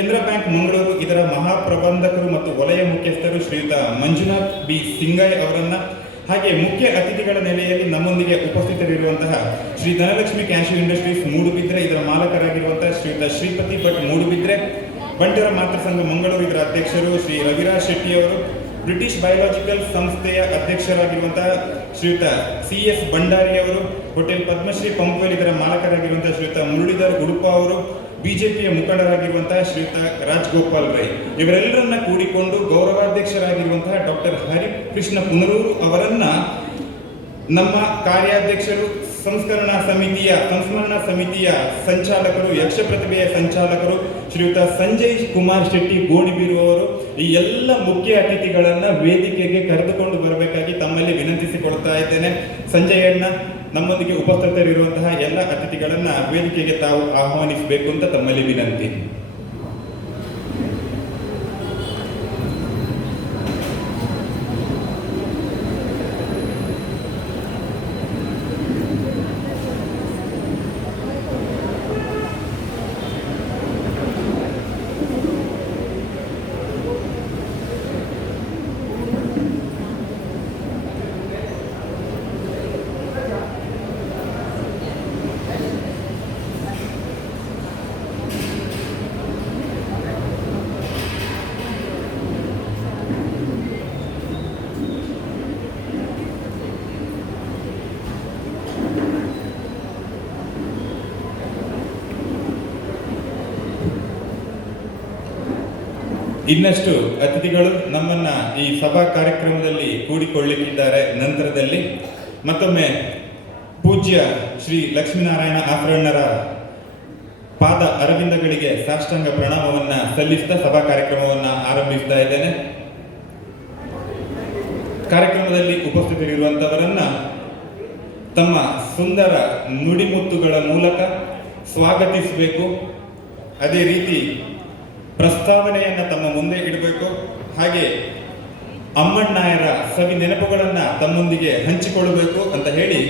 Canara bank Mangaluru ಇದರ ಮಹಾಪ್ರಬಂಧಕರು ಮತ್ತು ವಲಯ ಮುಖ್ಯಸ್ಥರು ಶ್ರೀಯುತ ಮಂಜುನಾಥ್ ಬಿ ಸಿಂಗೈ ಅವರನ್ನ, ಹಾಗೆ ಮುಖ್ಯ ಅತಿಥಿಗಳ ನೆಲೆಯಲ್ಲಿ ನಮ್ಮೊಂದಿಗೆ ಉಪಸ್ಥಿತರಿರುವಂತಹ ಶ್ರೀ ಧನಲಕ್ಷ್ಮಿ ಕ್ಯಾಶ್ಯೂ ಇಂಡಸ್ಟ್ರೀಸ್ ಮೂಡುಬಿದ್ರೆ ಇದರ ಮಾಲಕರಾಗಿರುವಂತಹ ಶ್ರೀಯುತ ಶ್ರೀಪತಿ ಭಟ್ ಮೂಡುಬಿದ್ರೆ, ಬಂಟರ ಮಾತೃ ಸಂಘ ಮಂಗಳೂರು ಇದರ ಅಧ್ಯಕ್ಷರು ಶ್ರೀ ರವಿರಾಜ್ ಶೆಟ್ಟಿ ಅವರು, ಬ್ರಿಟಿಷ್ ಬಯೋಲಾಜಿಕಲ್ ಸಂಸ್ಥೆಯ ಅಧ್ಯಕ್ಷರಾಗಿರುವಂತಹ ಶ್ರೀಯುತ CS ಭಂಡಾರಿ ಅವರು, ಹೋಟೆಲ್ ಪದ್ಮಶ್ರೀ ಪಂಪ್ವೆಲ್ ಇದರ ಮಾಲಕರಾಗಿರುವಂತಹ ಶ್ರೀಯುತ ಮುರಳೀಧರ್ ಉಡುಪ ಅವರು, ಬಿಜೆಪಿಯ ಮುಖಂಡರಾಗಿರುವಂತಹ ಶ್ರೀಯುತ ರಾಜ್ಗೋಪಾಲ್ ರೈ, ಇವರೆಲ್ಲರನ್ನ ಕೂಡಿಕೊಂಡು ಗೌರವಾಧ್ಯಕ್ಷರಾಗಿರುವಂತಹ ಡಾಕ್ಟರ್ ಹರಿಕೃಷ್ಣ ಪುನರೂರು ಅವರನ್ನ ನಮ್ಮ ಕಾರ್ಯಾಧ್ಯಕ್ಷರು, ಸಂಸ್ಮರಣಾ ಸಮಿತಿಯ ಸಂಚಾಲಕರು, ಯಕ್ಷ ಪ್ರತಿಭೆಯ ಸಂಚಾಲಕರು ಶ್ರೀಯುತ ಸಂಜಯ್ ಕುಮಾರ್ ಶೆಟ್ಟಿ ಗೋಣಿಬೀರು ಅವರು ಈ ಎಲ್ಲ ಮುಖ್ಯ ಅತಿಥಿಗಳನ್ನ ವೇದಿಕೆಗೆ ಕರೆದುಕೊಂಡು ಬರಬೇಕಾಗಿ ತಮ್ಮಲ್ಲಿ ವಿನಂತಿಸಿಕೊಳ್ತಾ ಇದ್ದೇನೆ. ಸಂಜಯ್ ಅಣ್ಣ, ನಮ್ಮೊಂದಿಗೆ ಉಪಸ್ಥಿತರಿರುವಂತಹ ಎಲ್ಲ ಅತಿಥಿಗಳನ್ನ ವೇದಿಕೆಗೆ ತಾವು ಆಹ್ವಾನಿಸಬೇಕು ಅಂತ ತಮ್ಮಲ್ಲಿ ವಿನಂತಿ. ಇನ್ನಷ್ಟು ಅತಿಥಿಗಳು ನಮ್ಮನ್ನ ಈ ಸಭಾ ಕಾರ್ಯಕ್ರಮದಲ್ಲಿ ಕೂಡಿಕೊಳ್ಳಿಕ್ಕಿದ್ದಾರೆ. ನಂತರದಲ್ಲಿ ಮತ್ತೊಮ್ಮೆ ಪೂಜ್ಯ ಶ್ರೀ ಲಕ್ಷ್ಮೀನಾರಾಯಣ ಆಫರಣ್ಣರ ಪಾದ ಅರವಿಂದಗಳಿಗೆ ಸಾಷ್ಟಾಂಗ ಪ್ರಣಾಮವನ್ನ ಸಲ್ಲಿಸ್ತಾ ಸಭಾ ಕಾರ್ಯಕ್ರಮವನ್ನ ಆರಂಭಿಸ್ತಾ ಇದ್ದೇನೆ. ಕಾರ್ಯಕ್ರಮದಲ್ಲಿ ಉಪಸ್ಥಿತರಿರುವಂತವರನ್ನ ತಮ್ಮ ಸುಂದರ ನುಡಿಮುತ್ತುಗಳ ಮೂಲಕ ಸ್ವಾಗತಿಸಬೇಕು. ಅದೇ ರೀತಿ ಪ್ರಸ್ತಾವನೆಯನ್ನ ತಮ್ಮ ಮುಂದೆ ಇಡಬೇಕು. ಹಾಗೆ ಅಮ್ಮಣ್ಣಾಯರ ಸವಿ ನೆನಪುಗಳನ್ನ ತಮ್ಮೊಂದಿಗೆ ಹಂಚಿಕೊಳ್ಳಬೇಕು ಅಂತ ಹೇಳಿ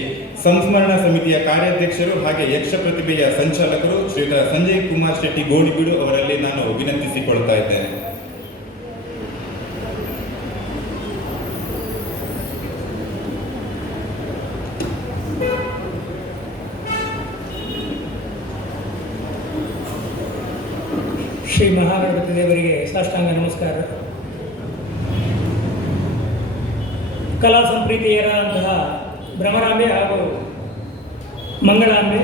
ಸಂಸ್ಮರಣಾ ಸಮಿತಿಯ ಕಾರ್ಯಾಧ್ಯಕ್ಷರು ಹಾಗೆ ಯಕ್ಷ ಪ್ರತಿಭೆಯ ಸಂಚಾಲಕರು ಶ್ರೀಯುತ ಸಂಜಯ್ ಕುಮಾರ್ ಶೆಟ್ಟಿ ಗೋಣಿಬೀಡು ಅವರಲ್ಲಿ ನಾನು ವಿನಂತಿಸಿಕೊಳ್ತಾ ಇದ್ದೇನೆ. ಶ್ರೀ ಮಹಾಗಣಪತಿ ದೇವರಿಗೆ ಸಾಷ್ಟಾಂಗ ನಮಸ್ಕಾರ. ಕಲಾ ಸಂಪ್ರೀತಿಯರಾದಂತಹ ಭ್ರಮರಾಂಬೆ ಹಾಗೂ ಮಂಗಳಾಂಬೆ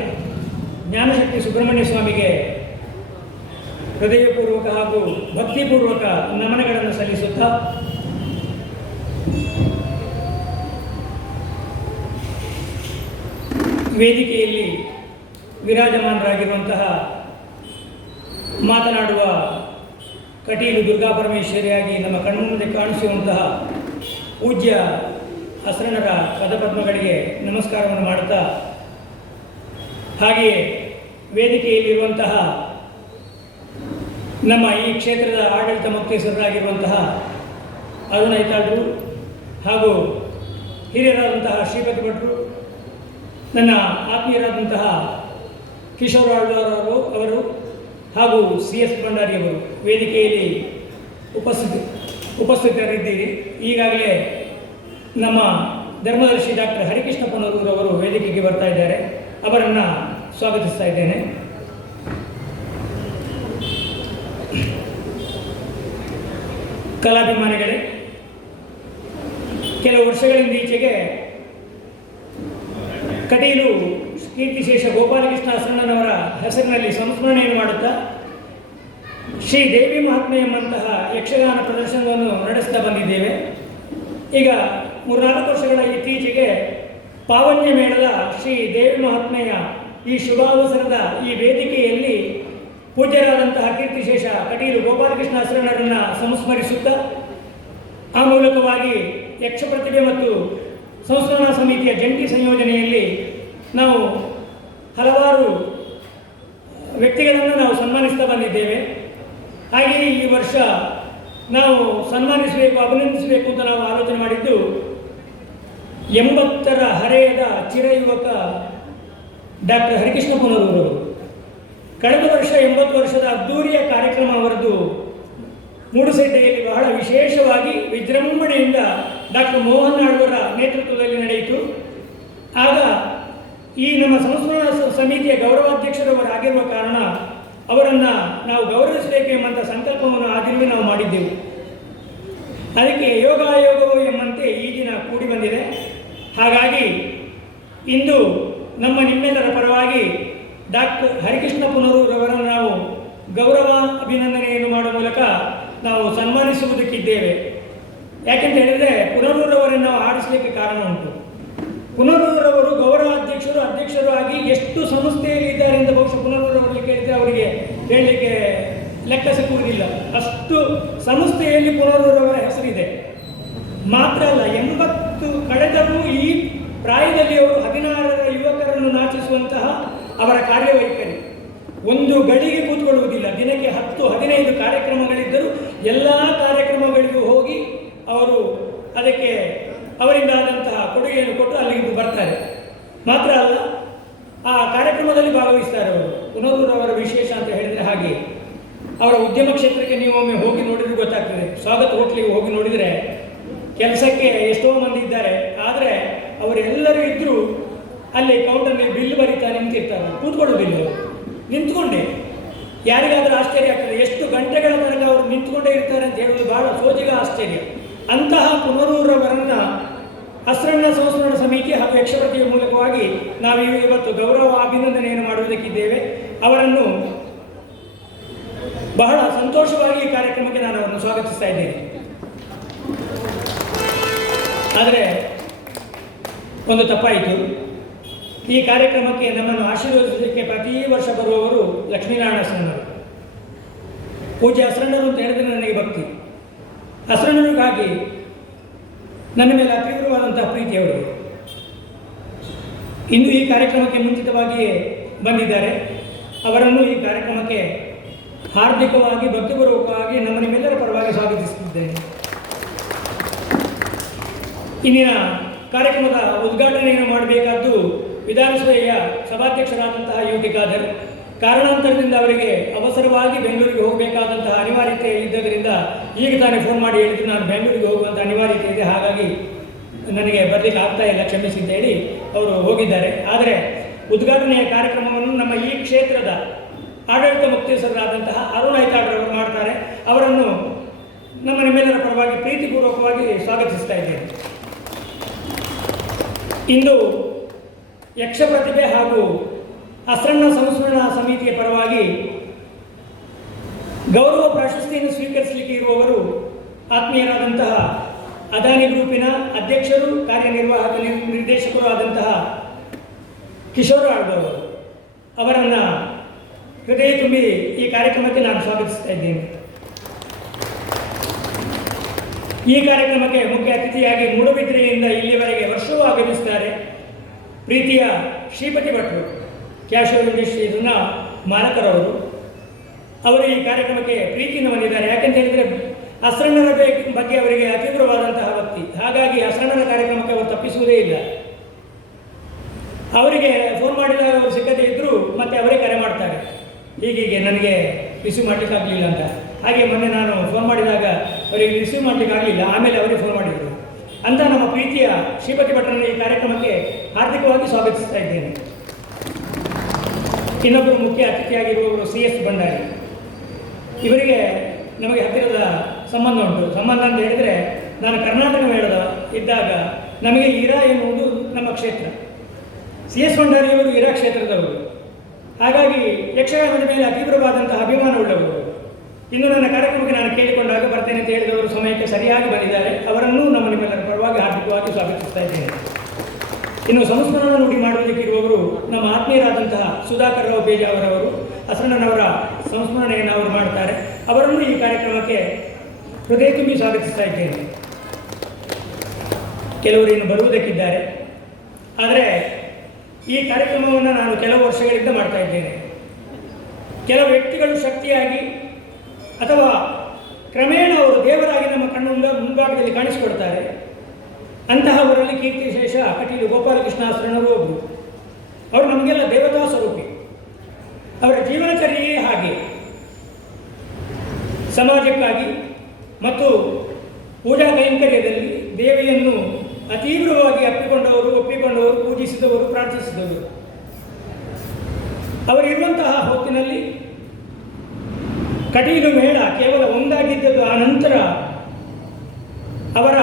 ಜ್ಞಾನಶಕ್ತಿ ಸುಬ್ರಹ್ಮಣ್ಯ ಸ್ವಾಮಿಗೆ ಹೃದಯಪೂರ್ವಕ ಹಾಗೂ ಭಕ್ತಿಪೂರ್ವಕ ನಮನಗಳನ್ನು ಸಲ್ಲಿಸುತ್ತಾ ವೇದಿಕೆಯಲ್ಲಿ ವಿರಾಜಮಾನರಾಗಿರುವಂತಹ ಮಾತನಾಡುವ ಕಟೀಲು ದುರ್ಗಾ ಪರಮೇಶ್ವರಿಯಾಗಿ ನಮ್ಮ ಕಣ್ಮುಂದೆ ಕಾಣಿಸುವಂತಹ ಪೂಜ್ಯ ಹಸರಣರ ಪದಪದ್ಮಗಳಿಗೆ ನಮಸ್ಕಾರವನ್ನು ಮಾಡುತ್ತಾ, ಹಾಗೆಯೇ ವೇದಿಕೆಯಲ್ಲಿರುವಂತಹ ನಮ್ಮ ಈ ಕ್ಷೇತ್ರದ ಆಡಳಿತ ಮುಖ್ಯಸ್ಥರಾಗಿರುವಂತಹ ಅರುಣ ಐತಾಳ್ರು ಹಾಗೂ ಹಿರಿಯರಾದಂತಹ ಶ್ರೀಪತಿ ಭಟ್ರು, ನನ್ನ ಆತ್ಮೀಯರಾದಂತಹ ಕಿಶೋರ್ ಆಳ್ವಾರ್ ಅವರು ಹಾಗೂ CS ಭಂಡಾರಿ ಅವರು ವೇದಿಕೆಯಲ್ಲಿ ಉಪಸ್ಥಿತರಿದ್ದೀರಿ. ಈಗಾಗಲೇ ನಮ್ಮ ಧರ್ಮದರ್ಶಿ ಡಾಕ್ಟರ್ ಹರಿಕೃಷ್ಣ ಪುನರೂರು ಅವರು ವೇದಿಕೆಗೆ ಬರ್ತಾ ಇದ್ದಾರೆ. ಅವರನ್ನು ಸ್ವಾಗತಿಸ್ತಾ ಇದ್ದೇನೆ. ಕಲಾಭಿಮಾನಿಗಳೇ, ಕೆಲವು ವರ್ಷಗಳಿಂದ ಈಚೆಗೆ ಕಟೀಲು ಕೀರ್ತಿಶೇಷ ಗೋಪಾಲಕೃಷ್ಣ ಹಸಣ್ಣನವರ ಹೆಸರಿನಲ್ಲಿ ಸಂಸ್ಮರಣೆಯನ್ನು ಮಾಡುತ್ತಾ ಶ್ರೀ ದೇವಿ ಮಹಾತ್ಮೆ ಎಂಬಂತಹ ಯಕ್ಷಗಾನ ಪ್ರದರ್ಶನವನ್ನು ನಡೆಸ್ತಾ ಬಂದಿದ್ದೇವೆ. ಈಗ 3-4 ವರ್ಷಗಳ ಇತ್ತೀಚೆಗೆ ಪಾವನ್ಯ ಮೇಳದ ಶ್ರೀ ದೇವಿ ಮಹಾತ್ಮೆಯ ಈ ಶುಭಾವಸರದ ಈ ವೇದಿಕೆಯಲ್ಲಿ ಪೂಜ್ಯರಾದಂತಹ ಕೀರ್ತಿಶೇಷ ಕಟೀಲು ಗೋಪಾಲಕೃಷ್ಣ ಹಸಣ್ಣರನ್ನು ಸಂಸ್ಮರಿಸುತ್ತಾ ಆ ಮೂಲಕವಾಗಿ ಯಕ್ಷ ಪ್ರತಿಭೆ ಮತ್ತು ಸಂಸ್ಮರಣಾ ಸಮಿತಿಯ ಜಂಟಿ ಸಂಯೋಜನೆಯಲ್ಲಿ ನಾವು ಹಲವಾರು ವ್ಯಕ್ತಿಗಳನ್ನು ನಾವು ಸನ್ಮಾನಿಸ್ತಾ ಬಂದಿದ್ದೇವೆ. ಹಾಗೆಯೇ ಈ ವರ್ಷ ನಾವು ಸನ್ಮಾನಿಸಬೇಕು, ಅಭಿನಂದಿಸಬೇಕು ಅಂತ ನಾವು ಆಲೋಚನೆ ಮಾಡಿದ್ದು 80ರ ಹರೆಯದ ಚಿರಯುವಕ ಡಾಕ್ಟರ್ ಹರಿಕೃಷ್ಣ ಪುನರೂರು. ಕಳೆದ ವರ್ಷ 80 ವರ್ಷದ ಅದ್ದೂರಿಯ ಕಾರ್ಯಕ್ರಮ ಅವರದ್ದು ಮೂಡುಸೆಡ್ಡೆಯಲ್ಲಿ ಬಹಳ ವಿಶೇಷವಾಗಿ ವಿಜೃಂಭಣೆಯಿಂದ ಡಾಕ್ಟರ್ ಮೋಹನ್ ಆಳ್ವರ ನೇತೃತ್ವದಲ್ಲಿ ನಡೆಯಿತು. ಆಗ ಈ ನಮ್ಮ ಸಂಸ್ಮರಣ ಸಮಿತಿಯ ಗೌರವಾಧ್ಯಕ್ಷರವರಾಗಿರುವ ಕಾರಣ ಅವರನ್ನು ನಾವು ಗೌರವಿಸಬೇಕು ಎಂಬಂಥ ಸಂಕಲ್ಪವನ್ನು ಆ ದಿನವೇ ನಾವು ಮಾಡಿದ್ದೆವು. ಅದಕ್ಕೆ ಯೋಗಾಯೋಗವೋ ಎಂಬಂತೆ ಈ ದಿನ ಕೂಡಿ ಬಂದಿದೆ. ಹಾಗಾಗಿ ಇಂದು ನಿಮ್ಮೆಲ್ಲರ ಪರವಾಗಿ ಡಾಕ್ಟರ್ ಹರಿಕೃಷ್ಣ ಪುನರೂರವರನ್ನು ನಾವು ಗೌರವ ಅಭಿನಂದನೆಯನ್ನು ಮಾಡುವ ಮೂಲಕ ನಾವು ಸನ್ಮಾನಿಸುವುದಕ್ಕಿದ್ದೇವೆ. ಯಾಕೆಂತ ಹೇಳಿದರೆ ಪುನರೂರವರನ್ನು ನಾವು ಆಡಿಸಲಿಕ್ಕೆ ಕಾರಣ ಉಂಟು. ಪುನರೂರವರು ಅಧ್ಯಕ್ಷರು ಆಗಿ ಎಷ್ಟು ಸಂಸ್ಥೆಯಲ್ಲಿ ಇದ್ದಾರೆ ಅಂತ ಬಹುಶಃ ಪುನರೂರವರಲ್ಲಿ ಕೇಳಿದರೆ ಅವರಿಗೆ ಹೇಳಲಿಕ್ಕೆ ಲೆಕ್ಕ ಸಿಕ್ಕುವುದಿಲ್ಲ. ಅಷ್ಟು ಸಂಸ್ಥೆಯಲ್ಲಿ ಪುನರೂರವರ ಹೆಸರಿದೆ. ಮಾತ್ರ ಅಲ್ಲ, 80 ಕಳೆದರೂ ಈ ಪ್ರಾಯದಲ್ಲಿ ಅವರು 16 ಯುವಕರನ್ನು ನಾಚಿಸುವಂತಹ ಅವರ ಕಾರ್ಯವೈಖರಿ. ಒಂದು ಗಳಿಗೆ ಕೂತ್ಕೊಳ್ಳುವುದಿಲ್ಲ. ದಿನಕ್ಕೆ 10-15 ಕಾರ್ಯಕ್ರಮಗಳಿದ್ದರೂ ಎಲ್ಲ ಕಾರ್ಯಕ್ರಮಗಳಿಗೂ ಹೋಗಿ ಅವರು ಅದಕ್ಕೆ ಅವರಿಂದಾದಂತಹ ಕೊಡುಗೆಯನ್ನು ಕೊಟ್ಟು ಅಲ್ಲಿಗೆ ಬರ್ತಾರೆ. ಮಾತ್ರ ಅಲ್ಲ, ಆ ಕಾರ್ಯಕ್ರಮದಲ್ಲಿ ಭಾಗವಹಿಸ್ತಾರೆ ಅವರು. ಪುನರೂರವರ ವಿಶೇಷ ಅಂತ ಹೇಳಿದರೆ ಹಾಗೆ ಅವರ ಉದ್ಯಮ ಕ್ಷೇತ್ರಕ್ಕೆ ನೀವು ಒಮ್ಮೆ ಹೋಗಿ ನೋಡಿದ್ರೆ ಗೊತ್ತಾಗ್ತದೆ. ಸ್ವಾಗತ ಹೋಟ್ಲಿಗೆ ಹೋಗಿ ನೋಡಿದರೆ ಕೆಲಸಕ್ಕೆ ಎಷ್ಟೋ ಮಂದಿ ಇದ್ದಾರೆ, ಆದರೆ ಅವರೆಲ್ಲರೂ ಇದ್ದರೂ ಅಲ್ಲಿ ಕೌಂಟರ್ನಲ್ಲಿ ಬಿಲ್ ಬರೀತಾ ನಿಂತಿರ್ತಾರೆ. ಕೂತ್ಕೊಳ್ಳೋದಿಲ್ಲ, ನಿಂತ್ಕೊಂಡೆ. ಯಾರಿಗಾದರೂ ಆಶ್ಚರ್ಯ ಆಗ್ತದೆ, ಎಷ್ಟು ಗಂಟೆಗಳ ತನಕ ಅವರು ನಿಂತ್ಕೊಂಡೇ ಇರ್ತಾರೆ ಅಂತ ಹೇಳೋದು ಬಹಳ ಸೋಜಿಗ ಆಶ್ಚರ್ಯ. ಅಂತಹ ಪುನರೂರವರನ್ನು ಅಸ್ರಣ್ಣ ಸಂಸ್ಮರಣ ಸಮಿತಿ ಹಾಗೂ ಯಕ್ಷಪ್ರತಿಯ ಮೂಲಕವಾಗಿ ನಾವು ಇವತ್ತು ಗೌರವ ಅಭಿನಂದನೆಯನ್ನು ಮಾಡುವುದಕ್ಕಿದ್ದೇವೆ. ಅವರನ್ನು ಬಹಳ ಸಂತೋಷವಾಗಿ ಈ ಕಾರ್ಯಕ್ರಮಕ್ಕೆ ನಾನು ಅವರನ್ನು ಸ್ವಾಗತಿಸ್ತಾ ಇದ್ದೇನೆ. ಆದರೆ ಒಂದು ತಪ್ಪಾಯಿತು. ಈ ಕಾರ್ಯಕ್ರಮಕ್ಕೆ ನಮ್ಮನ್ನು ಆಶೀರ್ವದಿಸಲಿಕ್ಕೆ ಪ್ರತಿ ವರ್ಷ ಬರುವವರು ಲಕ್ಷ್ಮೀನಾರಾಯಣ ಅಸ್ರಣ್ಣರು. ಪೂಜ್ಯ ಅಸ್ರಣ್ಣರು ಅಂತ ಹೇಳಿದರೆ ನನಗೆ ಭಕ್ತಿ. ಅಸ್ರಣ್ಣರಿಗಾಗಿ ನನ್ನ ಮೇಲೆ ತೀವ್ರವಾದಂತಹ ಪ್ರೀತಿಯವರು ಇಂದು ಈ ಕಾರ್ಯಕ್ರಮಕ್ಕೆ ಮುಂಚಿತವಾಗಿಯೇ ಬಂದಿದ್ದಾರೆ. ಅವರನ್ನು ಈ ಕಾರ್ಯಕ್ರಮಕ್ಕೆ ಹಾರ್ದಿಕವಾಗಿ ಭಕ್ತಿಪೂರ್ವಕವಾಗಿ ನಿಮ್ಮೆಲ್ಲರ ಪರವಾಗಿ ಸ್ವಾಗತಿಸುತ್ತಿದ್ದೇನೆ. ಇಂದಿನ ಕಾರ್ಯಕ್ರಮದ ಉದ್ಘಾಟನೆಯನ್ನು ಮಾಡಬೇಕಾದ್ದು ವಿಧಾನಸಭೆಯ ಸಭಾಧ್ಯಕ್ಷರಾದಂತಹ ಯುಟಿ ಖಾದರ್. ಕಾರಣಾಂತರದಿಂದ ಅವರಿಗೆ ಅವಸರವಾಗಿ ಬೆಂಗಳೂರಿಗೆ ಹೋಗಬೇಕಾದಂತಹ ಅನಿವಾರ್ಯತೆ ಇದ್ದರಿಂದ ಈಗ ತಾನೇ ಫೋನ್ ಮಾಡಿ ಹೇಳಿದ್ರು ನಾನು ಬೆಂಗಳೂರಿಗೆ ಹೋಗುವಂಥ ಅನಿವಾರ್ಯತೆ ಇದೆ, ಹಾಗಾಗಿ ನನಗೆ ಬರಲಿಕ್ಕೆ ಆಗ್ತಾ ಇಲ್ಲ, ಕ್ಷಮಿಸಿ ಅಂತ ಹೇಳಿ ಅವರು ಹೋಗಿದ್ದಾರೆ. ಆದರೆ ಉದ್ಘಾಟನೆಯ ಕಾರ್ಯಕ್ರಮವನ್ನು ನಮ್ಮ ಈ ಕ್ಷೇತ್ರದ ಆಡಳಿತ ಮುಖ್ಯಸ್ಥರಾದಂತಹ ಅರುಣ್ ಐತಾಡ್ರವರು ಮಾಡ್ತಾರೆ. ಅವರನ್ನು ನಿಮ್ಮೆಲ್ಲರ ಪರವಾಗಿ ಪ್ರೀತಿಪೂರ್ವಕವಾಗಿ ಸ್ವಾಗತಿಸ್ತಾ ಇದ್ದೇನೆ. ಇಂದು ಯಕ್ಷ ಪ್ರತಿಭೆ ಹಾಗೂ ಅಸ್ರಣ್ಣ ಸಂಸ್ಮರಣ ಸಮಿತಿಯ ಪರವಾಗಿ ಗೌರವ ಪ್ರಶಸ್ತಿಯನ್ನು ಸ್ವೀಕರಿಸಲಿಕ್ಕೆ ಇರುವವರು ಆತ್ಮೀಯರಾದಂತಹ ಅದಾನಿ ಗ್ರೂಪಿನ ಅಧ್ಯಕ್ಷರು ಕಾರ್ಯನಿರ್ವಾಹಕ ನಿರ್ದೇಶಕರು ಆದಂತಹ ಕಿಶೋರ್ ಆಳ್ವರು. ಅವರನ್ನು ಹೃದಯ ತುಂಬಿ ಈ ಕಾರ್ಯಕ್ರಮಕ್ಕೆ ನಾನು ಸ್ವಾಗತಿಸ್ತಾ ಇದ್ದೇನೆ. ಈ ಕಾರ್ಯಕ್ರಮಕ್ಕೆ ಮುಖ್ಯ ಅತಿಥಿಯಾಗಿ ಮೂಡುಬಿದ್ರೆಯಿಂದ ಇಲ್ಲಿವರೆಗೆ ವರ್ಷವೂ ಆಗಮಿಸಿದ್ದಾರೆ ಪ್ರೀತಿಯ ಶ್ರೀಪತಿ ಭಟ್ರು, ಕ್ಯಾಶುವಲ್ ಇಂಡಸ್ಟ್ರೀಸ್ನ ಮಾಲಕರವರು. ಅವರು ಈ ಕಾರ್ಯಕ್ರಮಕ್ಕೆ ಪ್ರೀತಿಯಿಂದ ಬಂದಿದ್ದಾರೆ. ಯಾಕೆಂತ ಹೇಳಿದರೆ ಅಸ್ರಣ್ಣರ ಬಗ್ಗೆ ಅವರಿಗೆ ಅತೀವ್ರವಾದಂತಹ ಭಕ್ತಿ. ಹಾಗಾಗಿ ಅಸ್ರಣ್ಣನ ಕಾರ್ಯಕ್ರಮಕ್ಕೆ ಅವರು ತಪ್ಪಿಸುವುದೇ ಇಲ್ಲ. ಅವರಿಗೆ ಫೋನ್ ಮಾಡಿದಾಗ ಅವರು ಸಿಕ್ಕದೇ ಇದ್ದರೂ ಮತ್ತೆ ಅವರೇ ಕರೆ ಮಾಡ್ತಾರೆ, ಹೀಗೀಗೆ ನನಗೆ ರಿಸೀವ್ ಮಾಡಲಿಕ್ಕಾಗಲಿಲ್ಲ ಅಂತ. ಹಾಗೆ ಮೊನ್ನೆ ನಾನು ಫೋನ್ ಮಾಡಿದಾಗ ಅವರಿಗೆ ರಿಸೀವ್ ಮಾಡಲಿಕ್ಕಾಗಲಿಲ್ಲ, ಆಮೇಲೆ ಅವರೇ ಫೋನ್ ಮಾಡಿದರು ಅಂತ ನಮ್ಮ ಪ್ರೀತಿಯ ಶ್ರೀಪತಿ ಭಟ್ರನ್ನು ಈ ಕಾರ್ಯಕ್ರಮಕ್ಕೆ ಹಾರ್ದಿಕವಾಗಿ ಸ್ವಾಗತಿಸ್ತಾ ಇದ್ದೇನೆ. ಇನ್ನೊಬ್ಬರು ಮುಖ್ಯ ಅತಿಥಿಯಾಗಿರುವವರು CS ಭಂಡಾರಿ. ಇವರಿಗೆ ನಮಗೆ ಹತ್ತಿರದ ಸಂಬಂಧ ಉಂಟು. ಸಂಬಂಧ ಅಂತ ಹೇಳಿದರೆ ನಾನು ಕರ್ನಾಟಕ ಮೇಳದ ಇದ್ದಾಗ ನಮಗೆ ಇರಾ ಎನ್ನುವುದು ನಮ್ಮ ಕ್ಷೇತ್ರ. CS ಭಂಡಾರಿಯವರು ಇರಾ ಕ್ಷೇತ್ರದವರು. ಹಾಗಾಗಿ ಯಕ್ಷಗಾನದ ಮೇಲೆ ಅತೀವ್ರವಾದಂತಹ ಅಭಿಮಾನವುಳ್ಳವರು. ಇನ್ನು ನನ್ನ ಕಾರ್ಯಕ್ರಮಕ್ಕೆ ನಾನು ಕೇಳಿಕೊಂಡಾಗ ಬರ್ತೇನೆ ಅಂತ ಹೇಳಿದವರು ಸಮಯಕ್ಕೆ ಸರಿಯಾಗಿ ಬಂದಿದ್ದಾರೆ. ಅವರನ್ನೂ ನಿಮ್ಮೆಲ್ಲರ ಪರವಾಗಿ ಹಾರ್ದಿಕವಾಗಿ ಸ್ವಾಗತಿಸ್ತಾ ಇದ್ದೇನೆ. ಇನ್ನು ಸಂಸ್ಮರಣ ನುಡಿ ಮಾಡುವುದಕ್ಕಿರುವವರು ನಮ್ಮ ಆತ್ಮೀಯರಾದಂತಹ ಸುಧಾಕರ್ ರಾವ್ ಬೇಜಾವರವರು. ಅಸ್ರಣ್ಣನವರ ಸಂಸ್ಮರಣೆಯನ್ನು ಅವರು ಮಾಡ್ತಾರೆ. ಅವರನ್ನು ಈ ಕಾರ್ಯಕ್ರಮಕ್ಕೆ ಹೃದಯ ತುಂಬಿ ಸ್ವಾಗತಿಸ್ತಾ ಇದ್ದೇನೆ. ಕೆಲವರು ಇನ್ನು ಬರುವುದಕ್ಕಿದ್ದಾರೆ. ಆದರೆ ಈ ಕಾರ್ಯಕ್ರಮವನ್ನು ನಾನು ಕೆಲವು ವರ್ಷಗಳಿಂದ ಮಾಡ್ತಾ ಇದ್ದೇನೆ. ಕೆಲವು ವ್ಯಕ್ತಿಗಳು ಶಕ್ತಿಯಾಗಿ ಅಥವಾ ಕ್ರಮೇಣ ಅವರು ದೇವರಾಗಿ ನಮ್ಮ ಕಣ್ಣು ಮುಂಭಾಗದಲ್ಲಿ ಕಾಣಿಸಿಕೊಡ್ತಾರೆ. ಅಂತಹವರಲ್ಲಿ ಕೀರ್ತಿಶೇಷ ಕಟೀಲು ಗೋಪಾಲಕೃಷ್ಣ ಅಸ್ರಣ್ಣರು ಒಬ್ಬರು. ಅವರು ನಮಗೆಲ್ಲ ದೇವತಾ ಸ್ವರೂಪಿ. ಅವರ ಜೀವನಚರ್ಯೆಯೇ ಹಾಗೆ. ಸಮಾಜಕ್ಕಾಗಿ ಮತ್ತು ಪೂಜಾ ಕೈಂಕರ್ಯದಲ್ಲಿ ದೇವಿಯನ್ನು ಅತೀವ್ರವಾಗಿ ಒಪ್ಪಿಕೊಂಡವರು, ಪೂಜಿಸಿದವರು, ಪ್ರಾರ್ಥಿಸಿದವರು. ಅವರಿರುವಂತಹ ಹೊತ್ತಿನಲ್ಲಿ ಕಟೀಲು ಮೇಳ ಕೇವಲ ಒಂದಾಗಿದ್ದದ್ದು. ಆ ನಂತರ ಅವರ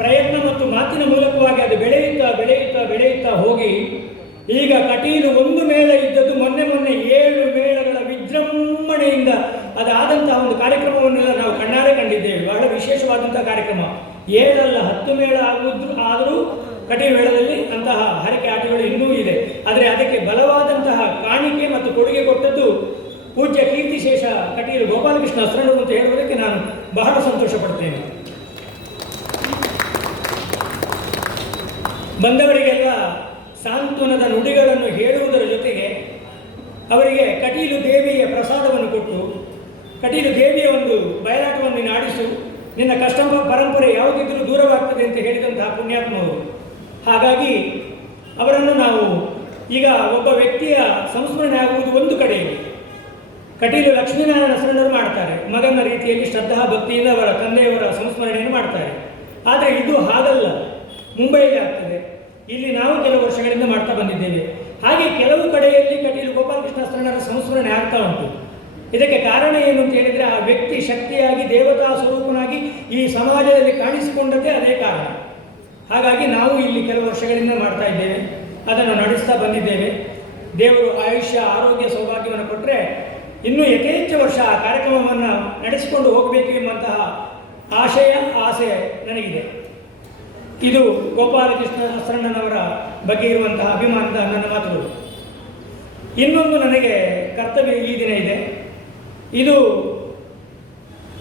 ಪ್ರಯತ್ನ ಮತ್ತು ಮಾತಿನ ಮೂಲಕವಾಗಿ ಅದು ಬೆಳೆಯುತ್ತಾ ಹೋಗಿ ಈಗ ಕಟೀಲು ಒಂದು ಮೇಳ ಇದ್ದದ್ದು ಮೊನ್ನೆ 7 ಮೇಳಗಳ ವಿಜೃಂಭಣೆಯಿಂದ ಅದಾದಂತಹ ಒಂದು ಕಾರ್ಯಕ್ರಮವನ್ನೆಲ್ಲ ನಾವು ಕಣ್ಣಾರೆ ಕಂಡಿದ್ದೇವೆ. ಬಹಳ ವಿಶೇಷವಾದಂತಹ ಕಾರ್ಯಕ್ರಮ. 7 ಅಲ್ಲ 10 ಮೇಳ ಆದರೂ ಕಟೀಲು ಮೇಳದಲ್ಲಿ ಅಂತಹ ಹರಕೆ ಆಟಗಳು ಇನ್ನೂ ಇದೆ. ಆದರೆ ಅದಕ್ಕೆ ಬಲವಾದಂತಹ ಕಾಣಿಕೆ ಮತ್ತು ಕೊಡುಗೆ ಕೊಟ್ಟದ್ದು ಪೂಜ್ಯ ಕೀರ್ತಿಶೇಷ ಕಟೀಲು ಗೋಪಾಲಕೃಷ್ಣ ಅಸ್ರಣ್ಣರು ಅಂತ ಹೇಳುವುದಕ್ಕೆ ನಾನು ಬಹಳ ಸಂತೋಷ ಪಡ್ತೇನೆ. ಬಂದವರಿಗೆಲ್ಲ ಸಾಂತ್ವನದ ನುಡಿಗಳನ್ನು ಹೇಳುವುದರ ಜೊತೆಗೆ ಅವರಿಗೆ ಕಟೀಲು ದೇವಿಯ ಪ್ರಸಾದವನ್ನು ಕೊಟ್ಟು, ಕಟೀಲು ದೇವಿಯ ಒಂದು ಬಯಲಾಟವನ್ನು ಆಡಿಸು, ನಿನ್ನ ಕಷ್ಟ ಪರಂಪರೆ ಯಾವುದಿದ್ರೂ ದೂರವಾಗ್ತದೆ ಅಂತ ಹೇಳಿದಂತಹ ಪುಣ್ಯಾತ್ಮವರು. ಹಾಗಾಗಿ ಅವರನ್ನು ನಾವು ಈಗ ಒಬ್ಬ ವ್ಯಕ್ತಿಯ ಸಂಸ್ಮರಣೆ ಆಗುವುದು ಒಂದು ಕಡೆಯಲ್ಲಿ ಕಟೀಲು ಲಕ್ಷ್ಮೀನಾರಾಯಣ ಶರಣರು ಮಾಡ್ತಾರೆ, ಮಗನ ರೀತಿಯಲ್ಲಿ ಶ್ರದ್ಧಾ ಭಕ್ತಿಯಿಂದ ಅವರ ತಂದೆಯವರ ಸಂಸ್ಮರಣೆಯನ್ನು ಮಾಡ್ತಾರೆ. ಆದರೆ ಇದು ಹಾಗಲ್ಲ, ಮುಂಬೈಯಲ್ಲಿ ಆಗ್ತದೆ. ಇಲ್ಲಿ ನಾವು ಕೆಲವು ವರ್ಷಗಳಿಂದ ಮಾಡ್ತಾ ಬಂದಿದ್ದೇವೆ. ಹಾಗೆ ಕೆಲವು ಕಡೆಯಲ್ಲಿ ಕಟೀಲು ಗೋಪಾಲಕೃಷ್ಣ ಶರಣರ ಸಂಸ್ಮರಣೆ ಆಗ್ತಾ ಉಂಟು. ಇದಕ್ಕೆ ಕಾರಣ ಏನು ಅಂತ ಹೇಳಿದರೆ, ಆ ವ್ಯಕ್ತಿ ಶಕ್ತಿಯಾಗಿ ದೇವತಾ ಸ್ವರೂಪನಾಗಿ ಈ ಸಮಾಜದಲ್ಲಿ ಕಾಣಿಸಿಕೊಂಡದ್ದೇ ಅದೇ ಕಾರಣ. ಹಾಗಾಗಿ ನಾವು ಇಲ್ಲಿ ಕೆಲವು ವರ್ಷಗಳಿಂದ ಮಾಡ್ತಾ ಇದ್ದೇವೆ, ಅದನ್ನು ನಡೆಸ್ತಾ ಬಂದಿದ್ದೇವೆ. ದೇವರು ಆಯುಷ್ಯ, ಆರೋಗ್ಯ, ಸೌಭಾಗ್ಯವನ್ನು ಕೊಟ್ಟರೆ ಇನ್ನೂ ಯಥೇಚ್ಛ ವರ್ಷ ಆ ಕಾರ್ಯಕ್ರಮವನ್ನು ನಡೆಸಿಕೊಂಡು ಹೋಗಬೇಕು ಎಂಬಂತಹ ಆಸೆ ನನಗಿದೆ. ಇದು ಗೋಪಾಲಕೃಷ್ಣ ಶರಣನವರ ಬಗ್ಗೆ ಇರುವಂತಹ ಅಭಿಮಾನದ ನನ್ನ ಮಾತುಗಳು. ಇನ್ನೊಂದು ನನಗೆ ಕರ್ತವ್ಯ ಈ ದಿನ ಇದೆ. ಇದು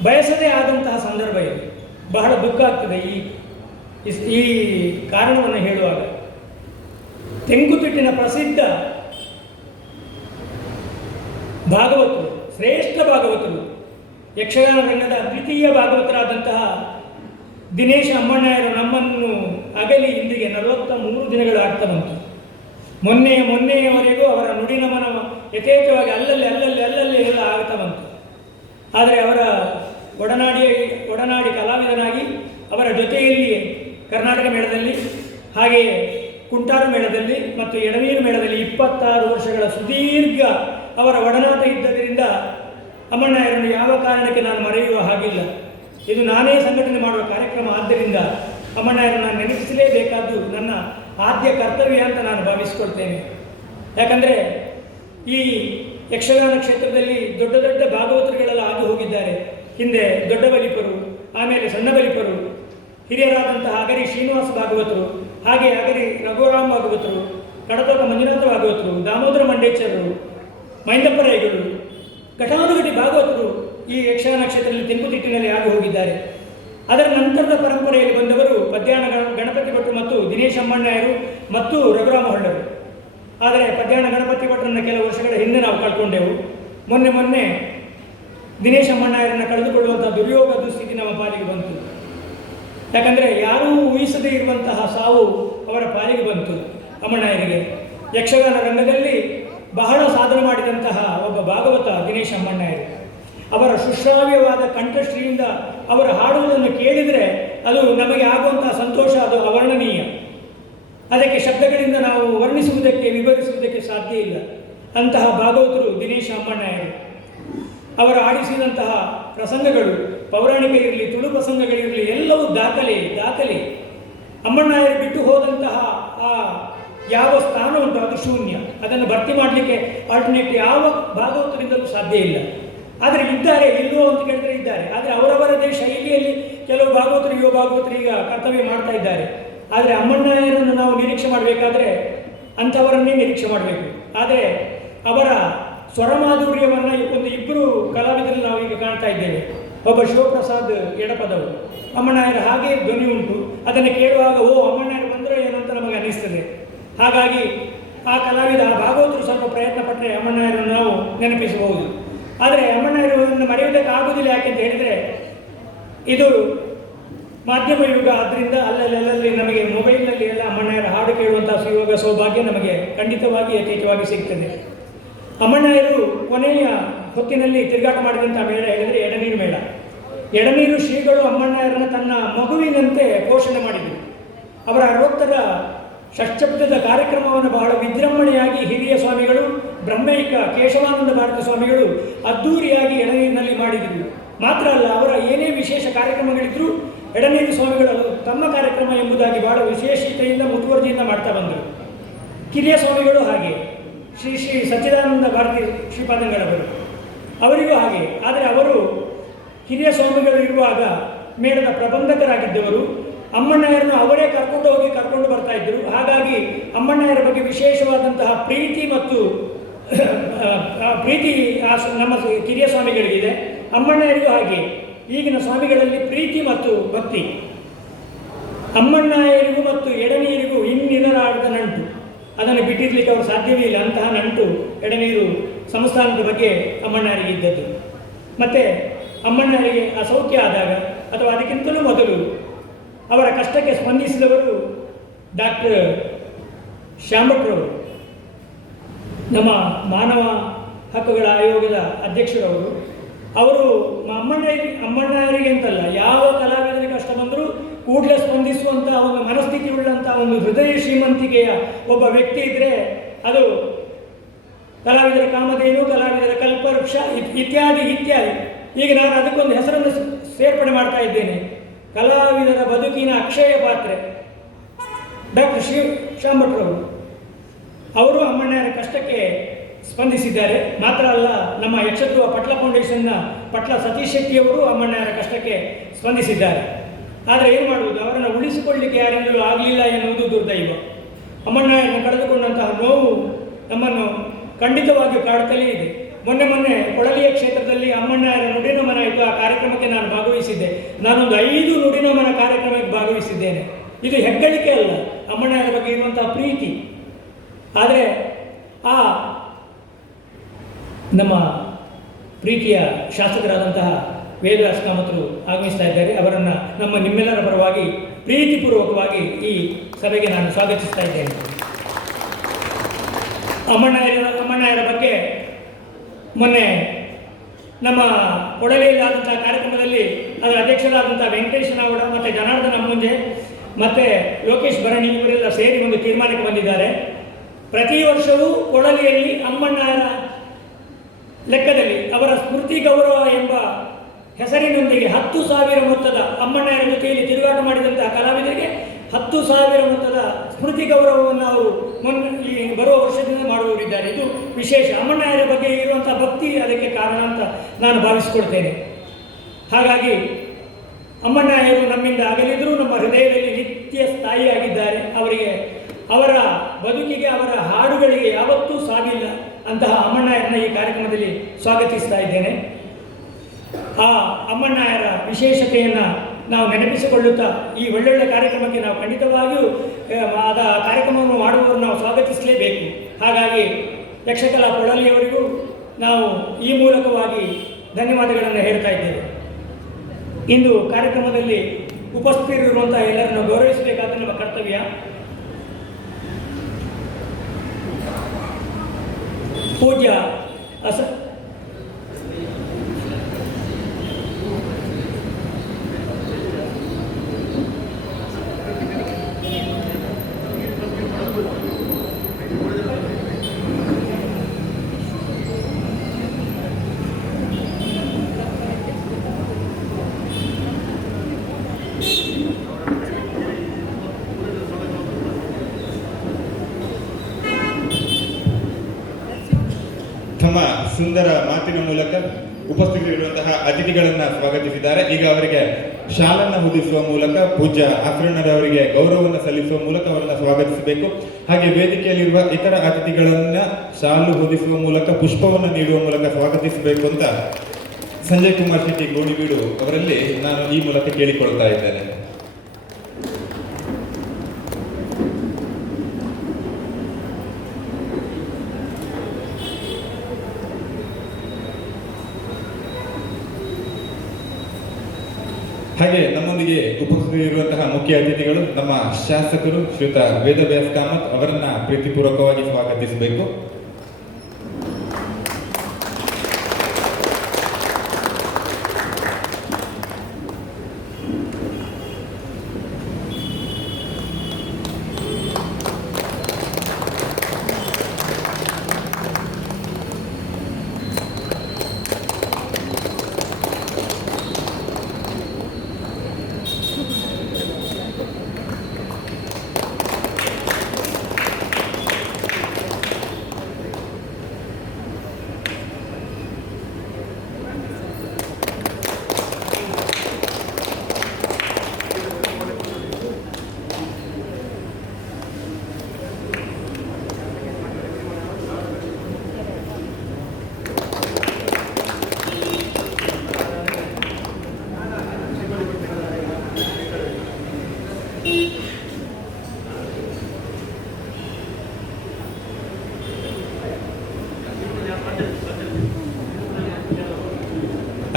ಬಯಸದೇ ಆದಂತಹ ಸಂದರ್ಭ ಇದೆ. ಬಹಳ ದುಃಖ ಆಗ್ತದೆ ಈ ಕಾರಣವನ್ನು ಹೇಳುವಾಗ. ತೆಂಕುತಿಟ್ಟಿನ ಪ್ರಸಿದ್ಧ ಭಾಗವತರು, ಶ್ರೇಷ್ಠ ಭಾಗವತರು, ಯಕ್ಷಗಾನ ರಂಗದ ಅದ್ವಿತೀಯ ಭಾಗವತರಾದಂತಹ ದಿನೇಶ ಅಮ್ಮಣ್ಣಯರು ನಮ್ಮನ್ನು ಅಗಲಿ ಇಂದಿಗೆ 43 ದಿನಗಳು ಆಗ್ತಾ ಬಂತು. ಮೊನ್ನೆಯವರೆಗೂ ಅವರ ನುಡಿ ನಮನ ಯಥೇಚ್ಛವಾಗಿ ಅಲ್ಲಲ್ಲಿ ಎಲ್ಲ ಆಗ್ತಾ ಬಂತು. ಆದರೆ ಅವರ ಒಡನಾಡಿ ಕಲಾವಿದನಾಗಿ ಅವರ ಜೊತೆಯಲ್ಲಿ ಕರ್ನಾಟಕ ಮೇಳದಲ್ಲಿ, ಹಾಗೆಯೇ ಕುಂಟಾರು ಮೇಳದಲ್ಲಿ ಮತ್ತು ಎಡನೀರು ಮೇಳದಲ್ಲಿ 26 ವರ್ಷಗಳ ಸುದೀರ್ಘ ಅವರ ಒಡನಾಟ ಇದ್ದದರಿಂದ ಅಮ್ಮಣ್ಣಯರನ್ನು ಯಾವ ಕಾರಣಕ್ಕೆ ನಾನು ಮರೆಯುವ ಹಾಗಿಲ್ಲ. ಇದು ನಾನೇ ಸಂಘಟನೆ ಮಾಡುವ ಕಾರ್ಯಕ್ರಮ. ಆದ್ದರಿಂದ ಅಮ್ಮಣ್ಣಯರನ್ನು ನಾನು ನೆನಪಿಸಲೇಬೇಕಾದ್ದು ನನ್ನ ಆದ್ಯ ಕರ್ತವ್ಯ ಅಂತ ನಾನು ಭಾವಿಸಿಕೊಳ್ತೇನೆ. ಯಾಕಂದರೆ ಈ ಯಕ್ಷಗಾನ ಕ್ಷೇತ್ರದಲ್ಲಿ ದೊಡ್ಡ ದೊಡ್ಡ ಭಾಗವತರುಗಳೆಲ್ಲ ಆಗಿ ಹೋಗಿದ್ದಾರೆ. ಹಿಂದೆ ದೊಡ್ಡ ಬಲಿಪರು, ಆಮೇಲೆ ಸಣ್ಣ ಬಲಿಪರು, ಹಿರಿಯರಾದಂತಹ ಅಗರಿ ಶ್ರೀನಿವಾಸ ಭಾಗವತರು, ಹಾಗೆ ಅಗರಿ ರಘುರಾಮ್ ಭಾಗವತರು, ಕಡತೋಕ ಮಂಜುನಾಥ ಭಾಗವತರು, ದಾಮೋದರ ಮಂಡೇಶ್ವರರು, ಮೈಂದಪ್ಪರೈಗಳು, ಘಟಾನುಘಟಿ ಭಾಗವತರು ಈ ಯಕ್ಷಗಾನ ಕ್ಷೇತ್ರದಲ್ಲಿ ತೆಂಕುತಿಟ್ಟಿನಲ್ಲಿ ಆಗಿ ಹೋಗಿದ್ದಾರೆ. ಅದರ ನಂತರದ ಪರಂಪರೆಯಲ್ಲಿ ಬಂದವರು ಪದ್ಯಾಣ ಗಣಪತಿ ಭಟ್ರು ಮತ್ತು ದಿನೇಶ ಅಮ್ಮಣ್ಣಯರು ಮತ್ತು ರಘುರಾಮ ಹೊಳ್ಳರು. ಆದರೆ ಪದ್ಯಾಣ ಗಣಪತಿ ಭಟ್ರನ್ನ ಕೆಲವು ವರ್ಷಗಳ ಹಿಂದೆ ನಾವು ಕಳ್ಕೊಂಡೆವು. ಮೊನ್ನೆ ದಿನೇಶ ಅಮ್ಮಣ್ಣಯರನ್ನು ಕಳೆದುಕೊಳ್ಳುವಂತಹ ದುರ್ಯೋಗ ದುಸ್ಥಿತಿ ನಮ್ಮ ಪಾಲಿಗೆ ಬಂತು. ಯಾಕಂದರೆ ಯಾರೂ ಊಹಿಸದೇ ಇರುವಂತಹ ಸಾವು ಅವರ ಪಾಲಿಗೆ ಬಂತು. ಅಮ್ಮಣ್ಣಯರಿಗೆ ಯಕ್ಷಗಾನ ರಂಗದಲ್ಲಿ ಬಹಳ ಸಾಧನೆ ಮಾಡಿದಂತಹ ಒಬ್ಬ ಭಾಗವತ ದಿನೇಶ ಅಮ್ಮಣ್ಣಯರು. ಅವರ ಸುಶ್ರಾವ್ಯವಾದ ಕಂಠಶ್ರೀಯಿಂದ ಅವರು ಹಾಡುವುದನ್ನು ಕೇಳಿದರೆ ಅದು ನಮಗೆ ಆಗುವಂತಹ ಸಂತೋಷ ಅದು ಅವರ್ಣನೀಯ. ಅದಕ್ಕೆ ಶಬ್ದಗಳಿಂದ ನಾವು ವರ್ಣಿಸುವುದಕ್ಕೆ, ವಿವರಿಸುವುದಕ್ಕೆ ಸಾಧ್ಯ ಇಲ್ಲ. ಅಂತಹ ಭಾಗವತರು ದಿನೇಶ ಅಮ್ಮಣ್ಣಯರು. ಅವರು ಆಡಿಸಿದಂತಹ ಪ್ರಸಂಗಗಳು, ಪೌರಾಣಿಕ ಇರಲಿ, ತುಳು ಪ್ರಸಂಗಗಳಿರಲಿ, ಎಲ್ಲವೂ ದಾಖಲೆ. ಅಮ್ಮಣ್ಣಯರು ಬಿಟ್ಟು ಹೋದಂತಹ ಆ ಯಾವ ಸ್ಥಾನ ಉಂಟು ಅದು ಶೂನ್ಯ. ಅದನ್ನು ಭರ್ತಿ ಮಾಡಲಿಕ್ಕೆ ಆಲ್ಟರ್ನೇಟ್ ಯಾವ ಭಾಗವತರಿಂದಲೂ ಸಾಧ್ಯ ಇಲ್ಲ. ಆದರೆ ಇದ್ದಾರೆ, ಇಲ್ಲವೋ ಅಂತ ಕೇಳಿದರೆ ಇದ್ದಾರೆ. ಆದರೆ ಅವರವರದೇ ಶೈಲಿಯಲ್ಲಿ ಕೆಲವು ಭಾಗವತರು, ಯುವ ಭಾಗವತರು ಈಗ ಕರ್ತವ್ಯ ಮಾಡ್ತಾ ಇದ್ದಾರೆ. ಆದರೆ ಅಮ್ಮಣ್ಣಯರನ್ನು ನಾವು ನಿರೀಕ್ಷೆ ಮಾಡಬೇಕಾದ್ರೆ ಅಂಥವರನ್ನೇ ನಿರೀಕ್ಷೆ ಮಾಡಬೇಕು. ಆದರೆ ಅವರ ಸ್ವರಮಾಧುರ್ಯವನ್ನು ಇಬ್ಬರು ಕಲಾವಿದರಲ್ಲಿ ನಾವು ಈಗ ಕಾಣ್ತಾ ಇದ್ದೇವೆ. ಒಬ್ಬ ಶಿವಪ್ರಸಾದ್ ಎಡಪದವರು, ಅಮ್ಮಣ್ಣಯರ ಹಾಗೆ ಧ್ವನಿ ಉಂಟು. ಅದನ್ನು ಕೇಳುವಾಗ ಅಮ್ಮಣ್ಣಯರು ಬಂದರೆ ಏನು ಅಂತ ನಮಗೆ ಅನ್ನಿಸ್ತದೆ. ಹಾಗಾಗಿ ಆ ಕಲಾವಿದ, ಆ ಭಾಗವತರು ಸ್ವಲ್ಪ ಪ್ರಯತ್ನ ಪಟ್ಟರೆ ಅಮ್ಮಣ್ಣಯರನ್ನು ನಾವು ನೆನಪಿಸಬಹುದು. ಆದರೆ ಅಮ್ಮಣ್ಣಯರನ್ನು ಮರೆಯುವುದಕ್ಕೆ ಆಗುವುದಿಲ್ಲ. ಯಾಕೆಂತ ಹೇಳಿದರೆ ಇದು ಮಾಧ್ಯಮ ಯುಗ. ಆದ್ದರಿಂದ ಅಲ್ಲಲ್ಲಿ ನಮಗೆ ಮೊಬೈಲ್ನಲ್ಲಿ ಎಲ್ಲ ಅಮ್ಮಣ್ಣಯರ ಹಾಡು ಕೇಳುವಂಥ ಸುಯೋಗ, ಸೌಭಾಗ್ಯ ನಮಗೆ ಖಂಡಿತವಾಗಿ ಯಥೇಚ್ಛವಾಗಿ ಸಿಗ್ತದೆ. ಅಮ್ಮಣ್ಣಯ್ಯರು ಕೊನೆಯ ಹೊತ್ತಿನಲ್ಲಿ ತಿರುಗಾಟ ಮಾಡಿದಂಥ ಮೇಳ ಹೇಳಿದರೆ ಎಡನೀರು ಮೇಳ. ಎಡನೀರು ಶ್ರೀಗಳು ಅಮ್ಮಣ್ಣಯ್ಯರನ್ನು ತನ್ನ ಮಗುವಿನಂತೆ ಪೋಷಣೆ ಮಾಡಿದರು. ಅವರ 60ರ ಷಟ್ಶಬ್ದದ ಕಾರ್ಯಕ್ರಮವನ್ನು ಬಹಳ ವಿಜೃಂಭಣೆಯಾಗಿ ಹಿರಿಯ ಸ್ವಾಮಿಗಳು, ಬ್ರಹ್ಮೈಕ ಕೇಶವಾನಂದ ಭಾರತ ಸ್ವಾಮಿಗಳು ಅದ್ಧೂರಿಯಾಗಿ ಎಡನೀರಿನಲ್ಲಿ ಮಾಡಿದರು. ಮಾತ್ರ ಅಲ್ಲ, ಅವರ ಏನೇ ವಿಶೇಷ ಕಾರ್ಯಕ್ರಮಗಳಿದ್ದರೂ ಎಡನೀರು ಸ್ವಾಮಿಗಳು ತಮ್ಮ ಕಾರ್ಯಕ್ರಮ ಎಂಬುದಾಗಿ ಬಹಳ ವಿಶೇಷತೆಯಿಂದ ಮುತುವರ್ಜಿಯಿಂದ ಮಾಡ್ತಾ ಬಂದರು. ಕಿರಿಯ ಸ್ವಾಮಿಗಳು ಹಾಗೆ, ಶ್ರೀ ಶ್ರೀ ಸಚ್ಚಿದಾನಂದ ಭಾರತಿ ಶ್ರೀಪಾದಂಗಳವರು ಅವರಿಗೂ ಹಾಗೆ. ಆದರೆ ಅವರು ಹಿರಿಯ ಸ್ವಾಮಿಗಳು ಇರುವಾಗ ಮೇಳದ ಪ್ರಬಂಧಕರಾಗಿದ್ದವರು. ಅಮ್ಮಣ್ಣಯ್ಯರನ್ನು ಅವರೇ ಕರ್ಕೊಂಡು ಬರ್ತಾ ಇದ್ದರು. ಹಾಗಾಗಿ ಅಮ್ಮಣ್ಣಯ್ಯರ ಬಗ್ಗೆ ವಿಶೇಷವಾದಂತಹ ಪ್ರೀತಿ ಮತ್ತು ಪ್ರೀತಿ ನಮ್ಮ ಕಿರಿಯ ಸ್ವಾಮಿಗಳಿಗಿದೆ. ಅಮ್ಮಣ್ಣಯ್ಯರಿಗೂ ಹಾಗೆ ಈಗಿನ ಸ್ವಾಮಿಗಳಲ್ಲಿ ಪ್ರೀತಿ ಮತ್ತು ಭಕ್ತಿ. ಅಮ್ಮಣ್ಣಯ್ಯರಿಗೂ ಮತ್ತು ಎಡನೀರಿಗೂ ಇನ್ನಿರಲಾರದ ನಂಟು, ಅದನ್ನು ಬಿಟ್ಟಿರ್ಲಿಕ್ಕೆ ಅವರು ಸಾಧ್ಯವೇ ಇಲ್ಲ. ಅಂತಹ ನಂಟು ಎಡನೀರು ಸಂಸ್ಥಾನದ ಬಗ್ಗೆ ಅಮ್ಮಣ್ಣಯ್ಯರಿಗೆ ಇದ್ದದ್ದು. ಮತ್ತು ಅಮ್ಮಣ್ಣಯ್ಯರಿಗೆ ಅಸೌಖ್ಯ ಆದಾಗ ಅಥವಾ ಅದಕ್ಕಿಂತಲೂ ಮೊದಲು ಅವರ ಕಷ್ಟಕ್ಕೆ ಸ್ಪಂದಿಸಿದವರು ಡಾಕ್ಟರ್ ಶ್ಯಾಮಭಟ್ರವರು, ನಮ್ಮ ಮಾನವ ಹಕ್ಕುಗಳ ಆಯೋಗದ ಅಧ್ಯಕ್ಷರವರು. ಅವರು ಅಮ್ಮಣ್ಣಯ್ಯರಿಗೆ ಅಂತಲ್ಲ, ಯಾವ ಕಲಾವಿದರಿಗೆ ಕಷ್ಟ ಬಂದರೂ ಕೂಡಲೇ ಸ್ಪಂದಿಸುವಂಥ ಒಂದು ಮನಸ್ಥಿತಿ ಉಳ್ಳಂಥ ಒಂದು ಹೃದಯ ಶ್ರೀಮಂತಿಕೆಯ ಒಬ್ಬ ವ್ಯಕ್ತಿ ಇದ್ದರೆ ಅದು ಕಲಾವಿದರ ಕಾಮಧೇನು, ಕಲಾವಿದರ ಕಲ್ಪವೃಕ್ಷ ಇತ್ಯಾದಿ ಇತ್ಯಾದಿ. ಈಗ ನಾನು ಅದಕ್ಕೊಂದು ಹೆಸರನ್ನು ಸೇರ್ಪಡೆ ಮಾಡ್ತಾ ಇದ್ದೇನೆ. ಕಲಾವಿದರ ಬದುಕಿನ ಅಕ್ಷಯ ಪಾತ್ರೆ ಡಾಕ್ಟರ್ ಶ್ಯಾಮಭಟ್ರವರು. ಅವರು ಅಮ್ಮಣ್ಣಯ್ಯರ ಕಷ್ಟಕ್ಕೆ ಸ್ಪಂದಿಸಿದ್ದಾರೆ. ಮಾತ್ರ ಅಲ್ಲ, ನಮ್ಮ ಯಕ್ಷಧ್ರುವ ಪಟ್ಲ ಫೌಂಡೇಶನ್ನ ಪಟ್ಲ ಸತೀಶ್ ಶೆಟ್ಟಿಯವರು ಅಮ್ಮಣ್ಣಯ್ಯರ ಕಷ್ಟಕ್ಕೆ ಸ್ಪಂದಿಸಿದ್ದಾರೆ. ಆದರೆ ಏನು ಮಾಡುವುದು, ಅವರನ್ನು ಉಳಿಸಿಕೊಳ್ಳಲಿಕ್ಕೆ ಯಾರಿಂದಲೂ ಆಗಲಿಲ್ಲ ಎನ್ನುವುದು ದುರ್ದೈವ. ಅಮ್ಮಣ್ಣಯ್ಯರನ್ನು ಕಳೆದುಕೊಂಡಂತಹ ನೋವು ನಮ್ಮನ್ನು ಖಂಡಿತವಾಗಿಯೂ ಕಾಡುತ್ತಲೇ ಇದೆ. ಮೊನ್ನೆ ಕೊಳಲಿಯ ಕ್ಷೇತ್ರದಲ್ಲಿ ಅಮ್ಮಣ್ಣಯ್ಯರ ನುಡಿನಮನ ಇದ್ದು ಆ ಕಾರ್ಯಕ್ರಮಕ್ಕೆ ನಾನು ಭಾಗವಹಿಸಿದ್ದೆ. ನಾನೊಂದು 5 ನುಡಿನಮನ ಕಾರ್ಯಕ್ರಮಕ್ಕೆ ಭಾಗವಹಿಸಿದ್ದೇನೆ. ಇದು ಹೆಗ್ಗಳಿಕೆ ಅಲ್ಲ, ಅಮ್ಮಣ್ಣಯ್ಯರ ಬಗ್ಗೆ ಇರುವಂತಹ ಪ್ರೀತಿ. ಆದರೆ ಆ ನಮ್ಮ ಪ್ರೀತಿಯ ಶಾಸಕರಾದಂತಹ ವೇದವ್ಯಾಸ ಕಾಮತರು ಆಗಮಿಸ್ತಾ ಇದ್ದಾರೆ. ಅವರನ್ನು ನಿಮ್ಮೆಲ್ಲರ ಪರವಾಗಿ ಪ್ರೀತಿಪೂರ್ವಕವಾಗಿ ಈ ಸಭೆಗೆ ನಾನು ಸ್ವಾಗತಿಸ್ತಾ ಇದ್ದೇನೆ. ಅಮ್ಮಣ್ಣಯ್ಯರ ಬಗ್ಗೆ ಮೊನ್ನೆ ನಮ್ಮ ಕೊಡಲಿಯಲ್ಲಾದಂಥ ಕಾರ್ಯಕ್ರಮದಲ್ಲಿ ಅದರ ಅಧ್ಯಕ್ಷರಾದಂಥ ವೆಂಕಟೇಶ ನಾವಡ ಮತ್ತು ಜನಾರ್ದನ ಮುಂಜೆ ಮತ್ತು ಲೋಕೇಶ್ ಭರಣಿ ಇವರೆಲ್ಲ ಸೇರಿ ಒಂದು ತೀರ್ಮಾನಕ್ಕೆ ಬಂದಿದ್ದಾರೆ. ಪ್ರತಿ ವರ್ಷವೂ ಕೊಡಲಿಯಲ್ಲಿ ಅಮ್ಮಣ್ಣಯ್ಯರ ಲೆಕ್ಕದಲ್ಲಿ ಅವರ ಸ್ಮೃತಿ ಗೌರವ ಎಂಬ ಹೆಸರಿನೊಂದಿಗೆ 10,000 ಮೊತ್ತದ ಅಮ್ಮಣ್ಣಯ್ಯರ ಜೊತೆಯಲ್ಲಿ ತಿರುಗಾಟ ಮಾಡಿದಂತಹ ಕಲಾವಿದರಿಗೆ 10,000 ಮೊತ್ತದ ಸ್ಮೃತಿ ಗೌರವವನ್ನು ಅವರು ಈ ಬರುವ ವರ್ಷದಿಂದ ಮಾಡುವವರಿದ್ದಾರೆ. ಇದು ವಿಶೇಷ. ಅಮ್ಮಣ್ಣಯ್ಯರ ಬಗ್ಗೆ ಇರುವಂಥ ಭಕ್ತಿ ಅದಕ್ಕೆ ಕಾರಣ ಅಂತ ನಾನು ಭಾವಿಸಿಕೊಳ್ತೇನೆ. ಹಾಗಾಗಿ ಅಮ್ಮಣ್ಣಯ್ಯರು ನಮ್ಮಿಂದ ಅಗಲಿದರೂ ನಮ್ಮ ಹೃದಯದಲ್ಲಿ ನಿತ್ಯ ಸ್ಥಾಯಿಯಾಗಿದ್ದಾರೆ. ಅವರ ಬದುಕಿಗೆ, ಅವರ ಹಾಡುಗಳಿಗೆ ಯಾವತ್ತೂ ಸಾವಿಲ್ಲ. ಅಂತಹ ಅಮ್ಮಣ್ಣಯ್ಯರನ್ನ ಈ ಕಾರ್ಯಕ್ರಮದಲ್ಲಿ ಸ್ವಾಗತಿಸ್ತಾ ಇದ್ದೇನೆ. ಆ ಅಮ್ಮಣ್ಣಯ್ಯರ ವಿಶೇಷತೆಯನ್ನು ನಾವು ನೆನಪಿಸಿಕೊಳ್ಳುತ್ತಾ ಈ ಒಳ್ಳೊಳ್ಳೆ ಕಾರ್ಯಕ್ರಮಕ್ಕೆ ನಾವು ಖಂಡಿತವಾಗಿಯೂ ಕಾರ್ಯಕ್ರಮವನ್ನು ಮಾಡುವವರು ನಾವು ಸ್ವಾಗತಿಸಲೇಬೇಕು. ಹಾಗಾಗಿ ಯಕ್ಷಕಲಾ ಕೊಡಲಿಯವರಿಗೂ ನಾವು ಈ ಮೂಲಕವಾಗಿ ಧನ್ಯವಾದಗಳನ್ನು ಹೇಳ್ತಾ ಇದ್ದೇವೆ. ಇಂದು ಕಾರ್ಯಕ್ರಮದಲ್ಲಿ ಉಪಸ್ಥಿತರಿರುವಂತಹ ಎಲ್ಲರನ್ನು ಗೌರವಿಸಬೇಕಾದ ನಮ್ಮ ಕರ್ತವ್ಯ. ಪೂಜ್ಯ ತಮ್ಮ ಸುಂದರ ಮಾತಿನ ಮೂಲಕ ಉಪಸ್ಥಿತರಿರುವಂತಹ ಅತಿಥಿಗಳನ್ನ ಸ್ವಾಗತಿಸಿದ್ದಾರೆ. ಈಗ ಅವರಿಗೆ ಶಾಲನ್ನು ಹೊದಿಸುವ ಮೂಲಕ ಪೂಜ್ಯ ಆಫ್ರಣರವರಿಗೆ ಗೌರವವನ್ನು ಸಲ್ಲಿಸುವ ಮೂಲಕ ಅವರನ್ನು ಸ್ವಾಗತಿಸಬೇಕು. ಹಾಗೆ ವೇದಿಕೆಯಲ್ಲಿರುವ ಇತರ ಅತಿಥಿಗಳನ್ನ ಶಾಲು ಹೊದಿಸುವ ಮೂಲಕ ಪುಷ್ಪವನ್ನು ನೀಡುವ ಮೂಲಕ ಸ್ವಾಗತಿಸಬೇಕು ಅಂತ ಸಂಜಯ್ ಕುಮಾರ್ ಶೆಟ್ಟಿ ಗೋಣಿಬೀಡು ಅವರಲ್ಲಿ ನಾನು ಈ ಮೂಲಕ ಕೇಳಿಕೊಳ್ತಾ ಇದ್ದೇನೆ. ಹಾಗೆ ನಮ್ಮೊಂದಿಗೆ ಉಪಸ್ಥಿತರಿರುವಂತಹ ಮುಖ್ಯ ಅತಿಥಿಗಳು ನಮ್ಮ ಶಾಸಕರು ಶ್ರೀಯುತ ವೇದವ್ಯಾಸ ಕಾಮತ್ ಅವರನ್ನ ಪ್ರೀತಿಪೂರ್ವಕವಾಗಿ ಸ್ವಾಗತಿಸಬೇಕು.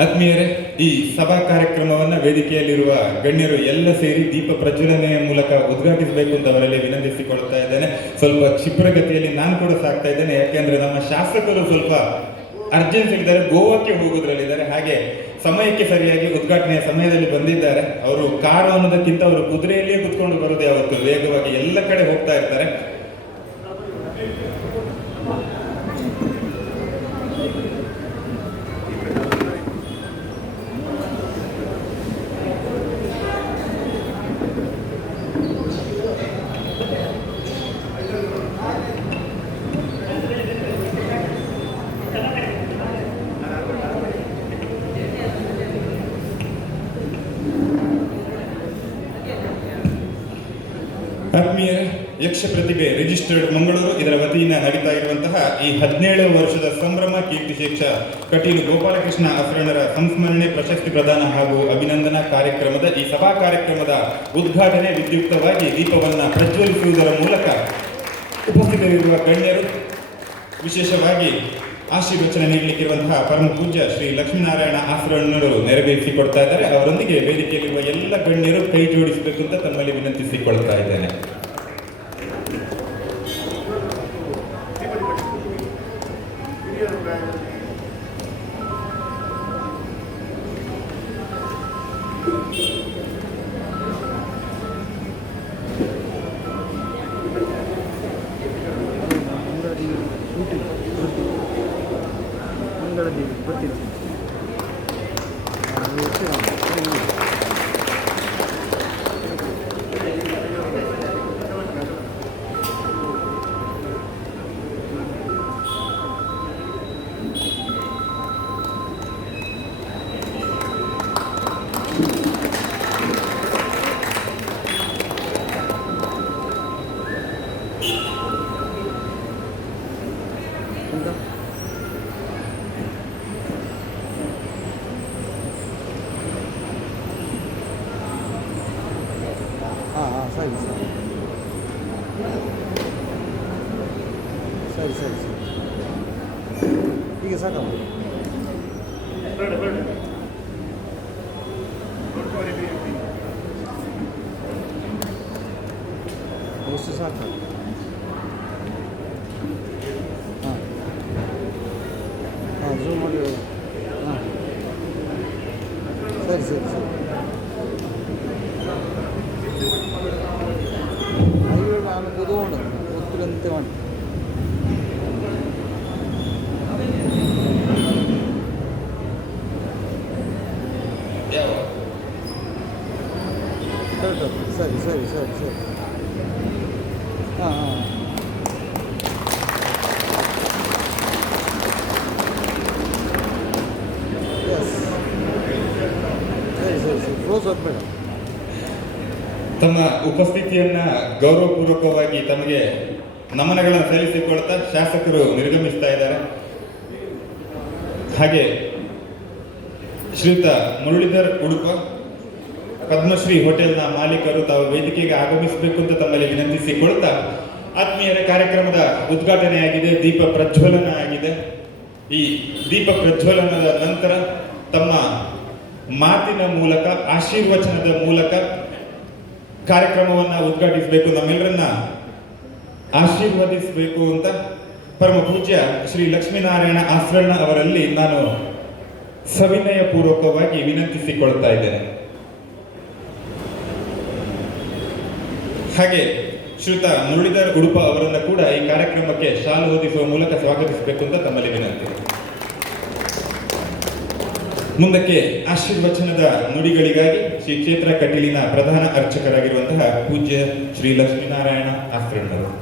ಆತ್ಮೀಯರೇ, ಈ ಸಭಾ ಕಾರ್ಯಕ್ರಮವನ್ನು ವೇದಿಕೆಯಲ್ಲಿರುವ ಗಣ್ಯರು ಎಲ್ಲ ಸೇರಿ ದೀಪ ಪ್ರಜ್ವಲನೆಯ ಮೂಲಕ ಉದ್ಘಾಟಿಸಬೇಕು ಅಂತ ಅವರಲ್ಲಿ ವಿನಂತಿಸಿಕೊಳ್ತಾ ಇದ್ದೇನೆ. ಸ್ವಲ್ಪ ಕ್ಷಿಪ್ರಗತಿಯಲ್ಲಿ ನಾನು ಕೂಡ ಸಾಕ್ತಾ ಇದ್ದೇನೆ, ಯಾಕೆಂದ್ರೆ ನಮ್ಮ ಶಾಸಕರು ಸ್ವಲ್ಪ ಅರ್ಜೆನ್ಸಿ ಇದ್ದಾರೆ, ಗೋವಾಕ್ಕೆ ಹೋಗೋದ್ರಲ್ಲಿದ್ದಾರೆ. ಹಾಗೆ ಸಮಯಕ್ಕೆ ಸರಿಯಾಗಿ ಉದ್ಘಾಟನೆಯ ಸಮಯದಲ್ಲಿ ಬಂದಿದ್ದಾರೆ. ಅವರು ಕಾರು ಅನ್ನೋದಕ್ಕಿಂತ ಅವರು ಕುದುರೆಯಲ್ಲಿಯೇ ಕುತ್ಕೊಂಡು ಬರೋದು ಯಾವತ್ತು, ವೇಗವಾಗಿ ಎಲ್ಲ ಕಡೆ ಹೋಗ್ತಾ ಇರ್ತಾರೆ. ಆತ್ಮೀಯರೇ, ಯಕ್ಷ ಪ್ರತಿಭೆ ರಿಜಿಸ್ಟರ್ಡ್ ಮಂಗಳೂರು ಇದರ ವತಿಯಿಂದ ನಡೀತಾ ಇರುವಂತಹ ಈ 17 ವರ್ಷದ ಸಂಭ್ರಮ ಕೀರ್ತಿಶೇಷ ಕಟೀಲು ಗೋಪಾಲಕೃಷ್ಣ ಅಸರಣರ ಸಂಸ್ಮರಣೆ ಪ್ರಶಸ್ತಿ ಪ್ರದಾನ ಹಾಗೂ ಅಭಿನಂದನಾ ಕಾರ್ಯಕ್ರಮದ ಈ ಸಭಾ ಕಾರ್ಯಕ್ರಮದ ಉದ್ಘಾಟನೆ ವಿದ್ಯುಕ್ತವಾಗಿ ದೀಪವನ್ನು ಪ್ರಜ್ವಲಿಸುವುದರ ಮೂಲಕ ಉಪಸ್ಥಿತರಿರುವ ಗಣ್ಯರು, ವಿಶೇಷವಾಗಿ ಆಶೀರ್ವಚನ ನೀಡಲಿಕ್ಕಿರುವಂತಹ ಪರಮ ಪೂಜ್ಯ ಶ್ರೀ ಲಕ್ಷ್ಮೀನಾರಾಯಣ ಆಸರಣರು ನೆರವೇರಿಸಿಕೊಡ್ತಾ ಇದ್ದಾರೆ. ಅವರೊಂದಿಗೆ ವೇದಿಕೆಯಲ್ಲಿರುವ ಎಲ್ಲ ಗಣ್ಯರು ಕೈ ಜೋಡಿಸಬೇಕು ಅಂತ ತಮ್ಮಲ್ಲಿ ವಿನಂತಿಸಿಕೊಳ್ತಾ ಇದ್ದೇನೆ. ಸರಿ ಈಗ ಸಾಕಮ್ಮ. ಅಷ್ಟು ಸಾಕು. ಹಾಂ ಹಾಂ ಝೂಮ್ ಮಾಡಿ. ಹಾಂ ಸರಿ ಆಮೇಲೆ ಕುದುಕೊಂಡು ಒತ್ತುಲಂತೆ ಮಾಡಿ. ಸರಿ ಹಾಂ ಎಸ್ ಸರಿ ಕ್ಲೋಸ್ ಆಗಬೇಡ. ತಮ್ಮ ಉಪಸ್ಥಿತಿಯನ್ನ ಗೌರವಪೂರ್ವಕವಾಗಿ ತಮಗೆ ನಮನಗಳನ್ನು ಸಲ್ಲಿಸಿಕೊಳ್ತಾ ಶಾಸಕರು ನಿರ್ಗಮಿಸ್ತಾ ಇದ್ದಾರೆ. ಹಾಗೆ ಶ್ರೀಯುತ ಮುರಳೀಧರ್ ಉಡುಪ ಪದ್ಮಶ್ರೀ ಹೋಟೆಲ್ನ ಮಾಲೀಕರು ತಾವು ವೇದಿಕೆಗೆ ಆಗಮಿಸಬೇಕು ಅಂತ ತಮ್ಮಲ್ಲಿ ವಿನಂತಿಸಿಕೊಳ್ತಾ, ಆತ್ಮೀಯರ ಕಾರ್ಯಕ್ರಮದ ಉದ್ಘಾಟನೆ ಆಗಿದೆ, ದೀಪ ಪ್ರಜ್ವಲನ ಆಗಿದೆ. ಈ ದೀಪ ಪ್ರಜ್ವಲನದ ನಂತರ ತಮ್ಮ ಮಾತಿನ ಮೂಲಕ, ಆಶೀರ್ವಚನದ ಮೂಲಕ ಕಾರ್ಯಕ್ರಮವನ್ನು ಉದ್ಘಾಟಿಸಬೇಕು, ನಮ್ಮೆಲ್ಲರನ್ನ ಆಶೀರ್ವದಿಸಬೇಕು ಅಂತ ಪರಮ ಪೂಜ್ಯ ಶ್ರೀ ಲಕ್ಷ್ಮೀನಾರಾಯಣ ಆಸರಣ ಅವರಲ್ಲಿ ನಾನು ಸವಿನಯ ಪೂರ್ವಕವಾಗಿ ವಿನಂತಿಸಿಕೊಳ್ತಾ ಇದ್ದೇನೆ. ಹಾಗೆ ಶ್ರೀಯುತ ಮುರಳೀಧರ್ ಉಡುಪ ಅವರನ್ನು ಕೂಡ ಈ ಕಾರ್ಯಕ್ರಮಕ್ಕೆ ಶಾಲು ಹೊದಿಸುವ ಮೂಲಕ ಸ್ವಾಗತಿಸಬೇಕು ಅಂತ ತಮ್ಮಲ್ಲಿ ವಿನಂತಿ. ಮುಂದಕ್ಕೆ ಆಶೀರ್ವಚನದ ನುಡಿಗಳಿಗಾಗಿ ಶ್ರೀ ಕ್ಷೇತ್ರ ಕಟೀಲಿನ ಪ್ರಧಾನ ಅರ್ಚಕರಾಗಿರುವಂತಹ ಪೂಜ್ಯ ಶ್ರೀ ಲಕ್ಷ್ಮೀನಾರಾಯಣ ಆಸರಣರು.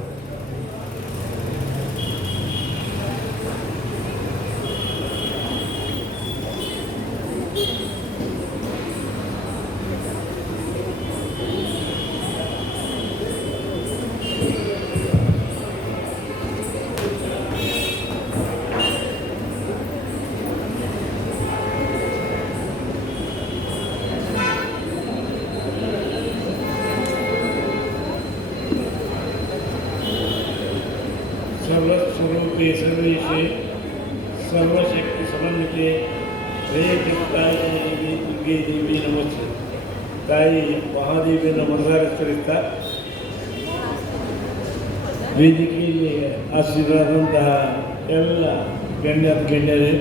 ಹರೇ ಕೃಷ್ಣಾಯ ದುರ್ಗೆ ದೇವಿ ನಮಸ್ತೆ. ತಾಯಿ ಮಹಾದೇವಿಯನ್ನು ಮನಸಾರಿಸ್ತಾ ವೇದಿಕೆಯಲ್ಲಿ ಆಶೀರ್ವಾದಂತಹ ಎಲ್ಲ ಗಣ್ಯರೇ,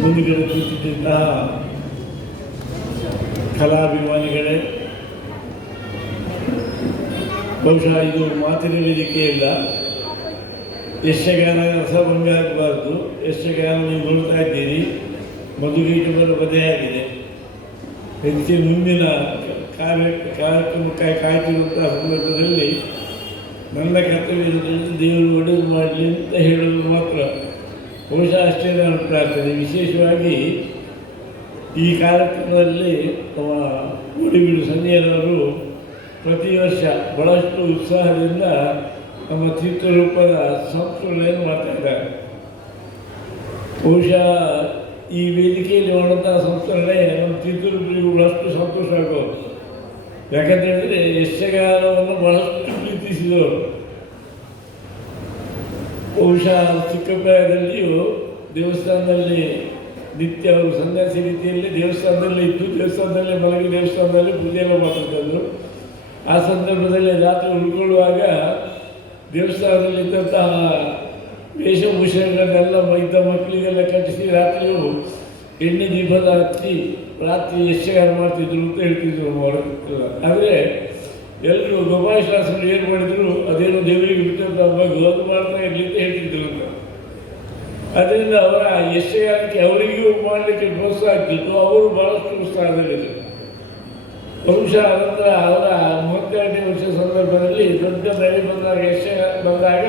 ಮುಂದುಗಡೆ ಕೂತಿದ್ದಂತಹ ಕಲಾಭಿಮಾನಿಗಳೇ, ಬಹುಶಃ ಇದು ಮಾತಿನ ವೇದಿಕೆಯಿಲ್ಲ. ಯಕ್ಷಗಾನ ರಸಭಂಗ ಆಗಬಾರ್ದು. ಯಕ್ಷಗಾನ ನೀವು ನೋಡ್ತಾ ಇದ್ದೀರಿ, ಮಧುಗೀಟಗಳ ಬದೆಯಾಗಿದೆ. ಹೆಚ್ಚಿನ ಮುಂದಿನ ಕಾರ್ಯಕ್ರಮಕ್ಕೆ ಕಾಯ್ತಿರುವಂತಹ ಸಂದರ್ಭದಲ್ಲಿ ನನ್ನ ಕರ್ತವ್ಯ ದೇವರು ಒಳ್ಳೆಯದು ಮಾಡಲಿ ಅಂತ ಹೇಳೋದು ಮಾತ್ರ. ಬಹುಶಃ ಅಷ್ಟೇ ನಾನು ಪ್ರಾರ್ಥನೆ. ವಿಶೇಷವಾಗಿ ಈ ಕಾರ್ಯಕ್ರಮದಲ್ಲಿ ನಮ್ಮ ಮೂಡಿಬೀಡು ಸಂಜಯನವರು ಪ್ರತಿ ವರ್ಷ ಬಹಳಷ್ಟು ಉತ್ಸಾಹದಿಂದ ನಮ್ಮ ಚಿತ್ರರೂಪದ ಸಂಸ್ಕೃತಿಯನ್ನು ಮಾಡ್ತಾಯಿದ್ದಾರೆ. ಬಹುಶಃ ಈ ವೇದಿಕೆಯಲ್ಲಿ ಮಾಡುವಂತಹ ಸಂಸ್ಕರಣೆ ನಮ್ಮ ಚಿತ್ರರೂಪರಿಗೂ ಬಹಳಷ್ಟು ಸಂತೋಷ ಆಗೋದು. ಯಾಕಂತ ಹೇಳಿದರೆ ಯಕ್ಷಗಾನವನ್ನು ಬಹಳಷ್ಟು ಪ್ರೀತಿಸಿದವರು. ಬಹುಶಃ ಚಿಕ್ಕ ಪ್ರಾಯದಲ್ಲಿಯೂ ದೇವಸ್ಥಾನದಲ್ಲಿ ನಿತ್ಯ ಅವರು ಸನ್ಯಾಸಿ ರೀತಿಯಲ್ಲಿ ದೇವಸ್ಥಾನದಲ್ಲಿ ಇದ್ದು, ದೇವಸ್ಥಾನದಲ್ಲೇ ಮಲಗಿ ದೇವಸ್ಥಾನದಲ್ಲಿ ಪೂಜೆಯನ್ನು ಮಾಡ್ತಿದ್ದರು. ಆ ಸಂದರ್ಭದಲ್ಲಿ ರಾತ್ರಿ ಉಳ್ಕೊಳ್ಳುವಾಗ ದೇವಸ್ಥಾನದಲ್ಲಿದ್ದಂತಹ ವೇಷಭೂಷಣಗಳನ್ನೆಲ್ಲ ಇದ್ದ ಮಕ್ಕಳಿಗೆಲ್ಲ ಕಟ್ಟಿಸಿ ರಾತ್ರಿಯೂ ಎಣ್ಣೆ ದೀಪದ ಹಚ್ಚಿ ರಾತ್ರಿ ಯಕ್ಷಗಾನ ಮಾಡ್ತಿದ್ರು ಅಂತ ಹೇಳ್ತಿದ್ರು ಅವರು. ಆದರೆ ಎಲ್ಲರೂ ಗೋಪಾಲಶಾಸ್ತ್ರಿ ಏನು ಮಾಡಿದ್ರು, ಅದೇನೋ ದೇವರಿಗೆ ಬಿಟ್ಟಂತ ಅದು ಮಾಡ್ತಾ ಇರಲಿ ಅಂತ ಹೇಳ್ತಿದ್ರು ಅಂತ. ಅದರಿಂದ ಅವರ ಯಕ್ಷಗಾನಕ್ಕೆ ಅವರಿಗೂ ಮಾಡಲಿಕ್ಕೆ ಪ್ರೋತ್ಸಾಹ ಆಗ್ತಿತ್ತು. ಅವರು ಭಾಳಷ್ಟು ಉತ್ಸಾಹದಲ್ಲಿದ್ದರು. ಬಹುಶಃ ಅನಂತರ ಅವರ 32ನೇ ವರ್ಷ ಸಂದರ್ಭದಲ್ಲಿ ದೊಡ್ಡ ಮಳೆ ಬಂದಾಗ ಯಕ್ಷಗಾನ ಬಂದಾಗ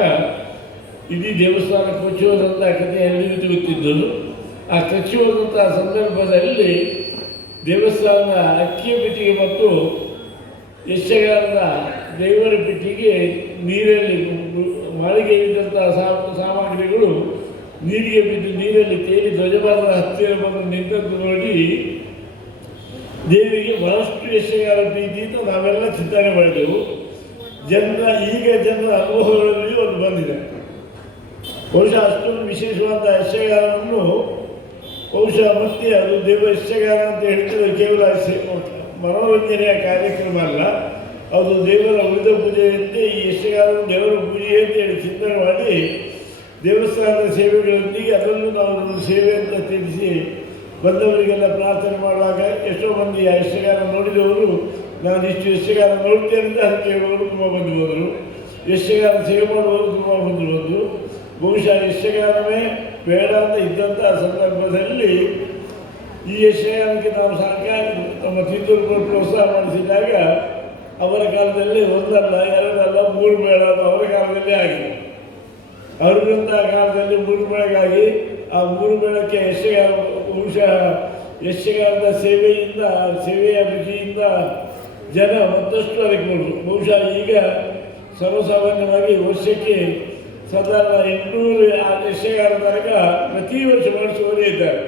ಇಡೀ ದೇವಸ್ಥಾನ ಕೊಚ್ಚುವುದಂಥ ಕಥೆ ಎಲ್ಲರಿಗೂ ತಿಳಿಯುತ್ತಿದ್ದರು. ಆ ಕಚ್ಚುವುದಂಥ ಸಂದರ್ಭದಲ್ಲಿ ದೇವಸ್ಥಾನದ ಅಕ್ಕಿಯ ಪೆಟ್ಟಿಗೆ ಮತ್ತು ಯಕ್ಷಗಾನದ ದೇವರ ಪೆಟ್ಟಿಗೆ ನೀರಲ್ಲಿ ಮಾಳಿಗೆಯಿದ್ದಂತಹ ಸಾಮಗ್ರಿಗಳು ನೀರಿಗೆ ಬಿದ್ದು ನೀರಲ್ಲಿ ತೇಲಿ ಧ್ವಜಭಾರದ ಹತ್ತಿರ ಬಂದು ನಿಂತದ್ದು ನೋಡಿ ದೇವಿಗೆ ಬಹಳಷ್ಟು ಯಕ್ಷಗಾನ ಪ್ರೀತಿ ಅಂತ ನಾವೆಲ್ಲ ಚಿಂತನೆ ಮಾಡಿದೆವು. ಜನರ ಅನುಭವಗಳಲ್ಲಿ ಅದು ಬಂದಿದೆ. ಬಹುಶಃ ಅಷ್ಟೊಂದು ವಿಶೇಷವಾದ ಯಕ್ಷಗಾನವನ್ನು ಬಹುಶಃ ಮತ್ತೆ ಅದು ದೇವ ಯಕ್ಷಗಾನ ಅಂತ ಹೇಳ್ತಿದ್ರೆ ಕೇವಲ ಮನೋರಂಜನೆಯ ಕಾರ್ಯಕ್ರಮ ಅಲ್ಲ, ಅದು ದೇವರ ಉಳಿದ ಪೂಜೆಯಂತೆ ಈ ಯಕ್ಷಗಾನ ದೇವರ ಪೂಜೆ ಅಂತ ಹೇಳಿ ಚಿಂತನೆ ಮಾಡಿ ದೇವಸ್ಥಾನದ ಸೇವೆಗಳೊಂದಿಗೆ ಅದನ್ನು ನಾವು ಸೇವೆ ಅಂತ ತಿಳಿಸಿ ಬಂದವರಿಗೆಲ್ಲ ಪ್ರಾರ್ಥನೆ ಮಾಡುವಾಗ ಎಷ್ಟೋ ಮಂದಿ ಆ ಯಕ್ಷಗಾನ ನೋಡಿದವರು ನಾನು ಇಷ್ಟು ಯಕ್ಷಗಾನ ನೋಡ್ತೇನೆ ಅಂತ ಅದಕ್ಕೆ ಹೇಳುವವರು ತುಂಬ ಮಂದಿ ಹೋದರು. ಯಕ್ಷಗಾನ ಸೇವೆ ಮಾಡುವವರು ತುಂಬ ಮಂದಿ ಹೋದರು. ಬಹುಶಃ ಯಕ್ಷಗಾನವೇ ಬೇಡ ಅಂತ ಇದ್ದಂಥ ಸಂದರ್ಭದಲ್ಲಿ ಈ ಯಕ್ಷಗಾನಕ್ಕೆ ನಾವು ಸರ್ಕಾರ ನಮ್ಮ ಚಿತ್ರದುರ್ಗ ಪ್ರೋತ್ಸಾಹ ಮಾಡಿಸಿದಾಗ ಅವರ ಕಾಲದಲ್ಲಿ ಒಂದಲ್ಲ ಎರಡಲ್ಲ 3 ಮೇಳ ಅವರ ಕಾಲದಲ್ಲಿ ಆಗಿದೆ. ಅವ್ರಿಗಂತ ಕಾಲದಲ್ಲಿ 3 ಮೇಳಗಾಗಿ ಆ 3 ಮೇಳಕ್ಕೆ ಯಕ್ಷಗಾನ ಬಹುಶಃ ಯಕ್ಷಗಾನದ ಸೇವೆಯ ರುಚಿಯಿಂದ ಜನ ಮತ್ತಷ್ಟು ಅದಕ್ಕೆ ನೋಡಿದ್ರು. ಬಹುಶಃ ಈಗ ಸರ್ವಸಾಮಾನ್ಯವಾಗಿ ವರ್ಷಕ್ಕೆ ಸಾಧಾರಣ 800 ಯಕ್ಷಗಾನ ತನಕ ಪ್ರತಿ ವರ್ಷ ಮಾಡಿಸುವವರೇ ಇದ್ದಾರೆ.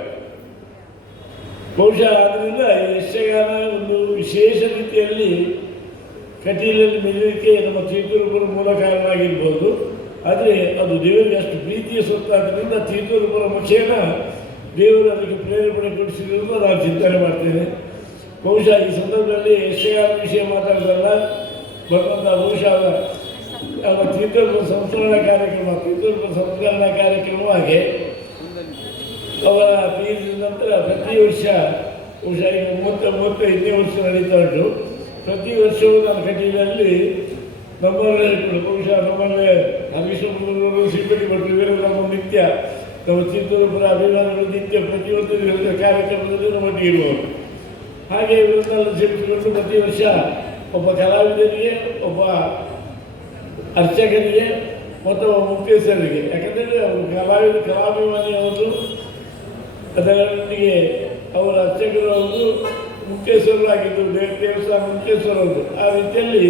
ಬಹುಶಃ ಆದ್ದರಿಂದ ಯಕ್ಷಗಾನ ಒಂದು ವಿಶೇಷ ರೀತಿಯಲ್ಲಿ ಕಟೀಲಲ್ಲಿ ಮೆಲ್ಲಲಿಕ್ಕೆ ನಮ್ಮ ತೀರ್ಥರೂಪರ ಮೂಲ ಕಾರಣ ಆಗಿರ್ಬೋದು. ಆದರೆ ಅದು ದೇವರಿಗೆ ಅಷ್ಟು ಪ್ರೀತಿಯ ಸೊತ್ತಾದ್ದರಿಂದ ತೀರ್ಥರೂಪರ ಮುಖೇನ ದೇವರು ಅದಕ್ಕೆ ಪ್ರೇರೇಪಣೆ ಕೊಡಿಸಿರೋದು ನಾನು ಚಿಂತನೆ ಮಾಡ್ತೇನೆ. ಬಹುಶಃ ಈ ಸಂದರ್ಭದಲ್ಲಿ ಯಕ್ಷಗಾನ ವಿಷಯ ಮಾತಾಡೋದಲ್ಲ, ಬರುವಂಥ ಬಹುಶಃ ನಮ್ಮ ತೀರ್ಥರೂಪರ ಸಂಸ್ಕರಣಾ ಕಾರ್ಯಕ್ರಮ ಹಾಗೆ ಅವರ ತೀರಿದ ನಂತರ ಪ್ರತಿ ವರ್ಷ ಬಹುಶಃ ಈಗ 35ನೇ ವರ್ಷ ನಡೀತಾ ಉಂಟು. ಪ್ರತಿ ವರ್ಷವೂ ನಾನು ಕಟೀಲಲ್ಲಿ ನಮ್ಮಲ್ಲೇ ಬಹುಶಃ ನಮ್ಮಲ್ಲೇ ಹರೀಶ್ವರರು ಶ್ರೀಪತಿ ಭಟ್ರು ಇವರೆಲ್ಲ ನಮ್ಮ ನಿತ್ಯ ನಮ್ಮ ಚಿತ್ರದುರ್ಗರ ಅಭಿಮಾನಿಗಳು ನಿತ್ಯ ಪ್ರತಿಯೊಂದು ಕಾರ್ಯಕ್ರಮದಲ್ಲಿ ನಮ್ಮೊಟ್ಟಿಗೆ ಇರುವವರು. ಹಾಗೆ ಇವರನ್ನೆಲ್ಲ ಸೇರಿಸಿಕೊಂಡು ಪ್ರತಿ ವರ್ಷ ಒಬ್ಬ ಕಲಾವಿದರಿಗೆ, ಒಬ್ಬ ಅರ್ಚಕರಿಗೆ ಮತ್ತು ಮುಖ್ಯಸ್ಥರಿಗೆ, ಯಾಕಂದರೆ ಅವರು ಕಲಾಭಿಮಾನಿಯವರು, ಅದರೊಂದಿಗೆ ಅವರ ಅರ್ಚಕರು ಅವರು ಮುಖ್ಯಸ್ಥರು ಆಗಿದ್ದು ದೇವಸ್ಥಾನ ಮುಖ್ಯಸ್ಥರವರು. ಆ ರೀತಿಯಲ್ಲಿ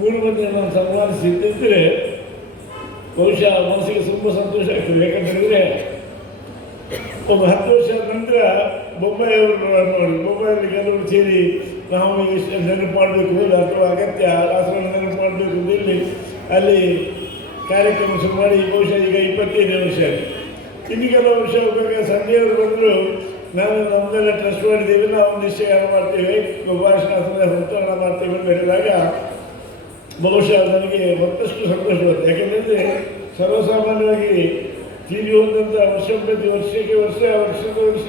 3 ಮಂದಿ ನಾನು ಸನ್ಮಾನಿಸಿದ್ದರೆ ಬಹುಶಃ ಮನಸ್ಸಿಗೆ ತುಂಬ ಸಂತೋಷ ಆಗ್ತದೆ. ಯಾಕಂತೇಳಿದರೆ ಒಂದು 10 ವರ್ಷದ ನಂತರ ಬೊಂಬಾಯಿಯವರು ನೋಡಿ, ಬೊಂಬಾಯಲ್ಲಿ ಕೆಲವರು ಸೇರಿ ನಾವು ನೆನಪು ಮಾಡಬೇಕು ಅಥವಾ ಅಗತ್ಯ ಆಶ್ರಮ ನೆನಪು ಮಾಡಬೇಕು ಇಲ್ಲಿ ಅಲ್ಲಿ ಕಾರ್ಯಕ್ರಮ ಶುರು ಮಾಡಿ ಬಹುಶಃ ಈಗ 25ನೇ ವರ್ಷ ಆಗಿದೆ. ಇನ್ನು ಕೆಲವು ವರ್ಷ ಹೋಗುವಾಗ ಸಂಜೆಯವರು ಬಂದರು, ನಾನು ನಮ್ಮದೆಲ್ಲ ಟ್ರಸ್ಟ್ ಮಾಡಿದ್ದೇವೆ, ನಾವು ಒಂದು ನಿಶ್ಚಯ ಮಾಡ್ತೇವೆ, ಭಾಷಣ ಸಂತೋಷ ಮಾಡ್ತೇವೆ ಅಂತ ಹೇಳಿದಾಗ ಬಹುಶಃ ನನಗೆ ಮತ್ತಷ್ಟು ಸಂತೋಷ ಬರುತ್ತೆ. ಯಾಕೆಂದರೆ ಸರ್ವಸಾಮಾನ್ಯವಾಗಿ ತೀರಿ ಹೋದಂಥ ವರ್ಷ ಪ್ರತಿ ವರ್ಷಕ್ಕೆ ವರ್ಷದ ವರ್ಷ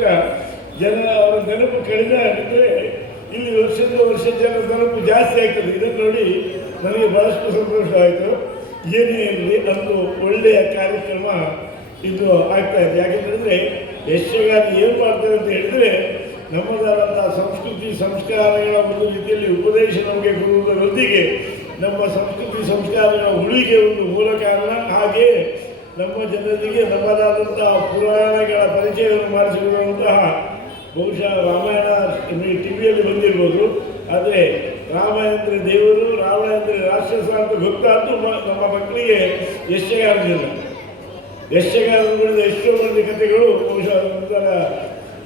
ಜನ ಅವರ ನೆನಪು ಕಡಿಮೆ ಆಗಿದ್ದರೆ ಇಲ್ಲಿ ವರ್ಷದ ವರ್ಷ ಜನ ನೆನಪು ಜಾಸ್ತಿ ಆಗ್ತದೆ. ಇದನ್ನು ನೋಡಿ ನನಗೆ ಬಹಳಷ್ಟು ಸಂತೋಷ ಆಯಿತು. ಏನೇ ಇರಲಿ ಒಂದು ಒಳ್ಳೆಯ ಕಾರ್ಯಕ್ರಮ ಇದು ಆಗ್ತಾ ಇದೆ. ಯಾಕೆಂತಂದರೆ ಯಕ್ಷಗಾನ ಏನು ಮಾಡ್ತಾರೆ ಅಂತ ಹೇಳಿದರೆ ನಮ್ಮದಾದಂಥ ಸಂಸ್ಕೃತಿ ಸಂಸ್ಕಾರಗಳ ಒಂದು ರೀತಿಯಲ್ಲಿ ಉಪದೇಶ ನಮಗೆ ಕೊಡುವುದರೊಂದಿಗೆ ನಮ್ಮ ಸಂಸ್ಕೃತಿ ಸಂಸ್ಕಾರಗಳ ಉಳಿಗೆ ಒಂದು ಮೂಲ ಕಾರಣ. ಹಾಗೆ ನಮ್ಮ ಜನರಿಗೆ ನಮ್ಮದಾದಂತಹ ಪುರಾಣಗಳ ಪರಿಚಯವನ್ನು ಮಾಡಿಸಿಕೊಳ್ಳುವಂತಹ ಬಹುಶಃ ರಾಮಾಯಣ ಟಿವಿಯಲ್ಲಿ ಬಂದಿರ್ಬೋದು, ಆದರೆ ರಾಮ ಅಂದರೆ ದೇವರು, ರಾವಣ ಅಂದರೆ ರಾಕ್ಷಸ ಅಂತ ಗೊತ್ತಾದ್ದು ನಮ್ಮ ಮಕ್ಕಳಿಗೆ ಯಕ್ಷಗಾನದಿಂದ. ಯಕ್ಷಗಾನಗಳಿಂದ ಎಷ್ಟೋ ಮಂದಿ ಕಥೆಗಳು ಬಹುಶಃ ಒಂಥರ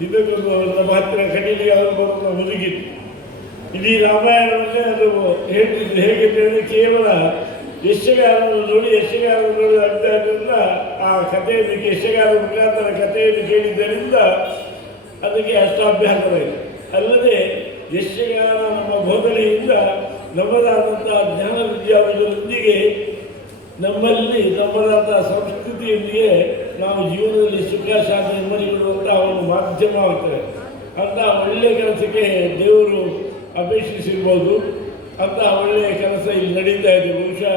ಇದಕ್ಕೊಂದು ನಮ್ಮ ಹತ್ತಿರ ಕಟೀಲಿಗೆ ಅವರು ಬರೋದು ಮುದುಗಿತ್ತು. ಇಡೀ ರಾಮಾಯಣವನ್ನೇ ಅದು ಹೇಳ್ತಿದ್ದು ಹೇಗೆ ಹೇಳಿದ್ರೆ ಕೇವಲ ಯಕ್ಷಗಾನವನ್ನು ನೋಡಿ ಅರ್ಥದಿಂದ ಆ ಕಥೆಯನ್ನು ಯಕ್ಷಗಾನದ ಮುಖಾಂತರ ಕಥೆಯನ್ನು ಕೇಳಿದ್ದರಿಂದ ಅದಕ್ಕೆ ಅಷ್ಟು ಅಭ್ಯಾಸವಾಯಿತು. ಅಲ್ಲದೆ ಯಕ್ಷಗಾನ ನಮ್ಮ ಬೋಧನೆಯಿಂದ ನಮ್ಮದಾದಂತಹ ಜ್ಞಾನ ವಿದ್ಯಾಭ್ಯಾಸದೊಂದಿಗೆ ನಮ್ಮಲ್ಲಿ ನಮ್ಮದಾದ ಸಂಸ್ಕೃತಿಯೊಂದಿಗೆ ನಾವು ಜೀವನದಲ್ಲಿ ಸುಖ ಶಾಂತಿ ನೆಮ್ಮದಿ ಕೊಡುವಂತಹ ಒಂದು ಮಾಧ್ಯಮ ಆಗ್ತದೆ. ಅಂತ ಒಳ್ಳೆಯ ಕೆಲಸಕ್ಕೆ ದೇವರು ಅಪೇಕ್ಷಿಸಿರ್ಬೋದು. ಅಂತ ಒಳ್ಳೆಯ ಕೆಲಸ ಇಲ್ಲಿ ನಡೀತಾ ಇದೆ. ಬಹುಶಃ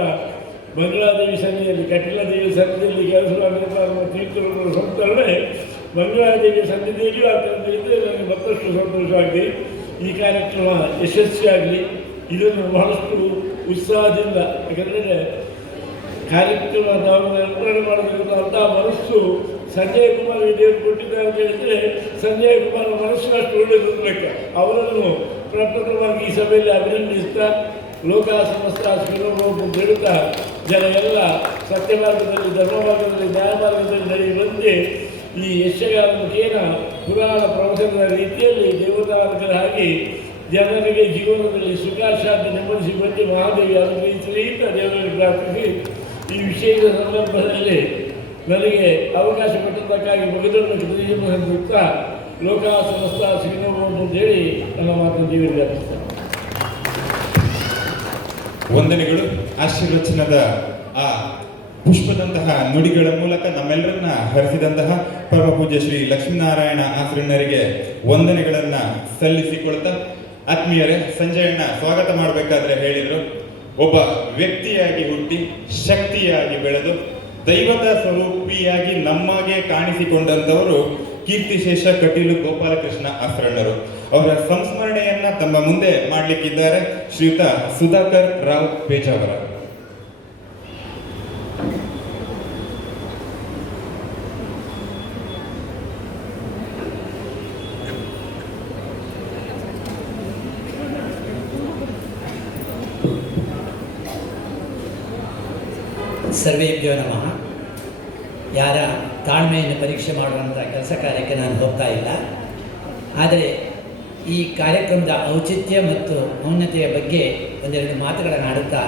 ಮಂಗಳಾದೇವಿ ಸನ್ನಿಧಿಯಲ್ಲಿ, ಕಟೀಲದೇವಿ ಸನ್ನಿಧಿಯಲ್ಲಿ ಕೆಲಸ ಮಾಡಿದ ತೀರ್ಥರು ಸಂತರಣೆ ಮಂಗಳಾದೇವಿ ಸನ್ನಿಧಿಯಲ್ಲಿಯೂ ಆಗ್ತದೆ. ನನಗೆ ಮತ್ತಷ್ಟು ಸಂತೋಷವಾಗಿದೆ. ಈ ಕಾರ್ಯಕ್ರಮ ಯಶಸ್ವಿಯಾಗಲಿ. ಇದನ್ನು ಬಹಳಷ್ಟು ಉತ್ಸಾಹದಿಂದ, ಯಾಕಂದರೆ ಕಾರ್ಯಕ್ರಮ ನಾವು ನಿರ್ವಹಣೆ ಮಾಡಬೇಕು ಅಂತ ಮನಸ್ಸು ಸಂಜಯ್ ಕುಮಾರ್ ದೇವರು ಕೊಟ್ಟಿದ್ದಾರೆ ಅಂತ ಹೇಳಿದರೆ ಸಂಜಯ್ ಕುಮಾರ್ ಮನಸ್ಸು ಅಷ್ಟು ಒಳ್ಳೆಯದು ಲೆಕ್ಕ. ಅವರನ್ನು ಪ್ರಪ್ರಥಮವಾಗಿ ಈ ಸಭೆಯಲ್ಲಿ ಅಭಿನಂದಿಸ್ತಾ ಲೋಕ ಸಮಸ್ತ ಶಿವಮೊಗ್ಗ ಬೇಡುತ್ತಾ ಜನ ಎಲ್ಲ ಸತ್ಯ ಮಾರ್ಗದಲ್ಲಿ, ಧರ್ಮ ಮಾರ್ಗದಲ್ಲಿ, ನ್ಯಾಯ ಮಾರ್ಗದಲ್ಲಿ ನಡೆಯ ಬಂದು ಈ ಯಕ್ಷಗಾನ ಮುಖೇನ ಪುರಾಣ ಪ್ರವಚನದ ರೀತಿಯಲ್ಲಿ ದೇವತಾರ್ಗರಾಗಿ ಜನರಿಗೆ ಜೀವನದಲ್ಲಿ ಸುಖ ಶಾಂತಿ ನೆಮ್ಮದಿ ಸಿಗುವಂತೆ ಮಹಾದೇವಿ ಅನುಗ್ರಹಿಸಲಿ ಅಂತ ದೇವರಿಗೆ ಪ್ರಾರ್ಥಿಸಿ ಈ ವಿಷಯದ ಸಂದರ್ಭದಲ್ಲಿ ನನಗೆ ಅವಕಾಶ ಕೊಟ್ಟದ್ದಕ್ಕಾಗಿ ಭಗದನ್ನು ಕೃತಜ್ಞತಾ ಲೋಕ ಸಮಸ್ತ ಶ್ರೀನೋಬಹುದು ಅಂತೇಳಿ ನನ್ನ ಮಾತು ದೇವರಿಗೆ ಅರ್ಪಿಸ್ತಾರೆ. ವಂದನೆಗಳು. ಆಶೀರ್ವಚನದ ಆ ಪುಷ್ಪದಂತಹ ನುಡಿಗಳ ಮೂಲಕ ನಮ್ಮೆಲ್ಲರನ್ನ ಹರಿಸಿದಂತಹ ಪರಮ ಪೂಜ್ಯ ಶ್ರೀ ಲಕ್ಷ್ಮೀನಾರಾಯಣ ಆಶ್ರಮರಿಗೆ ವಂದನೆಗಳನ್ನ ಸಲ್ಲಿಸಿಕೊಳ್ತಾ, ಆತ್ಮೀಯರೇ, ಸಂಜಯಣ್ಣ ಸ್ವಾಗತ ಮಾಡಬೇಕಾದ್ರೆ ಹೇಳಿದ್ರು, ಒಬ್ಬ ವ್ಯಕ್ತಿಯಾಗಿ ಹುಟ್ಟಿ ಶಕ್ತಿಯಾಗಿ ಬೆಳೆದು ದೈವದ ಸ್ವರೂಪಿಯಾಗಿ ನಮಗೆ ಕಾಣಿಸಿಕೊಂಡಂತವರು ಕೀರ್ತಿಶೇಷ ಕಟೀಲು ಗೋಪಾಲಕೃಷ್ಣ ಆಸ್ರಣ್ಣರು. ಅವರ ಸಂಸ್ಮರಣೆಯನ್ನ ತಮ್ಮ ಮುಂದೆ ಮಾಡಲಿಕ್ಕಿದ್ದಾರೆ ಶ್ರೀಯುತ ಸುಧಾಕರ್ ರಾವ್ ಪೇಜಾವರ. ಸರ್ವೇಭ್ಯೋ ನಮಃ. ಯಾರ ತಾಳ್ಮೆಯನ್ನು ಪರೀಕ್ಷೆ ಮಾಡುವಂಥ ಕೆಲಸ ಕಾರ್ಯಕ್ಕೆ ನಾನು ಹೋಗ್ತಾ ಇಲ್ಲ. ಆದರೆ ಈ ಕಾರ್ಯಕ್ರಮದ ಔಚಿತ್ಯ ಮತ್ತು ಔನ್ನತೆಯ ಬಗ್ಗೆ ಒಂದೆರಡು ಮಾತುಗಳನ್ನು ಆಡುತ್ತಾ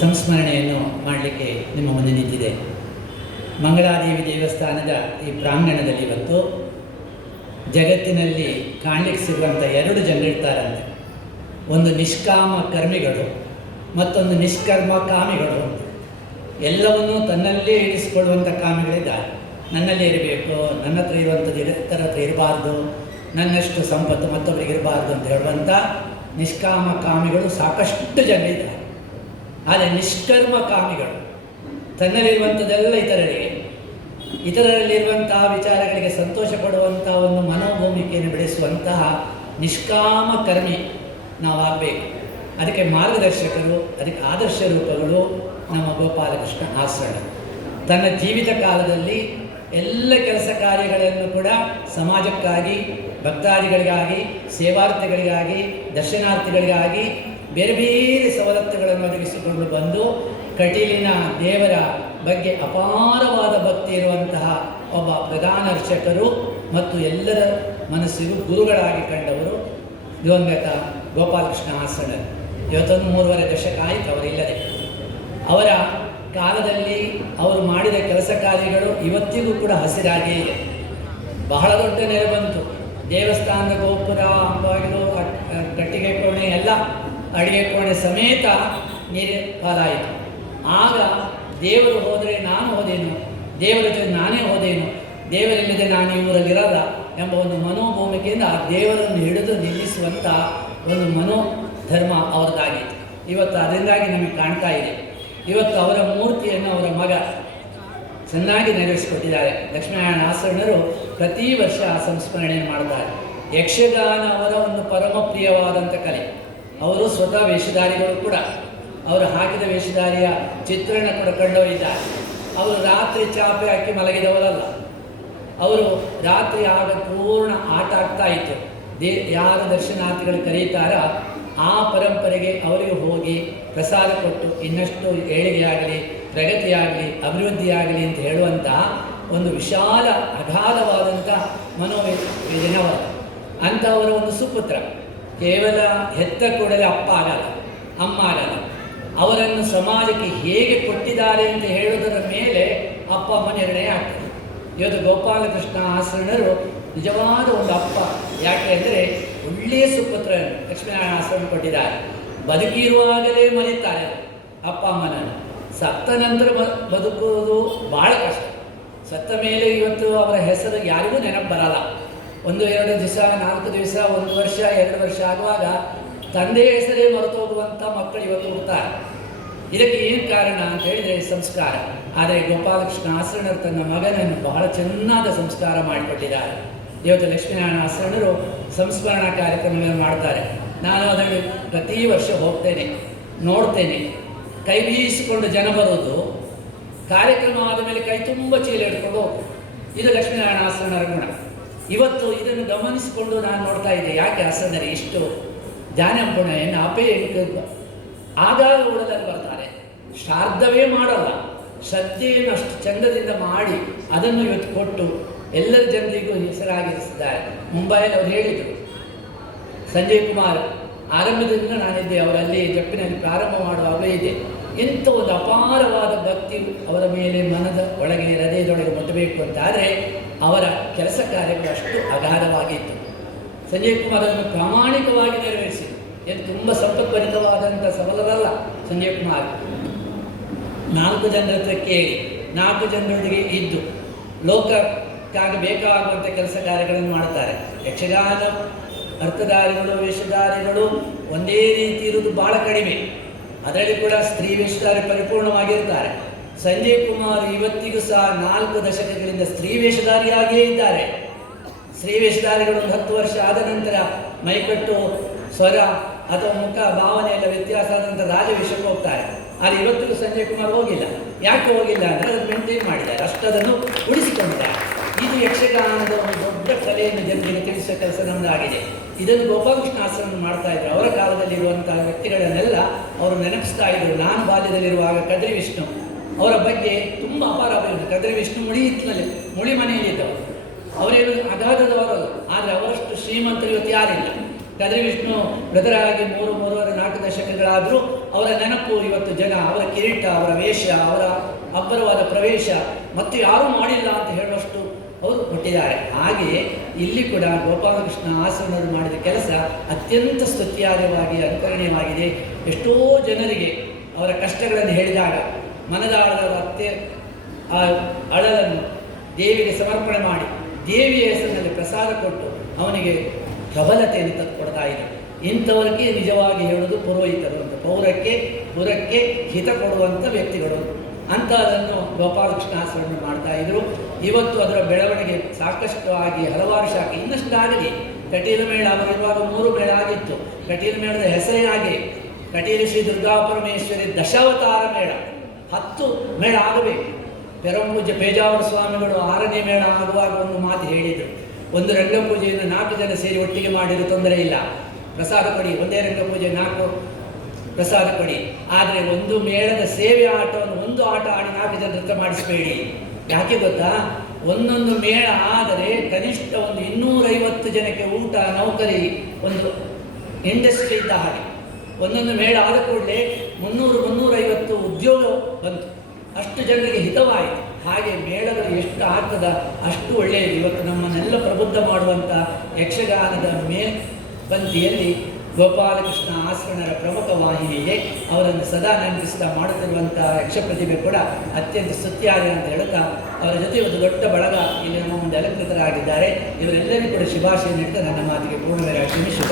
ಸಂಸ್ಮರಣೆಯನ್ನು ಮಾಡಲಿಕ್ಕೆ ನಿಮ್ಮ ಮುಂದೆ ನಿಂತಿದೆ. ಮಂಗಳಾದೇವಿ ದೇವಸ್ಥಾನದ ಈ ಪ್ರಾಂಗಣದಲ್ಲಿ ಇವತ್ತು ಜಗತ್ತಿನಲ್ಲಿ ಕಾಣಲಿಕ್ಕೆ ಸಿಗುವಂಥ ಎರಡು ಜನರಿರ್ತಾರಂತೆ. ಒಂದು ನಿಷ್ಕಾಮ ಕರ್ಮಿಗಳು, ಮತ್ತೊಂದು ನಿಷ್ಕರ್ಮ ಕಾಮಿಗಳು ಅಂತ. ಎಲ್ಲವನ್ನೂ ತನ್ನಲ್ಲೇ ಇರಿಸಿಕೊಳ್ಳುವಂಥ ಕಾಮಿಗಳಿದ್ದಾರೆ. ನನ್ನಲ್ಲೇ ಇರಬೇಕು, ನನ್ನ ಹತ್ರ ಇರುವಂಥದ್ದು ಇತರ ಹತ್ರ ಇರಬಾರ್ದು, ನನ್ನಷ್ಟು ಸಂಪತ್ತು ಮತ್ತೊಬ್ಬರಿಗೆ ಇರಬಾರ್ದು ಅಂತ ಹೇಳುವಂಥ ನಿಷ್ಕಾಮ ಕಾಮಿಗಳು ಸಾಕಷ್ಟು ಜನ ಇದ್ದಾರೆ. ಆದರೆ ನಿಷ್ಕರ್ಮ ಕಾಮಿಗಳು ತನ್ನಲ್ಲಿರುವಂಥದ್ದೆಲ್ಲ ಇತರರಲ್ಲಿರುವಂತಹ ವಿಚಾರಗಳಿಗೆ ಸಂತೋಷ ಪಡುವಂಥ ಒಂದು ಮನೋಭೂಮಿಕೆಯನ್ನು ಬೆಳೆಸುವಂತಹ ನಿಷ್ಕಾಮ ಕರ್ಮಿ ನಾವಾಗಬೇಕು. ಅದಕ್ಕೆ ಮಾರ್ಗದರ್ಶಕರು, ಅದಕ್ಕೆ ಆದರ್ಶ ರೂಪಗಳು ನಮ್ಮ ಗೋಪಾಲಕೃಷ್ಣ ಆಶ್ರಮ. ತನ್ನ ಜೀವಿತ ಕಾಲದಲ್ಲಿ ಎಲ್ಲ ಕೆಲಸ ಕಾರ್ಯಗಳನ್ನು ಕೂಡ ಸಮಾಜಕ್ಕಾಗಿ, ಭಕ್ತಾದಿಗಳಿಗಾಗಿ, ಸೇವಾರ್ಥಿಗಳಿಗಾಗಿ, ದರ್ಶನಾರ್ಥಿಗಳಿಗಾಗಿ ಬೇರೆ ಬೇರೆ ಸವಲತ್ತುಗಳನ್ನು ಒದಗಿಸಿಕೊಂಡು ಬಂದು ಕಟೀಲಿನ ದೇವರ ಬಗ್ಗೆ ಅಪಾರವಾದ ಭಕ್ತಿ ಇರುವಂತಹ ಒಬ್ಬ ಪ್ರಧಾನ ಅರ್ಚಕರು ಮತ್ತು ಎಲ್ಲರ ಮನಸ್ಸಿಗೂ ಗುರುಗಳಾಗಿ ಕಂಡವರು ದಿವಂಗತ ಗೋಪಾಲಕೃಷ್ಣ ಆಶ್ರಮ. ಇವತ್ತೊಂದು 3.5 ದಶಕ ಆಯಿತು ಅವರಿಲ್ಲದೆ. ಅವರ ಕಾಲದಲ್ಲಿ ಅವರು ಮಾಡಿದ ಕೆಲಸ ಕಾರ್ಯಗಳು ಇವತ್ತಿಗೂ ಕೂಡ ಹಸಿರಾಗೇ ಇದೆ. ಬಹಳ ದೊಡ್ಡ ನೆರೆ ಬಂತು. ದೇವಸ್ಥಾನದ ಗೋಪುರ, ಅಂಬಾಗಿಲು, ಕಟ್ಟಿಗೆ ಕೋಣೆ ಎಲ್ಲ ಅಡಿಗೆ ಕೋಣೆ ಸಮೇತ ನೀರು ಪಾಲಾಯಿತು. ಆಗ ದೇವರು ಹೋದರೆ ನಾನು ಹೋದೇನು, ದೇವರ ಜೊತೆ ನಾನೇ ಹೋದೇನು, ದೇವರಿಲ್ಲದೆ ನಾನು ಇವರಲ್ಲಿರಲ್ಲ ಎಂಬ ಒಂದು ಮನೋಭೂಮಿಕೆಯಿಂದ ಆ ದೇವರನ್ನು ಹಿಡಿದು ನಿಲ್ಲಿಸುವಂಥ ಒಂದು ಮನೋಧರ್ಮ ಅವರದಾಗಿತ್ತು. ಇವತ್ತು ಅದರಿಂದಾಗಿ ನಮಗೆ ಕಾಣ್ತಾ ಇದೆ. ಇವತ್ತು ಅವರ ಮೂರ್ತಿಯನ್ನು ಅವರ ಮಗ ಚೆನ್ನಾಗಿ ನೆರವೇರಿಸಿಕೊಟ್ಟಿದ್ದಾರೆ. ಲಕ್ಷ್ಮೀನಾರಾಯಣ ಆಸರಣರು ಪ್ರತಿ ವರ್ಷ ಸಂಸ್ಮರಣೆಯನ್ನು ಮಾಡ್ತಾರೆ. ಯಕ್ಷಗಾನ ಅವರ ಒಂದು ಪರಮ ಪ್ರಿಯವಾದಂಥ ಕಲೆ. ಅವರು ಸ್ವತಃ ವೇಷಧಾರಿಗಳು ಕೂಡ. ಅವರು ಹಾಕಿದ ವೇಷಧಾರಿಯ ಚಿತ್ರಣ ಕೂಡ ಕಂಡವರಿದ್ದಾರೆ. ಅವರು ರಾತ್ರಿ ಚಾಪೆ ಹಾಕಿ ಮಲಗಿದವರಲ್ಲ. ಅವರು ರಾತ್ರಿ ಆಗ ಪೂರ್ಣ ಆಟ ಆಗ್ತಾ ಇತ್ತು. ಯಾರು ದರ್ಶನಾರ್ಥಿಗಳು ಕರೀತಾರ ಆ ಪರಂಪರೆಗೆ ಅವರಿಗೆ ಹೋಗಿ ಪ್ರಸಾದ ಕೊಟ್ಟು ಇನ್ನಷ್ಟು ಏಳಿಗೆಯಾಗಲಿ, ಪ್ರಗತಿಯಾಗಲಿ, ಅಭಿವೃದ್ಧಿಯಾಗಲಿ ಅಂತ ಹೇಳುವಂಥ ಒಂದು ವಿಶಾಲ ಅಗಾಧವಾದಂಥ ಮನೋವೇದನವರು. ಅಂಥವರ ಒಂದು ಸುಪುತ್ರ ಕೇವಲ ಹೆತ್ತ ಕೂಡಲೇ ಅಪ್ಪ ಆಗಲ್ಲ, ಅಮ್ಮ ಆಗಲ್ಲ. ಅವರನ್ನು ಸಮಾಜಕ್ಕೆ ಹೇಗೆ ಕೊಟ್ಟಿದ್ದಾರೆ ಅಂತ ಹೇಳುವುದರ ಮೇಲೆ ಅಪ್ಪ ಅಮ್ಮ ನಿರ್ಣಯ ಆಗ್ತದೆ. ಇವತ್ತು ಗೋಪಾಲಕೃಷ್ಣ ಆಸರಣರು ನಿಜವಾದ ಒಂದು ಅಪ್ಪ. ಯಾಕೆ ಅಂದರೆ ಒಳ್ಳೆಯ ಸುಪುತ್ರನ್ನು ಲಕ್ಷ್ಮೀನಾರಾಯಣ ಆಸರಣ ಕೊಟ್ಟಿದ್ದಾರೆ. ಬದುಕಿರುವಾಗಲೇ ಮರೀತಾರೆ ಅಪ್ಪ ಅಮ್ಮನನ್ನು. ಸತ್ತ ನಂತರ ಬದುಕುವುದು ಭಾಳ ಕಷ್ಟ. ಸತ್ತ ಮೇಲೆ ಇವತ್ತು ಅವರ ಹೆಸರು ಯಾರಿಗೂ ನೆನಪು ಬರಲ್ಲ. 1-2 ದಿವಸ, 4 ದಿವಸ, 1 ವರ್ಷ, 2 ವರ್ಷ ಆಗುವಾಗ ತಂದೆಯ ಹೆಸರೇ ಮರೆತು ಹೋಗುವಂಥ ಮಕ್ಕಳು ಇವತ್ತು ಹುಡ್ತಾರೆ. ಇದಕ್ಕೆ ಏನು ಕಾರಣ ಅಂತ ಹೇಳಿದರೆ ಸಂಸ್ಕಾರ. ಆದರೆ ಗೋಪಾಲಕೃಷ್ಣ ಆಸರಣರು ತನ್ನ ಮಗನನ್ನು ಬಹಳ ಚೆನ್ನಾದ ಸಂಸ್ಕಾರ ಮಾಡಿಕೊಟ್ಟಿದ್ದಾರೆ. ಇವತ್ತು ಲಕ್ಷ್ಮೀನಾರಾಯಣ ಆಸರಣರು ಸಂಸ್ಮರಣಾ ಕಾರ್ಯಕ್ರಮಗಳನ್ನು ಮಾಡ್ತಾರೆ. ನಾನು ಅದನ್ನು ಪ್ರತಿ ವರ್ಷ ಹೋಗ್ತೇನೆ, ನೋಡ್ತೇನೆ. ಕೈ ಬೀಸಿಕೊಂಡು ಜನ ಬರೋದು, ಕಾರ್ಯಕ್ರಮ ಆದ ಮೇಲೆ ಕೈ ತುಂಬ ಚೀಲ ಹಿಡ್ಕೊಂಡು ಹೋಗೋದು. ಇದು ಲಕ್ಷ್ಮೀನಾರಾಯಣ ಆಸರಣರ ಗುಣ. ಇವತ್ತು ಇದನ್ನು ಗಮನಿಸಿಕೊಂಡು ನಾನು ನೋಡ್ತಾ ಇದ್ದೆ, ಯಾಕೆ ಆಸರಣರು ಇಷ್ಟು ಜಾನಂಪುಣ ಎನ್ನು ಅಪೇ ಆಗಾಗ ಉಳದಲ್ಲಿ ಬರ್ತಾರೆ. ಶ್ರಾದ್ದವೇ ಮಾಡಲ್ಲ, ಶ್ರದ್ಧೆಯನ್ನು ಅಷ್ಟು ಚಂದದಿಂದ ಮಾಡಿ ಅದನ್ನು ಇವತ್ತು ಕೊಟ್ಟು ಎಲ್ಲರ ಜನರಿಗೂ ಹೆಸರಾಗಿರಿಸಿದ್ದಾರೆ. ಮುಂಬೈಯಲ್ಲಿ ಅವರು ಹೇಳಿದರು, ಸಂಜಯ್ ಕುಮಾರ್ ಆರಂಭದಿಂದ ನಾನಿದ್ದೆ, ಅವರಲ್ಲಿ ಜಪ್ಪಿನಲ್ಲಿ ಪ್ರಾರಂಭ ಮಾಡುವಾಗಲೇ ಇದೆ. ಎಂಥ ಒಂದು ಅಪಾರವಾದ ಭಕ್ತಿ ಅವರ ಮೇಲೆ ಮನದ ಒಳಗೆ, ಹೃದಯದೊಳಗೆ ಮುಟ್ಟಬೇಕು ಅಂತಾದರೆ ಅವರ ಕೆಲಸ ಕಾರ್ಯಗಳು ಅಷ್ಟು ಅಗಾಧವಾಗಿತ್ತು. ಸಂಜಯ್ ಕುಮಾರ್ ಅದನ್ನು ಪ್ರಾಮಾಣಿಕವಾಗಿ ನೆರವೇರಿಸಿದರು. ಏನು ತುಂಬ ಸಂಪದ್ಭರಿತವಾದಂಥ ಸಬಲರಲ್ಲ ಸಂಜಯ್ ಕುಮಾರ್. 4 ಜನರ ಹತ್ರ ಕೇಳಿ, 4 ಜನರೊಂದಿಗೆ ಇದ್ದು ಲೋಕಕ್ಕಾಗಿ ಬೇಕಾಗುವಂಥ ಕೆಲಸ ಕಾರ್ಯಗಳನ್ನು ಮಾಡ್ತಾರೆ. ಯಕ್ಷಗಾನ ಅರ್ಥಧಾರಿಗಳು, ವೇಷಧಾರಿಗಳು ಒಂದೇ ರೀತಿ ಇರುವುದು ಭಾಳ ಕಡಿಮೆ. ಅದರಲ್ಲಿ ಕೂಡ ಸ್ತ್ರೀ ವೇಷಧಾರಿ ಪರಿಪೂರ್ಣವಾಗಿರ್ತಾರೆ. ಸಂಜಯ್ ಕುಮಾರ್ ಇವತ್ತಿಗೂ ಸಹ 4 ದಶಕಗಳಿಂದ ಸ್ತ್ರೀ ವೇಷಧಾರಿಯಾಗಿಯೇ ಇದ್ದಾರೆ. ಸ್ತ್ರೀ ವೇಷಧಾರಿಗಳು ಒಂದು 10 ವರ್ಷ ಆದ ನಂತರ ಮೈಕಟ್ಟು, ಸ್ವರ ಅಥವಾ ಮುಖ ಭಾವನೆ ಎಲ್ಲ ವ್ಯತ್ಯಾಸ ಆದ ನಂತರ ರಾಜವೇಷಕ್ಕೆ ಹೋಗ್ತಾರೆ. ಆದರೆ ಇವತ್ತಿಗೂ ಸಂಜಯ್ ಕುಮಾರ್ ಹೋಗಿಲ್ಲ. ಯಾಕೆ ಹೋಗಿಲ್ಲ ಅಂದರೆ ಅದನ್ನು ಮೇಂಟೈನ್ ಮಾಡಿದ್ದಾರೆ, ಅಷ್ಟದನ್ನು ಉಳಿಸಿಕೊಂಡಿದ್ದಾರೆ. ಇದು ಯಕ್ಷಗಾನದ ಒಂದು ದೊಡ್ಡ ಕಲೆಯನ್ನು ಜನರಿಗೆ ತಿಳಿಸುವ ಕೆಲಸ ನಮ್ಮದಾಗಿದೆ. ಇದನ್ನು ಗೋಪಾಲಕೃಷ್ಣ ಆಸರಣ ಮಾಡ್ತಾ ಇದ್ರು. ಅವರ ಕಾಲದಲ್ಲಿರುವಂಥ ವ್ಯಕ್ತಿಗಳನ್ನೆಲ್ಲ ಅವರು ನೆನಪಿಸ್ತಾ ಇದ್ದರು. ನಾನು ಬಾಲ್ಯದಲ್ಲಿರುವಾಗ ಕದ್ರಿ ವಿಷ್ಣು ಅವರ ಬಗ್ಗೆ ತುಂಬ ಅಪಾರ ಅಭಿವೃದ್ಧಿ. ಕದ್ರಿ ವಿಷ್ಣು ಮುಳಿ ಮನೆಯಲ್ಲಿದ್ದವರು. ಅವರೇನು ಅಗಾಧದವರಲ್ಲ, ಆದರೆ ಅವರಷ್ಟು ಶ್ರೀಮಂತರು ಇವತ್ತು ಯಾರಿಲ್ಲ. ಕದ್ರಿ ವಿಷ್ಣು ಮೃತರಾಗಿ 3-4 ದಶಕಗಳಾದರೂ ಅವರ ನೆನಪು ಇವತ್ತು ಜನ, ಅವರ ಕಿರೀಟ, ಅವರ ವೇಷ, ಅವರ ಅಬ್ಬರವಾದ ಪ್ರವೇಶ ಮತ್ತು ಯಾರೂ ಮಾಡಿಲ್ಲ ಅಂತ ಹೇಳುವಷ್ಟು ಅವರು ಕೊಟ್ಟಿದ್ದಾರೆ. ಹಾಗೆಯೇ ಇಲ್ಲಿ ಕೂಡ ಗೋಪಾಲಕೃಷ್ಣ ಆಸರಣರು ಮಾಡಿದ ಕೆಲಸ ಅತ್ಯಂತ ಸ್ತುತ್ಯಾರ್ಹವಾಗಿ, ಅನುಕರಣೀಯವಾಗಿದೆ. ಎಷ್ಟೋ ಜನರಿಗೆ ಅವರ ಕಷ್ಟಗಳನ್ನು ಹೇಳಿದಾಗ ಮನದಾಳದ ಆ ಅಳಲನ್ನು ದೇವಿಗೆ ಸಮರ್ಪಣೆ ಮಾಡಿ ದೇವಿಯ ಹೆಸರಿನಲ್ಲಿ ಪ್ರಸಾದ ಕೊಟ್ಟು ಅವನಿಗೆ ಪ್ರಬಲತೆಯನ್ನು ತಂದುಕೊಡ್ತಾ ಇದ್ದರು. ಇಂಥವರಿಗೆ ನಿಜವಾಗಿ ಹೇಳುವುದು ಪುರೋಹಿತರು ಅಂತ. ಪುರಕ್ಕೆ ಹಿತ ಕೊಡುವಂಥ ವ್ಯಕ್ತಿಗಳು ಅಂಥದನ್ನು ಗೋಪಾಲಕೃಷ್ಣ ಆಸರಣರು ಮಾಡ್ತಾ ಇದ್ದರು. ಇವತ್ತು ಅದರ ಬೆಳವಣಿಗೆ ಸಾಕಷ್ಟು ಆಗಿ ಹಲವಾರು ಶಾಖೆ ಇನ್ನಷ್ಟು ಆಗಲಿ. ಕಟೀಲ ಮೇಳ ಅವರಿರುವಾಗ 3 ಮೇಳ ಆಗಿತ್ತು. ಕಟೀಲ ಮೇಳದ ಹೆಸರೇ ಹಾಗೆ, ಕಟೀಲ ಶ್ರೀ ದುರ್ಗಾ ಪರಮೇಶ್ವರಿ ದಶಾವತಾರ ಮೇಳ. 10 ಮೇಳ ಆಗಬೇಕು. ಪೆರಂಪೂಜ್ಯ ಪೇಜಾವರ ಸ್ವಾಮಿಗಳು 6ನೇ ಮೇಳ ಆಗುವಾಗ ಒಂದು ಮಾತು ಹೇಳಿದರು, ಒಂದು ರಂಗಪೂಜೆಯನ್ನು 4 ಜನ ಸೇರಿ ಒಟ್ಟಿಗೆ ಮಾಡಿದರೂ ತೊಂದರೆ ಇಲ್ಲ, ಪ್ರಸಾದ ಕೊಡಿ. ಒಂದೇ ರಂಗಪೂಜೆ 4 ಪ್ರಸಾದ ಕೊಡಿ. ಆದರೆ ಒಂದು ಮೇಳದ ಸೇವೆ ಆಟವನ್ನು ಒಂದು ಆಟ ಆಡಿ 4 ಜನ ನೃತ್ಯ ಮಾಡಿಸಬೇಡಿ. ಯಾಕೆ ಗೊತ್ತಾ? ಒಂದೊಂದು ಮೇಳ ಆದರೆ ಕನಿಷ್ಠ ಒಂದು 250 ಜನಕ್ಕೆ ಊಟ, ನೌಕರಿ, ಒಂದು ಇಂಡಸ್ಟ್ರಿ ಇದ್ದ ಹಾಗೆ. ಒಂದೊಂದು ಮೇಳ ಆದ ಕೂಡಲೇ 300-350 ಉದ್ಯೋಗ ಬಂತು. ಅಷ್ಟು ಜನರಿಗೆ ಹಿತವಾಯಿತು. ಹಾಗೆ ಮೇಳಗಳು ಎಷ್ಟು ಆಗ್ತದ ಅಷ್ಟು ಒಳ್ಳೆಯದು. ಇವತ್ತು ನಮ್ಮನ್ನೆಲ್ಲ ಪ್ರಬುದ್ಧ ಮಾಡುವಂಥ ಯಕ್ಷಗಾನದ ಮೇಲ್ಪಂಕ್ತಿಯಲ್ಲಿ ಗೋಪಾಲಕೃಷ್ಣ ಆಸರಣರ ಪ್ರಮುಖ ವಾಹಿನಿ ಇದೆ. ಅವರನ್ನು ಸದಾ ನೆನಪಿಸ್ತಾ ಮಾಡುತ್ತಿರುವಂಥ ಯಕ್ಷ ಪ್ರತಿಭೆ ಕೂಡ ಅತ್ಯಂತ ಸ್ತುತ್ಯಾರ್ಹ ಅಂತ ಹೇಳುತ್ತಾ, ಅವರ ಜೊತೆ ಒಂದು ದೊಡ್ಡ ಬಳಗ ಇಲ್ಲಿ ನಮ್ಮ ಮುಂದೆ ಅಲಂಕೃತರಾಗಿದ್ದಾರೆ. ಇವರೆಲ್ಲರಿಗೂ ಕೂಡ ಶುಭಾಶಯ ನೀಡುತ್ತಾ ನನ್ನ ಮಾತಿಗೆ ಪೂರ್ಣವಿರಾಗ್ತೀನಿ. ಶುಭ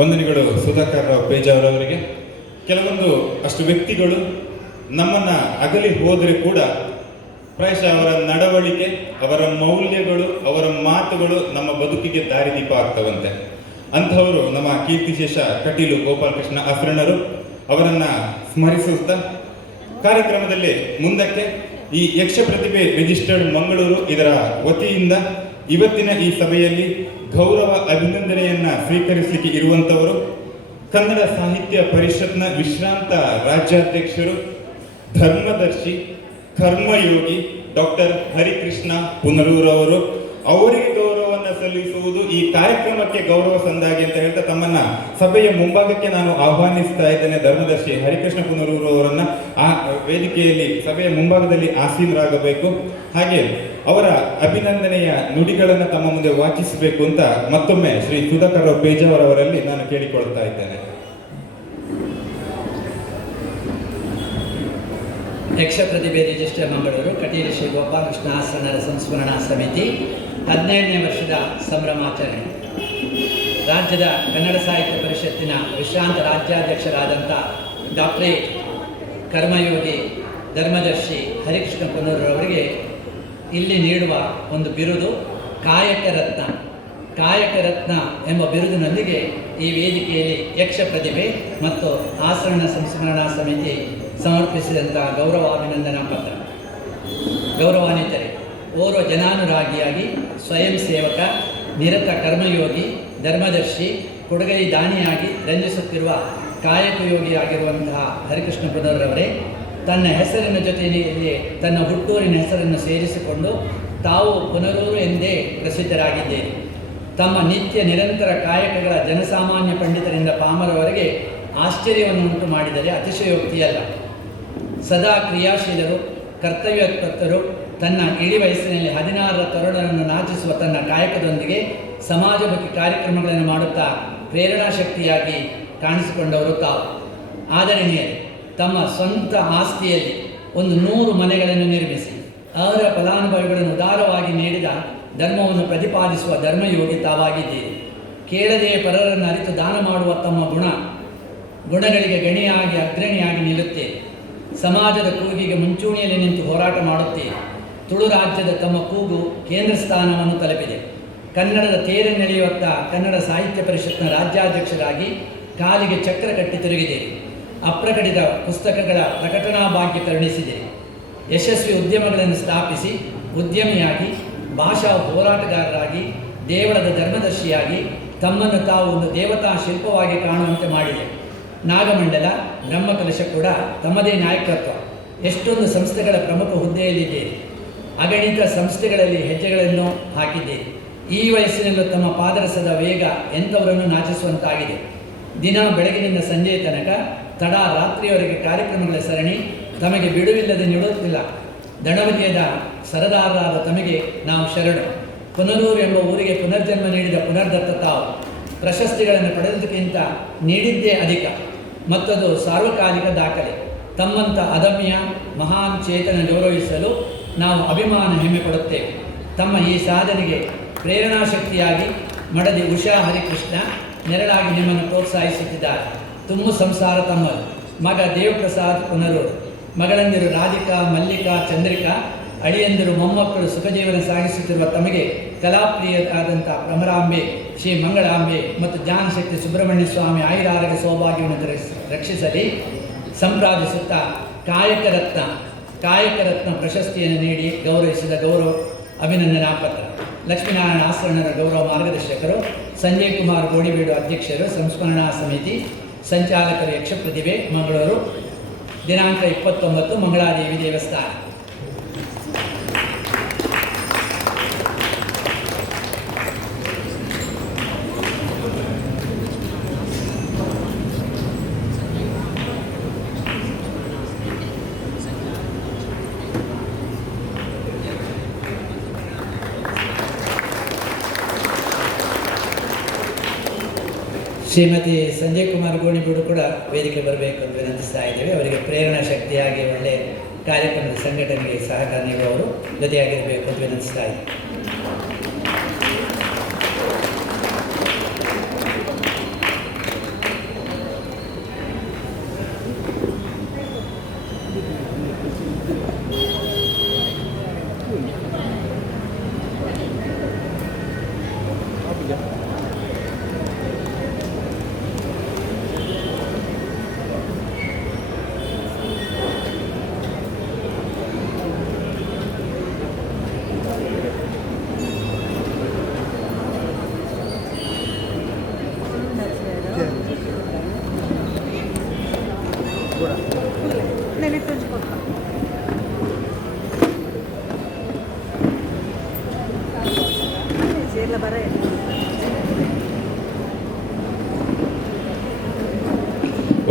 ವಂದನೆಗಳು ಸುಧಾಕರ್ ರಾವ್ ಪೇಜಾವರವರಿಗೆ. ಕೆಲವೊಂದು ಅಷ್ಟು ವ್ಯಕ್ತಿಗಳು ನಮ್ಮನ್ನು ಅಗಲಿ ಹೋದರೆ ಕೂಡ ಪ್ರಾಯಶಃ ಅವರ ನಡವಳಿಕೆ, ಅವರ ಮೌಲ್ಯಗಳು, ಅವರ ಮಾತುಗಳು ನಮ್ಮ ಬದುಕಿಗೆ ದಾರಿದೀಪ ಆಗ್ತವಂತೆ. ಅಂಥವರು ನಮ್ಮ ಕೀರ್ತಿಶೇಷ ಕಟೀಲು ಗೋಪಾಲಕೃಷ್ಣ ಅಸ್ರಣರು. ಅವರನ್ನು ಸ್ಮರಿಸುತ್ತಾ ಕಾರ್ಯಕ್ರಮದಲ್ಲಿ ಮುಂದಕ್ಕೆ ಈ ಯಕ್ಷ ಪ್ರತಿಭೆ ರಿಜಿಸ್ಟರ್ಡ್ ಮಂಗಳೂರು ಇದರ ವತಿಯಿಂದ ಇವತ್ತಿನ ಈ ಸಭೆಯಲ್ಲಿ ಗೌರವ ಅಭಿನಂದನೆಯನ್ನ ಸ್ವೀಕರಿಸಲಿಕ್ಕೆ ಇರುವಂಥವರು ಕನ್ನಡ ಸಾಹಿತ್ಯ ಪರಿಷತ್ನ ವಿಶ್ರಾಂತ ರಾಜ್ಯಾಧ್ಯಕ್ಷರು, ಧರ್ಮದರ್ಶಿ, ಕರ್ಮಯೋಗಿ ಡಾಕ್ಟರ್ ಹರಿಕೃಷ್ಣ ಪುನರೂರವರು. ಅವರಿಗೆ ಗೌರವವನ್ನು ಸಲ್ಲಿಸುವುದು ಈ ಕಾರ್ಯಕ್ರಮಕ್ಕೆ ಗೌರವ ಸಂದಾಗಿ ಅಂತ ಹೇಳ್ತಾ ತಮ್ಮನ್ನ ಸಭೆಯ ಮುಂಭಾಗಕ್ಕೆ ನಾನು ಆಹ್ವಾನಿಸ್ತಾ ಇದ್ದೇನೆ. ಧರ್ಮದರ್ಶಿ ಹರಿಕೃಷ್ಣ ಪುನರೂರು ಅವರನ್ನ ಆ ವೇದಿಕೆಯಲ್ಲಿ ಸಭೆಯ ಮುಂಭಾಗದಲ್ಲಿ ಆಸೀನರಾಗಬೇಕು. ಹಾಗೆ ಅವರ ಅಭಿನಂದನೆಯ ನುಡಿಗಳನ್ನು ತಮ್ಮ ಮುಂದೆ ವಾಚಿಸಬೇಕು ಅಂತ ಮತ್ತೊಮ್ಮೆ ಶ್ರೀ ಸುಧಾಕರ್ ರಾವ್ ಪೇಜಾವರ್ ಅವರಲ್ಲಿ ನಾನು ಕೇಳಿಕೊಳ್ತಾ ಇದ್ದೇನೆ. ಯಕ್ಷ ಪ್ರತಿಭೆ ರಿಜಿಸ್ಟರ್ ಮಂಗಳೂರು ಕಟೀಲು ಶ್ರೀ ಗೋಪಾಲಕೃಷ್ಣ ಆಸರಣರ ಸಂಸ್ಮರಣಾ ಸಮಿತಿ 17ನೇ ವರ್ಷದ ಸಂಭ್ರಮಾಚರಣೆ. ರಾಜ್ಯದ ಕನ್ನಡ ಸಾಹಿತ್ಯ ಪರಿಷತ್ತಿನ ವಿಶ್ರಾಂತ ರಾಜ್ಯಾಧ್ಯಕ್ಷರಾದಂಥ ಡಾಕ್ಟರೇಟ್ ಕರ್ಮಯೋಗಿ ಧರ್ಮದರ್ಶಿ ಹರಿಕೃಷ್ಣ ಪುನರೂರವರಿಗೆ ಇಲ್ಲಿ ನೀಡುವ ಒಂದು ಬಿರುದು ಕಾಯಕ ರತ್ನ. ಕಾಯಕ ರತ್ನ ಎಂಬ ಬಿರುದಿನೊಂದಿಗೆ ಈ ವೇದಿಕೆಯಲ್ಲಿ ಯಕ್ಷ ಪ್ರತಿಭೆ ಮತ್ತು ಆಸರಣ ಸಂಸ್ಮರಣಾ ಸಮಿತಿ ಸಮರ್ಪಿಸಿದಂಥ ಗೌರವಾಭಿನಂದನಾ ಪತ್ರ. ಗೌರವಾನ್ವಿತರೆ, ಓರ್ವ ಜನಾನುರಾಗಿಯಾಗಿ ಸ್ವಯಂ ಸೇವಕ, ನಿರತ ಕರ್ಮಯೋಗಿ, ಧರ್ಮದರ್ಶಿ, ಕೊಡುಗೈ ದಾನಿಯಾಗಿ ರಂಜಿಸುತ್ತಿರುವ ಕಾಯಕಯೋಗಿಯಾಗಿರುವಂತಹ ಹರಿಕೃಷ್ಣ ಪುನರೂರವರೇ ತನ್ನ ಹೆಸರಿನ ಜೊತೆಯಲ್ಲಿ ತನ್ನ ಹುಟ್ಟೂರಿನ ಹೆಸರನ್ನು ಸೇರಿಸಿಕೊಂಡು ತಾವು ಪುನರೂರು ಎಂದೇ ಪ್ರಸಿದ್ಧರಾಗಿದ್ದೇನೆ. ತಮ್ಮ ನಿತ್ಯ ನಿರಂತರ ಕಾಯಕಗಳ ಜನಸಾಮಾನ್ಯ ಪಂಡಿತರಿಂದ ಪಾಮರವರೆಗೆ ಆಶ್ಚರ್ಯವನ್ನು ಉಂಟು ಮಾಡಿದರೆ ಅತಿಶಯೋಕ್ತಿಯಲ್ಲ. ಸದಾ ಕ್ರಿಯಾಶೀಲರು, ಕರ್ತವ್ಯೋತ್ಪತ್ತರು, ತನ್ನ ಇಳಿ ವಯಸ್ಸಿನಲ್ಲಿ 16ರ ತರುಣರನ್ನು ನಾಚಿಸುವ ತನ್ನ ಕಾಯಕದೊಂದಿಗೆ ಸಮಾಜಮುಖಿ ಕಾರ್ಯಕ್ರಮಗಳನ್ನು ಮಾಡುತ್ತಾ ಪ್ರೇರಣಾ ಶಕ್ತಿಯಾಗಿ ಕಾಣಿಸಿಕೊಂಡವರು ತಾವು. ಆದರಣೀಯರೇ, ತಮ್ಮ ಸ್ವಂತ ಆಸ್ತಿಯಲ್ಲಿ ಒಂದು 100 ಮನೆಗಳನ್ನು ನಿರ್ಮಿಸಿ ಅವರ ಫಲಾನುಭವಿಗಳನ್ನು ಉದಾರವಾಗಿ ನೀಡಿದ ಧರ್ಮವನ್ನು ಪ್ರತಿಪಾದಿಸುವ ಧರ್ಮಯೋಗಿ ತಾವಾಗಿದ್ದೀರಿ. ಕೇಳದೆಯೇ ಪರರನ್ನು ಅರಿತು ದಾನ ಮಾಡುವ ತಮ್ಮ ಗುಣಗಳಿಗೆ ಗಣಿಯಾಗಿ ಅಗ್ರಣಿಯಾಗಿ ನಿಲ್ಲುತ್ತೇವೆ. ಸಮಾಜದ ಕೂಗಿಗೆ ಮುಂಚೂಣಿಯಲ್ಲಿ ನಿಂತು ಹೋರಾಟ ಮಾಡುತ್ತೀರಿ. ತುಳು ರಾಜ್ಯದ ತಮ್ಮ ಕೂಗು ಕೇಂದ್ರ ಸ್ಥಾನವನ್ನು ತಲುಪಿದೆ. ಕನ್ನಡದ ತೇರನ್ನೆಳೆಯುವತ್ತ ಕನ್ನಡ ಸಾಹಿತ್ಯ ಪರಿಷತ್ನ ರಾಜ್ಯಾಧ್ಯಕ್ಷರಾಗಿ ಕಾಲಿಗೆ ಚಕ್ರ ಕಟ್ಟಿ ತಿರುಗಿದಿರಿ. ಅಪ್ರಕಟಿತ ಪುಸ್ತಕಗಳ ಪ್ರಕಟಣಾ ಭಾಗ್ಯ ಕರುಣಿಸಿದಿರಿ. ಯಶಸ್ವಿ ಉದ್ಯಮಗಳನ್ನು ಸ್ಥಾಪಿಸಿ ಉದ್ಯಮಿಯಾಗಿ, ಭಾಷಾ ಹೋರಾಟಗಾರರಾಗಿ, ದೇವಳದ ಧರ್ಮದರ್ಶಿಯಾಗಿ ತಮ್ಮನ್ನು ತಾವು ಒಂದು ದೇವತಾ ಶಿಲ್ಪವಾಗಿ ಕಾಣುವಂತೆ ಮಾಡಿದೆ. ನಾಗಮಂಡಲ, ಬ್ರಹ್ಮಕಲಶ ಕೂಡ ತಮ್ಮದೇ ನಾಯಕತ್ವ. ಎಷ್ಟೊಂದು ಸಂಸ್ಥೆಗಳ ಪ್ರಮುಖ ಹುದ್ದೆಯಲ್ಲಿದ್ದೀರಿ. ಅಗಣಿತ ಸಂಸ್ಥೆಗಳಲ್ಲಿ ಹೆಜ್ಜೆಗಳನ್ನು ಹಾಕಿದ್ದೀರಿ. ಈ ವಯಸ್ಸಿನಲ್ಲೂ ತಮ್ಮ ಪಾದರಸದ ವೇಗ ಎಂಥವರನ್ನು ನಾಚಿಸುವಂತಾಗಿದೆ. ದಿನ ಬೆಳಗಿನಿಂದ ಸಂಜೆಯ ತನಕ ತಡ ರಾತ್ರಿಯವರೆಗೆ ಕಾರ್ಯಕ್ರಮಗಳ ಸರಣಿ ತಮಗೆ ಬಿಡುವಿಲ್ಲದೆ ನೀಡುತ್ತಿಲ್ಲ. ದಣವಲಿಯದ ಸರದಾರರಾದ ತಮಗೆ ನಾವು ಶರಣು. ಪುನರೂರು ಎಂಬ ಊರಿಗೆ ಪುನರ್ಜನ್ಮ ನೀಡಿದ ಪುನರ್ದತ್ತ ತಾವು. ಪ್ರಶಸ್ತಿಗಳನ್ನು ಪಡೆದುದಕ್ಕಿಂತ ನೀಡಿದ್ದೇ ಅಧಿಕ, ಮತ್ತದು ಸಾರ್ವಕಾಲಿಕ ದಾಖಲೆ. ತಮ್ಮಂಥ ಅದಮ್ಯ ಮಹಾನ್ ಚೇತನ ಗೌರವಿಸಲು ನಾವು ಅಭಿಮಾನ ಹೆಮ್ಮೆ ಪಡುತ್ತೇವೆ. ತಮ್ಮ ಈ ಸಾಧನೆಗೆ ಪ್ರೇರಣಾ ಶಕ್ತಿಯಾಗಿ ಮಡದಿ ಉಷಾ ಹರಿಕೃಷ್ಣ ನೆರಳಾಗಿ ನಿಮ್ಮನ್ನು ಪ್ರೋತ್ಸಾಹಿಸುತ್ತಿದ್ದಾರೆ. ತುಂಬು ಸಂಸಾರ ತಮ್ಮದು. ಮಗ ದೇವಪ್ರಸಾದ್ ಪುನರೂರು, ಮಗಳಂದಿರು ರಾಧಿಕಾ, ಮಲ್ಲಿಕಾ, ಚಂದ್ರಿಕಾ, ಅಳಿಯಂದಿರು ಮೊಮ್ಮಕ್ಕಳು ಸುಖಜೀವನ ಸಾಗಿಸುತ್ತಿರುವ ತಮಗೆ ಕಲಾಪ್ರಿಯರಾದಂಥ ಭ್ರಮರಾಂಬೆ, ಶ್ರೀ ಮಂಗಳಾಂಬೆ ಮತ್ತು ಜ್ಞಾನಶಕ್ತಿ ಸುಬ್ರಹ್ಮಣ್ಯ ಸ್ವಾಮಿ ಆಯುರಾರೋಗ್ಯ ಸೌಭಾಗ್ಯವನ್ನು ರಕ್ಷಿಸಲಿ ಸಂಪ್ರಾರ್ಥಿಸುತ್ತಾ ಕಾಯಕರತ್ನ ಪ್ರಶಸ್ತಿಯನ್ನು ನೀಡಿ ಗೌರವಿಸಿದ ಗೌರವ ಅಭಿನಂದನಾ ಪತ್ರ. ಲಕ್ಷ್ಮೀನಾರಾಯಣ ಆಸರಣರ ಗೌರವ ಮಾರ್ಗದರ್ಶಕರು, ಸಂಜಯ್ ಕುಮಾರ್ ಗೋಡಿಬೀಡು ಅಧ್ಯಕ್ಷರು, ಸಂಸ್ಮರಣಾ ಸಮಿತಿ ಸಂಚಾಲಕರು, ಯಕ್ಷ ಪ್ರತಿಭೆ ಮಂಗಳೂರು. ದಿನಾಂಕ 29 ಮಂಗಳಾದೇವಿ ದೇವಸ್ಥಾನ. ಶ್ರೀಮತಿ ಸಂಜಯ್ ಕುಮಾರ್ ಗೋಣಿಬೀಡು ಕೂಡ ವೇದಿಕೆ ಬರಬೇಕು ಅಂತ ವಿನಂತಿಸ್ತಾ ಇದ್ದೇವೆ. ಅವರಿಗೆ ಪ್ರೇರಣಾ ಶಕ್ತಿಯಾಗಿ ಒಳ್ಳೆಯ ಕಾರ್ಯಕ್ರಮದ ಸಂಘಟನೆಗೆ ಸಹಕಾರ ನೀಡುವವರು ಜೊತೆಯಾಗಿರಬೇಕು ಅಂತ ವಿನಂತಿಸ್ತಾ ಇದ್ದೇವೆ.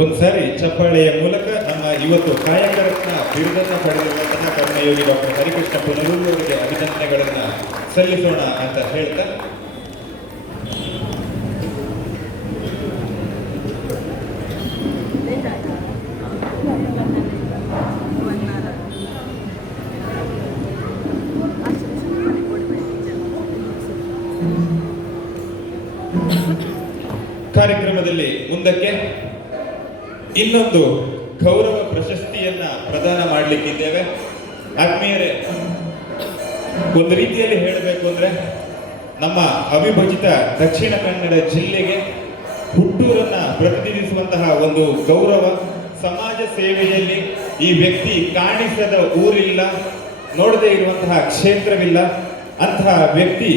ಒಂದ್ಸಾರಿ ಚಪ್ಪಾಳೆಯ ಮೂಲಕ ನಮ್ಮ ಇವತ್ತು ಕಾಯಕ ರತ್ನ ಬಿರುದನ್ನು ಪಡೆದಿರುವಂತಹ ಕರ್ಮಯೋಗಿ ಡಾಕ್ಟರ್ ಹರಿಕೃಷ್ಣ ಪುನರೂರು ಅವರಿಗೆ ಅಭಿನಂದನೆಗಳನ್ನ ಸಲ್ಲಿಸೋಣ ಅಂತ ಹೇಳ್ತಾ ಕಾರ್ಯಕ್ರಮದಲ್ಲಿ ಮುಂದಕ್ಕೆ ಇನ್ನೊಂದು ಗೌರವ ಪ್ರಶಸ್ತಿಯನ್ನ ಪ್ರದಾನ ಮಾಡಲಿಕ್ಕಿದ್ದೇವೆ. ಆತ್ಮೀಯರೇ, ಒಂದು ರೀತಿಯಲ್ಲಿ ಹೇಳಬೇಕು ಅಂದ್ರೆ ನಮ್ಮ ಅವಿಭಜಿತ ದಕ್ಷಿಣ ಕನ್ನಡ ಜಿಲ್ಲೆಗೆ ಹುಟ್ಟೂರನ್ನ ಪ್ರತಿನಿಧಿಸುವಂತಹ ಒಂದು ಗೌರವ, ಸಮಾಜ ಸೇವೆಯಲ್ಲಿ ಈ ವ್ಯಕ್ತಿ ಕಾಣಿಸದ ಊರಿಲ್ಲ, ನೋಡದೇ ಇರುವಂತಹ ಕ್ಷೇತ್ರವಿಲ್ಲ. ಅಂತಹ ವ್ಯಕ್ತಿ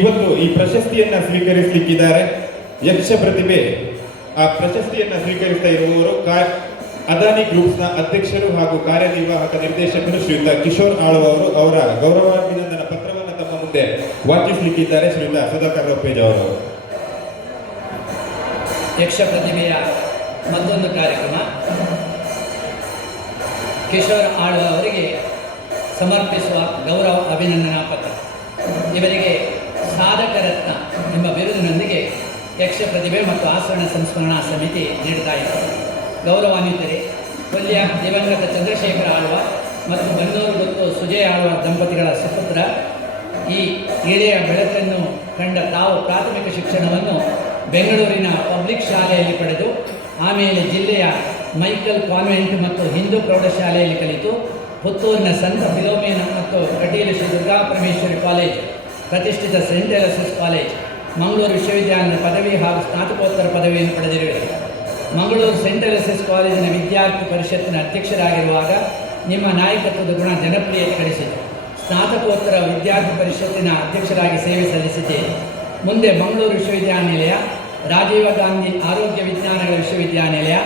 ಇವತ್ತು ಈ ಪ್ರಶಸ್ತಿಯನ್ನ ಸ್ವೀಕರಿಸಲಿಕ್ಕಿದ್ದಾರೆ. ಯಕ್ಷ ಪ್ರತಿಭೆ ಆ ಪ್ರಶಸ್ತಿಯನ್ನ ಸ್ವೀಕರಿಸ್ತಾ ಇರುವವರು ಅದಾನಿ ಗ್ರೂಪ್ಸ್ನ ಅಧ್ಯಕ್ಷರು ಹಾಗೂ ಕಾರ್ಯನಿರ್ವಾಹಕ ನಿರ್ದೇಶಕರು ಶ್ರೀಯುತ ಕಿಶೋರ್ ಆಳ್ವ ಅವರು. ಅವರ ಗೌರವಾಭಿನಂದನಾ ಪತ್ರವನ್ನು ತಮ್ಮ ಮುಂದೆ ವಾಚಿಸಲಿಕ್ಕಿದ್ದಾರೆ ಶ್ರೀಯುತ ಸುಧಾಕರ್ ಲೋಪೇಜ್ ಅವರು. ಯಕ್ಷ ಪ್ರತಿಭೆಯ ಮತ್ತೊಂದು ಕಾರ್ಯಕ್ರಮ ಕಿಶೋರ್ ಆಳ್ವ ಅವರಿಗೆ ಸಮರ್ಪಿಸುವ ಗೌರವ ಅಭಿನಂದನಾ ಪತ್ರ. ಇವರಿಗೆ ಸಾಧಕ ರತ್ನ ಎಂಬ ಬಿರುದಿನೊಂದಿಗೆ ಯಕ್ಷ ಪ್ರತಿಭೆ ಮತ್ತು ಆಸರಣ ಸಂಸ್ಮರಣಾ ಸಮಿತಿ ನೀಡುತ್ತಾ ಇದೆ. ಗೌರವಾನ್ವಿತರೆ, ಕೊಲ್ಲಿಯ ದಿವಂಗತ ಚಂದ್ರಶೇಖರ ಆಳ್ವ ಮತ್ತು ಬನ್ನೂರು ಗೊತ್ತು ಸುಜಯ್ ಆಳ್ವ ದಂಪತಿಗಳ ಸುಪುತ್ರ ಈ ಹಿರಿಯ ಬೆಳಕನ್ನು ಕಂಡ ತಾವು ಪ್ರಾಥಮಿಕ ಶಿಕ್ಷಣವನ್ನು ಬೆಂಗಳೂರಿನ ಪಬ್ಲಿಕ್ ಶಾಲೆಯಲ್ಲಿ ಪಡೆದು ಆಮೇಲೆ ಜಿಲ್ಲೆಯ ಮೈಕಲ್ ಕಾನ್ವೆಂಟ್ ಮತ್ತು ಹಿಂದೂ ಪ್ರೌಢಶಾಲೆಯಲ್ಲಿ ಕಲಿತು ಪುತ್ತೂರಿನ ಸಂತ ಫಿಲೋಮಿನ ಮತ್ತು ಕಟೀಲು ಶ್ರೀ ದುರ್ಗಾ ಪರಮೇಶ್ವರಿ ಕಾಲೇಜ್, ಪ್ರತಿಷ್ಠಿತ ಸೆಂಟ್ ಎಲಸಿಸ್ ಕಾಲೇಜ್, ಮಂಗಳೂರು ವಿಶ್ವವಿದ್ಯಾಲಯದ ಪದವಿ ಹಾಗೂ ಸ್ನಾತಕೋತ್ತರ ಪದವಿಯನ್ನು ಪಡೆದಿರುವೆ. ಮಂಗಳೂರು ಸೆಂಟ್ ಎಲಸಿಸ್ ಕಾಲೇಜಿನ ವಿದ್ಯಾರ್ಥಿ ಪರಿಷತ್ತಿನ ಅಧ್ಯಕ್ಷರಾಗಿರುವಾಗ ನಿಮ್ಮ ನಾಯಕತ್ವದ ಗುಣ ಜನಪ್ರಿಯತೆ ಗಳಿಸಿತು. ಸ್ನಾತಕೋತ್ತರ ವಿದ್ಯಾರ್ಥಿ ಪರಿಷತ್ತಿನ ಅಧ್ಯಕ್ಷರಾಗಿ ಸೇವೆ ಸಲ್ಲಿಸಿದ್ದೇನೆ. ಮುಂದೆ ಮಂಗಳೂರು ವಿಶ್ವವಿದ್ಯಾನಿಲಯ, ರಾಜೀವ ಗಾಂಧಿ ಆರೋಗ್ಯ ವಿಜ್ಞಾನಗಳ ವಿಶ್ವವಿದ್ಯಾನಿಲಯ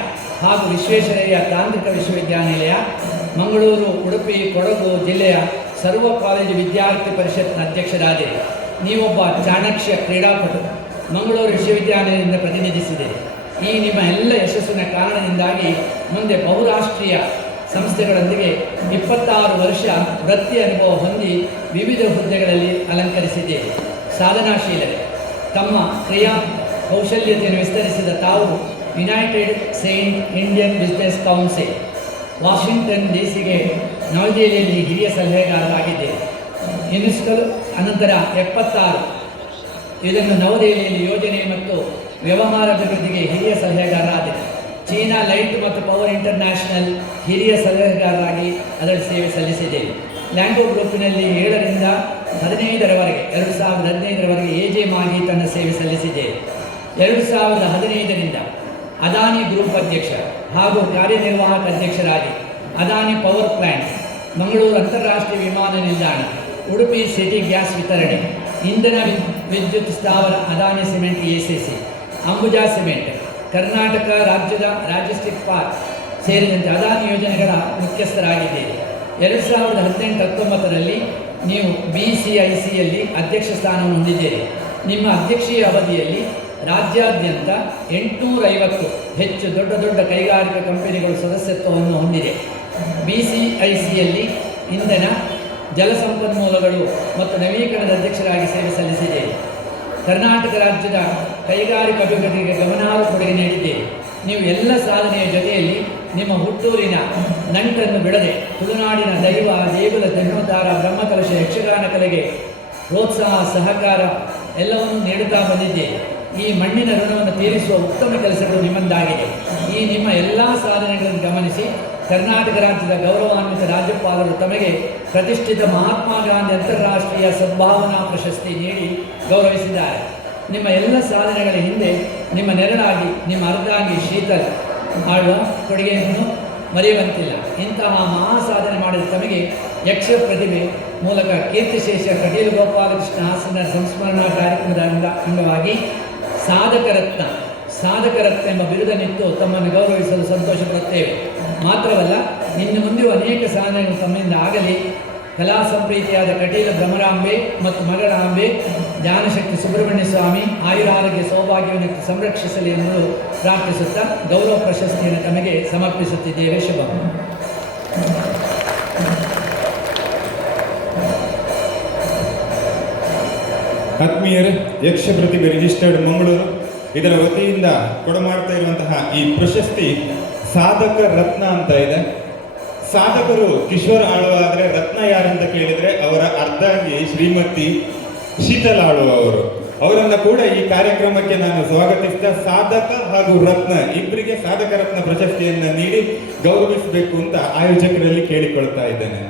ಹಾಗೂ ವಿಶ್ವೇಶ್ವರಯ್ಯ ತಾಂತ್ರಿಕ ವಿಶ್ವವಿದ್ಯಾನಿಲಯ, ಮಂಗಳೂರು, ಉಡುಪಿ, ಕೊಡಗು ಜಿಲ್ಲೆಯ ಸರ್ವ ಕಾಲೇಜು ವಿದ್ಯಾರ್ಥಿ ಪರಿಷತ್ನ ಅಧ್ಯಕ್ಷರಾದಿರಿ. ನೀವೊಬ್ಬ ಚಾಣಕ್ಯ ಕ್ರೀಡಾಪಟು, ಮಂಗಳೂರು ವಿಶ್ವವಿದ್ಯಾಲಯದಿಂದ ಪ್ರತಿನಿಧಿಸಿದೆ. ಈ ನಿಮ್ಮ ಎಲ್ಲ ಯಶಸ್ಸಿನ ಕಾರಣದಿಂದಾಗಿ ಮುಂದೆ ಬಹುರಾಷ್ಟ್ರೀಯ ಸಂಸ್ಥೆಗಳೊಂದಿಗೆ 26 ವರ್ಷ ವೃತ್ತಿ ಅನುಭವ ಹೊಂದಿ ವಿವಿಧ ಹುದ್ದೆಗಳಲ್ಲಿ ಅಲಂಕರಿಸಿದ್ದೇವೆ. ಸಾಧನಾಶೀಲತೆ, ತಮ್ಮ ಕ್ರಿಯಾ ಕೌಶಲ್ಯತೆಯನ್ನು ವಿಸ್ತರಿಸಿದ ತಾವು ಯುನೈಟೆಡ್ ಸೇಂಟ್ ಇಂಡಿಯನ್ ಬಿಸ್ನೆಸ್ ಕೌನ್ಸಿಲ್, ವಾಷಿಂಗ್ಟನ್ ಡಿಸಿಗೆ ನವದೆಹಲಿಯಲ್ಲಿ ಹಿರಿಯ ಸಲಹೆಗಾರರಾಗಿದ್ದೇವೆ. ಯುನೆಸ್ಕೋ ಅನಂತರ 76 ಇದನ್ನು ನವದೆಹಲಿಯಲ್ಲಿ ಯೋಜನೆ ಮತ್ತು ವ್ಯವಹಾರ ಅಭಿವೃದ್ಧಿಗೆ ಹಿರಿಯ ಸಲಹೆಗಾರರಾಗಿದೆ. ಚೀನಾ ಲೈಟ್ ಮತ್ತು ಪವರ್ ಇಂಟರ್ನ್ಯಾಷನಲ್ ಹಿರಿಯ ಸಲಹೆಗಾರರಾಗಿ ಅದರಲ್ಲಿ ಸೇವೆ ಸಲ್ಲಿಸಿದ್ದೇವೆ. ಲ್ಯಾಂಗೋ ಗ್ರೂಪಿನಲ್ಲಿ 7ರಿಂದ 15ರವರೆಗೆ 2015ರವರೆಗೆ ಎಜೆಎಂ ಆಗಿ ತನ್ನ ಸೇವೆ ಸಲ್ಲಿಸಿದ್ದೇವೆ. 2015ರಿಂದ ಅದಾನಿ ಗ್ರೂಪ್ ಅಧ್ಯಕ್ಷ ಹಾಗೂ ಕಾರ್ಯನಿರ್ವಾಹಕ ಅಧ್ಯಕ್ಷರಾಗಿ ಅದಾನಿ ಪವರ್ ಪ್ಲಾಂಟ್, ಮಂಗಳೂರು ಅಂತಾರಾಷ್ಟ್ರೀಯ ವಿಮಾನ ನಿಲ್ದಾಣ, ಉಡುಪಿ ಸಿಟಿ ಗ್ಯಾಸ್ ವಿತರಣೆ, ಇಂಧನ ವಿದ್ಯುತ್ ಸ್ಥಾವರ Adani cement ACC, Ambuja cement, Karnataka ರಾಜ್ಯದ ರಾಜಿಸ್ಟಿಕ್ ಪಾರ್ಕ್ ಸೇರಿದಂತೆ ಅದಾನಿ ಯೋಜನೆಗಳ ಮುಖ್ಯಸ್ಥರಾಗಿದ್ದೀರಿ. 2018-19ರಲ್ಲಿ ನೀವು BCICಯಲ್ಲಿ ಅಧ್ಯಕ್ಷ ಸ್ಥಾನವನ್ನು ಹೊಂದಿದ್ದೀರಿ. ನಿಮ್ಮ ಅಧ್ಯಕ್ಷೀಯ ಅವಧಿಯಲ್ಲಿ ರಾಜ್ಯಾದ್ಯಂತ 850 ಹೆಚ್ಚು ದೊಡ್ಡ ದೊಡ್ಡ ಕೈಗಾರಿಕಾ ಕಂಪನಿಗಳು ಸದಸ್ಯತ್ವವನ್ನು ಹೊಂದಿದೆ. BCICಯಲ್ಲಿ ಇಂಧನ, ಜಲಸಂಪನ್ಮೂಲಗಳು ಮತ್ತು ನವೀಕರಣದ ಅಧ್ಯಕ್ಷರಾಗಿ ಸೇವೆ ಸಲ್ಲಿಸಿದೆ. ಕರ್ನಾಟಕ ರಾಜ್ಯದ ಕೈಗಾರಿಕಾ ಅಭಿವೃದ್ಧಿಗೆ ಗಮನಾರ್ಹ ಕೊಡುಗೆ ನೀಡಿದ್ದೀರಿ. ನೀವು ಎಲ್ಲ ಸಾಧನೆಯ ಜೊತೆಯಲ್ಲಿ ನಿಮ್ಮ ಹುಟ್ಟೂರಿನ ನಂಟನ್ನು ಬಿಡದೆ ತುಳುನಾಡಿನ ದೈವ ದೇಗುಲ ಜೀರ್ಣೋದ್ಧಾರ ಬ್ರಹ್ಮಕಲಶ ಯಕ್ಷಗಾನ ಕಲೆಗೆ ಪ್ರೋತ್ಸಾಹ ಸಹಕಾರ ಎಲ್ಲವನ್ನೂ ನೀಡುತ್ತಾ ಬಂದಿದ್ದೀರಿ. ಈ ಮಣ್ಣಿನ ಋಣವನ್ನು ತೀರಿಸುವ ಉತ್ತಮ ಕೆಲಸಗಳು ನಿಮ್ಮದಾಗಿದೆ. ಈ ನಿಮ್ಮ ಎಲ್ಲ ಸಾಧನೆಗಳನ್ನು ಗಮನಿಸಿ ಕರ್ನಾಟಕ ರಾಜ್ಯದ ಗೌರವಾನ್ವಿತ ರಾಜ್ಯಪಾಲರು ತಮಗೆ ಪ್ರತಿಷ್ಠಿತ ಮಹಾತ್ಮ ಗಾಂಧಿ ಅಂತಾರಾಷ್ಟ್ರೀಯ ಸದ್ಭಾವನಾ ಪ್ರಶಸ್ತಿ ನೀಡಿ ಗೌರವಿಸಿದ್ದಾರೆ. ನಿಮ್ಮ ಎಲ್ಲ ಸಾಧನೆಗಳ ಹಿಂದೆ ನಿಮ್ಮ ನೆರಳಾಗಿ ನಿಮ್ಮ ಅರ್ಧಾಂಗಿ ಶೀತಲ್ ಆಳುವ ಕೊಡುಗೆಯನ್ನು ಮರೆಯುವಂತಿಲ್ಲ. ಇಂತಹ ಮಹಾ ಸಾಧನೆ ಮಾಡಿದ ತಮಗೆ ಯಕ್ಷ ಪ್ರತಿಭೆ ಮೂಲಕ ಕೀರ್ತಿಶೇಷ ಕಟೀಲು ಗೋಪಾಲಕೃಷ್ಣ ಹಾಸನ ಸಂಸ್ಮರಣಾ ಕಾರ್ಯಕ್ರಮದ ಅಂಗವಾಗಿ ಸಾಧಕರತ್ನ ಎಂಬ ಬಿರುದನ್ನಿತ್ತು ತಮ್ಮನ್ನು ಗೌರವಿಸಲು ಸಂತೋಷಪಡುತ್ತೇವೆ. ಮಾತ್ರವಲ್ಲ, ಇನ್ನು ಮುಂದೆ ಅನೇಕ ಸಾಧನೆಗಳು ತಮ್ಮಿಂದ ಆಗಲಿ. ಕಲಾ ಸಂಪ್ರೀತಿಯಾದ ಕಟೀಲ ಭ್ರಮರಾಂಬೆ ಮತ್ತು ಮಗಳಾಂಬೆ ಜ್ಞಾನಶಕ್ತಿ ಸುಬ್ರಹ್ಮಣ್ಯ ಸ್ವಾಮಿ ಆಯುರಾರೋಗ್ಯ ಸೌಭಾಗ್ಯವನ್ನು ಸಂರಕ್ಷಿಸಲಿ ಎಂದು ಪ್ರಾರ್ಥಿಸುತ್ತಾ ಗೌರವ ಪ್ರಶಸ್ತಿಯನ್ನು ತಮಗೆ ಸಮರ್ಪಿಸುತ್ತಿದ್ದೇವೆ. ಶುಭ. ಆತ್ಮೀಯರೇ, ಯಕ್ಷ ಪ್ರತಿಭೆ ರಿಜಿಸ್ಟರ್ಡ್ ಮಂಗಳೂರು ಇದರ ವತಿಯಿಂದ ಕೊಡಮಾಡ್ತಾ ಇರುವಂತಹ ಈ ಪ್ರಶಸ್ತಿ ಸಾಧಕ ರತ್ನ ಅಂತ ಇದೆ. ಸಾಧಕರು ಕಿಶೋರ್ ಆಳ್ವ ಆದರೆ ರತ್ನ ಯಾರಂತ ಕೇಳಿದರೆ ಅವರ ಅರ್ಧಾಂಗಿ ಶ್ರೀಮತಿ ಶೀತಲ್ ಆಳ್ವ ಅವರನ್ನ ಕೂಡ ಈ ಕಾರ್ಯಕ್ರಮಕ್ಕೆ ನಾನು ಸ್ವಾಗತಿಸ್ತಾ ಸಾಧಕ ಹಾಗೂ ರತ್ನ ಇಬ್ಬರಿಗೆ ಸಾಧಕ ರತ್ನ ಪ್ರಶಸ್ತಿಯನ್ನ ನೀಡಿ ಗೌರವಿಸಬೇಕು ಅಂತ ಆಯೋಜಕರಲ್ಲಿ ಕೇಳಿಕೊಳ್ತಾ ಇದ್ದೇನೆ.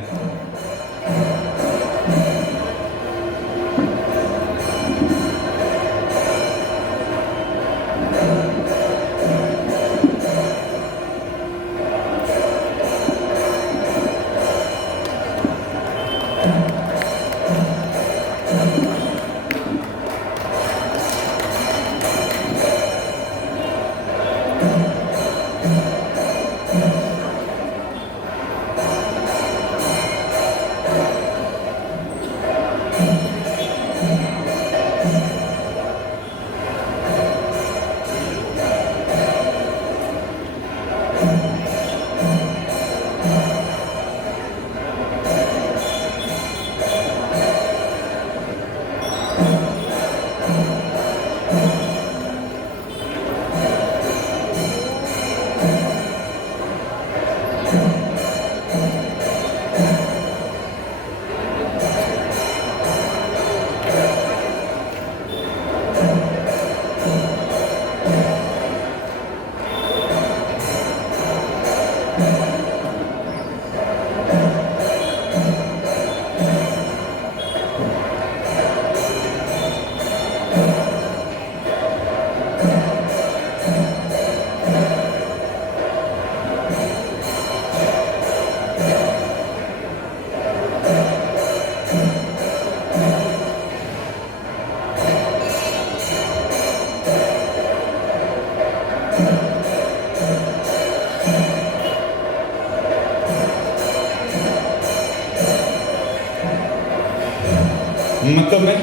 ಮತ್ತೊಮ್ಮೆ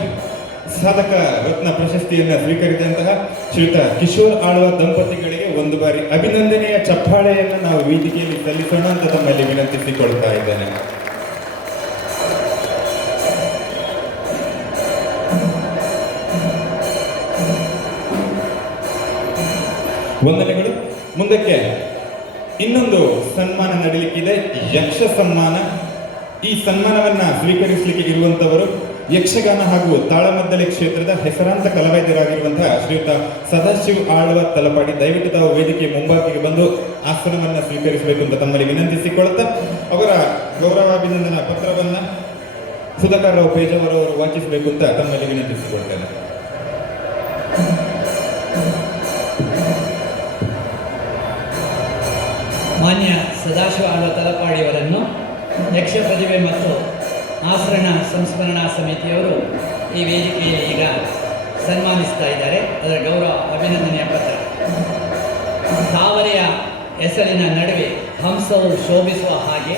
ಸಾಧಕ ರತ್ನ ಪ್ರಶಸ್ತಿಯನ್ನು ಸ್ವೀಕರಿಸಿದಂತಹ ಶ್ರೀಯುತ ಕಿಶೋರ್ ಆಳ್ವ ದಂಪತಿಗಳಿಗೆ ಒಂದು ಬಾರಿ ಅಭಿನಂದನೆಯ ಚಪ್ಪಾಳೆಯನ್ನು ನಾವು ವೇದಿಕೆಯಲ್ಲಿ ಸಲ್ಲಿಸೋಣ ಅಂತ ತಮ್ಮಲ್ಲಿ ವಿನಂತಿಸಿಕೊಳ್ತಾ ಇದ್ದೇನೆ. ವಂದನೆಗಳು. ಮುಂದಕ್ಕೆ ಇನ್ನೊಂದು ಸನ್ಮಾನ ನಡೀಲಿಕ್ಕಿದೆ, ಯಕ್ಷ ಸನ್ಮಾನ. ಈ ಸನ್ಮಾನವನ್ನ ಸ್ವೀಕರಿಸಲಿಕ್ಕೆ ಇರುವಂತವರು ಯಕ್ಷಗಾನ ಹಾಗೂ ತಾಳಮದ್ದಲೆ ಕ್ಷೇತ್ರದ ಹೆಸರಾಂತ ಕಲಾವಿದರಾಗಿರುವಂತಹ ಶ್ರೀಯುತ ಸದಾಶಿವ್ ಆಳ್ವ ತಲಪಾಡಿ. ದಯವಿಟ್ಟು ತಾವು ವೇದಿಕೆ ಮುಂಭಾಗಿಗೆ ಬಂದು ಆಸನವನ್ನು ಸ್ವೀಕರಿಸಬೇಕು ಅಂತ ತಮ್ಮಲ್ಲಿ ವಿನಂತಿಸಿಕೊಳ್ಳುತ್ತಾ ಅವರ ಗೌರವಾಭಿನಂದನಾ ಪತ್ರವನ್ನ ಸುಧಾಕರ್ ರಾವ್ ಪೇಜಾವರ್ ಅವರು ವಾಚಿಸಬೇಕು ಅಂತ ತಮ್ಮಲ್ಲಿ ವಿನಂತಿಸಿಕೊಳ್ತೇನೆ. ಮಾನ್ಯ ಸದಾಶಿವ ಆಳ್ವ ತಲಪಾಡಿಯವರನ್ನು ಯಕ್ಷ ಪ್ರತಿಭೆ ಮತ್ತು ಆಸರಣ ಸಂಸ್ಮರಣಾ ಸಮಿತಿಯವರು ಈ ವೇದಿಕೆಯಲ್ಲಿ ಈಗ ಸನ್ಮಾನಿಸ್ತಾ ಇದ್ದಾರೆ. ಅದರ ಗೌರವ ಅಭಿನಂದನೆಯ ಪತ್ರ. ತಾವರೆಯ ಹೆಸರಿನ ನಡುವೆ ಹಂಸವು ಶೋಭಿಸುವ ಹಾಗೆ,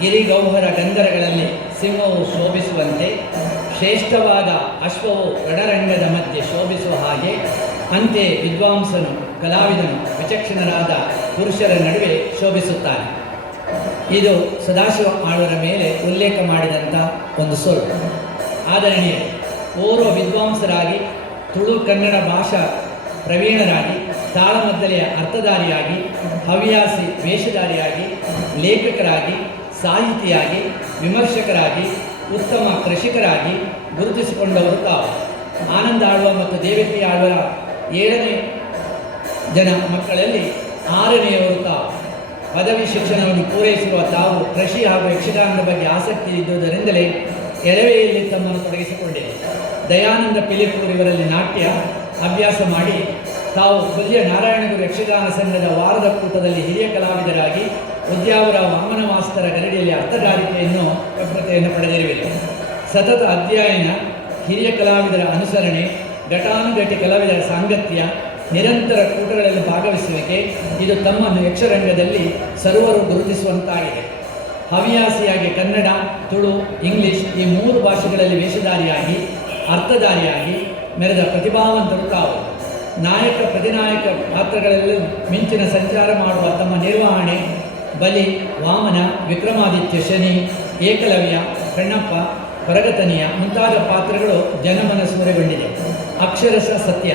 ಗಿರಿಗೌಹರ ಗಂಧರಗಳಲ್ಲಿ ಸಿಂಹವು ಶೋಭಿಸುವಂತೆ, ಶ್ರೇಷ್ಠವಾದ ಅಶ್ವವು ರಣರಂಗದ ಮಧ್ಯೆ ಶೋಭಿಸುವ ಹಾಗೆ, ಅಂತೆ ವಿದ್ವಾಂಸನು ಕಲಾವಿದನು ವಿಚಕ್ಷಣರಾದ ಪುರುಷರ ನಡುವೆ ಶೋಭಿಸುತ್ತಾನೆ. ಇದು ಸದಾಶಿವ ಆಳ್ವರ ಮೇಲೆ ಉಲ್ಲೇಖ ಮಾಡಿದಂಥ ಒಂದು ಸೊಲ್ಲು. ಆದರಣೀಯ ಓರ್ವ ವಿದ್ವಾಂಸರಾಗಿ ತುಳು ಕನ್ನಡ ಭಾಷಾ ಪ್ರವೀಣರಾಗಿ, ತಾಳಮದ್ದಲೆಯ ಅರ್ಥಧಾರಿಯಾಗಿ, ಹವ್ಯಾಸಿ ವೇಷಧಾರಿಯಾಗಿ, ಲೇಖಕರಾಗಿ, ಸಾಹಿತಿಯಾಗಿ, ವಿಮರ್ಶಕರಾಗಿ, ಉತ್ತಮ ಕೃಷಿಕರಾಗಿ ಗುರುತಿಸಿಕೊಂಡವರು ತಾವು. ಆನಂದ ಆಳ್ವ ಮತ್ತು ದೇವಕಿ ಆಳ್ವರ 7ನೇ ಜನ ಮಕ್ಕಳಲ್ಲಿ 6ನೆಯವರು ತಾವು. ಪದವಿ ಶಿಕ್ಷಣವನ್ನು ಪೂರೈಸಿರುವ ತಾವು ಕೃಷಿ ಹಾಗೂ ಯಕ್ಷಗಾನದ ಬಗ್ಗೆ ಆಸಕ್ತಿ ಇದ್ದುದರಿಂದಲೇ ಎಳವೆಯಲ್ಲಿ ತಮ್ಮನ್ನು ತೊಡಗಿಸಿಕೊಂಡಿದೆ. ದಯಾನಂದ ಪಿಲಿಪೂರ್ ಇವರಲ್ಲಿ ನಾಟ್ಯ ಅಭ್ಯಾಸ ಮಾಡಿ ತಾವು ಕೊಲ್ಲಿಯ ನಾರಾಯಣಗುರು ಯಕ್ಷಗಾನ ಸಂಘದ ವಾರದ ಕೂಟದಲ್ಲಿ ಹಿರಿಯ ಕಲಾವಿದರಾಗಿ ಉದ್ಯಾವರ ವಾಮನ ಮಾಸ್ತರ ಗರಡಿಯಲ್ಲಿ ಅರ್ಥಗಾರಿಕೆಯನ್ನು ಪ್ರಕೃತಿಯನ್ನು ಪಡೆದಿರುವಿರಿ. ಸತತ ಅಧ್ಯಯನ, ಹಿರಿಯ ಕಲಾವಿದರ ಅನುಸರಣೆ, ಘಟಾನುಘಟಿ ಕಲಾವಿದರ ಸಾಂಗತ್ಯ, ನಿರಂತರ ಕೂಟಗಳಲ್ಲಿ ಭಾಗವಹಿಸುವಿಕೆ ಇದು ತಮ್ಮನ್ನು ಯಕ್ಷರಂಗದಲ್ಲಿ ಸರ್ವರು ಗುರುತಿಸುವಂತಾಗಿದೆ. ಹವ್ಯಾಸಿಯಾಗಿ ಕನ್ನಡ, ತುಳು, ಇಂಗ್ಲಿಷ್ ಈ 3 ಭಾಷೆಗಳಲ್ಲಿ ವೇಷಧಾರಿಯಾಗಿ, ಅರ್ಥಧಾರಿಯಾಗಿ ಮೆರೆದ ಪ್ರತಿಭಾವಂತರು ತಾವು. ನಾಯಕ ಪ್ರತಿನಾಯಕ ಪಾತ್ರಗಳಲ್ಲಿ ಮಿಂಚಿನ ಸಂಚಾರ ಮಾಡುವ ತಮ್ಮ ನಿರ್ವಹಣೆ ಬಲಿ, ವಾಮನ, ವಿಕ್ರಮಾದಿತ್ಯ, ಶನಿ, ಏಕಲವ್ಯ, ಕಣ್ಣಪ್ಪ, ಕೊರಗತನಿಯ ಮುಂತಾದ ಪಾತ್ರಗಳು ಜನಮನ ಸೂರೆಗೊಂಡಿದೆ. ಅಕ್ಷರಶಃ ಸತ್ಯ.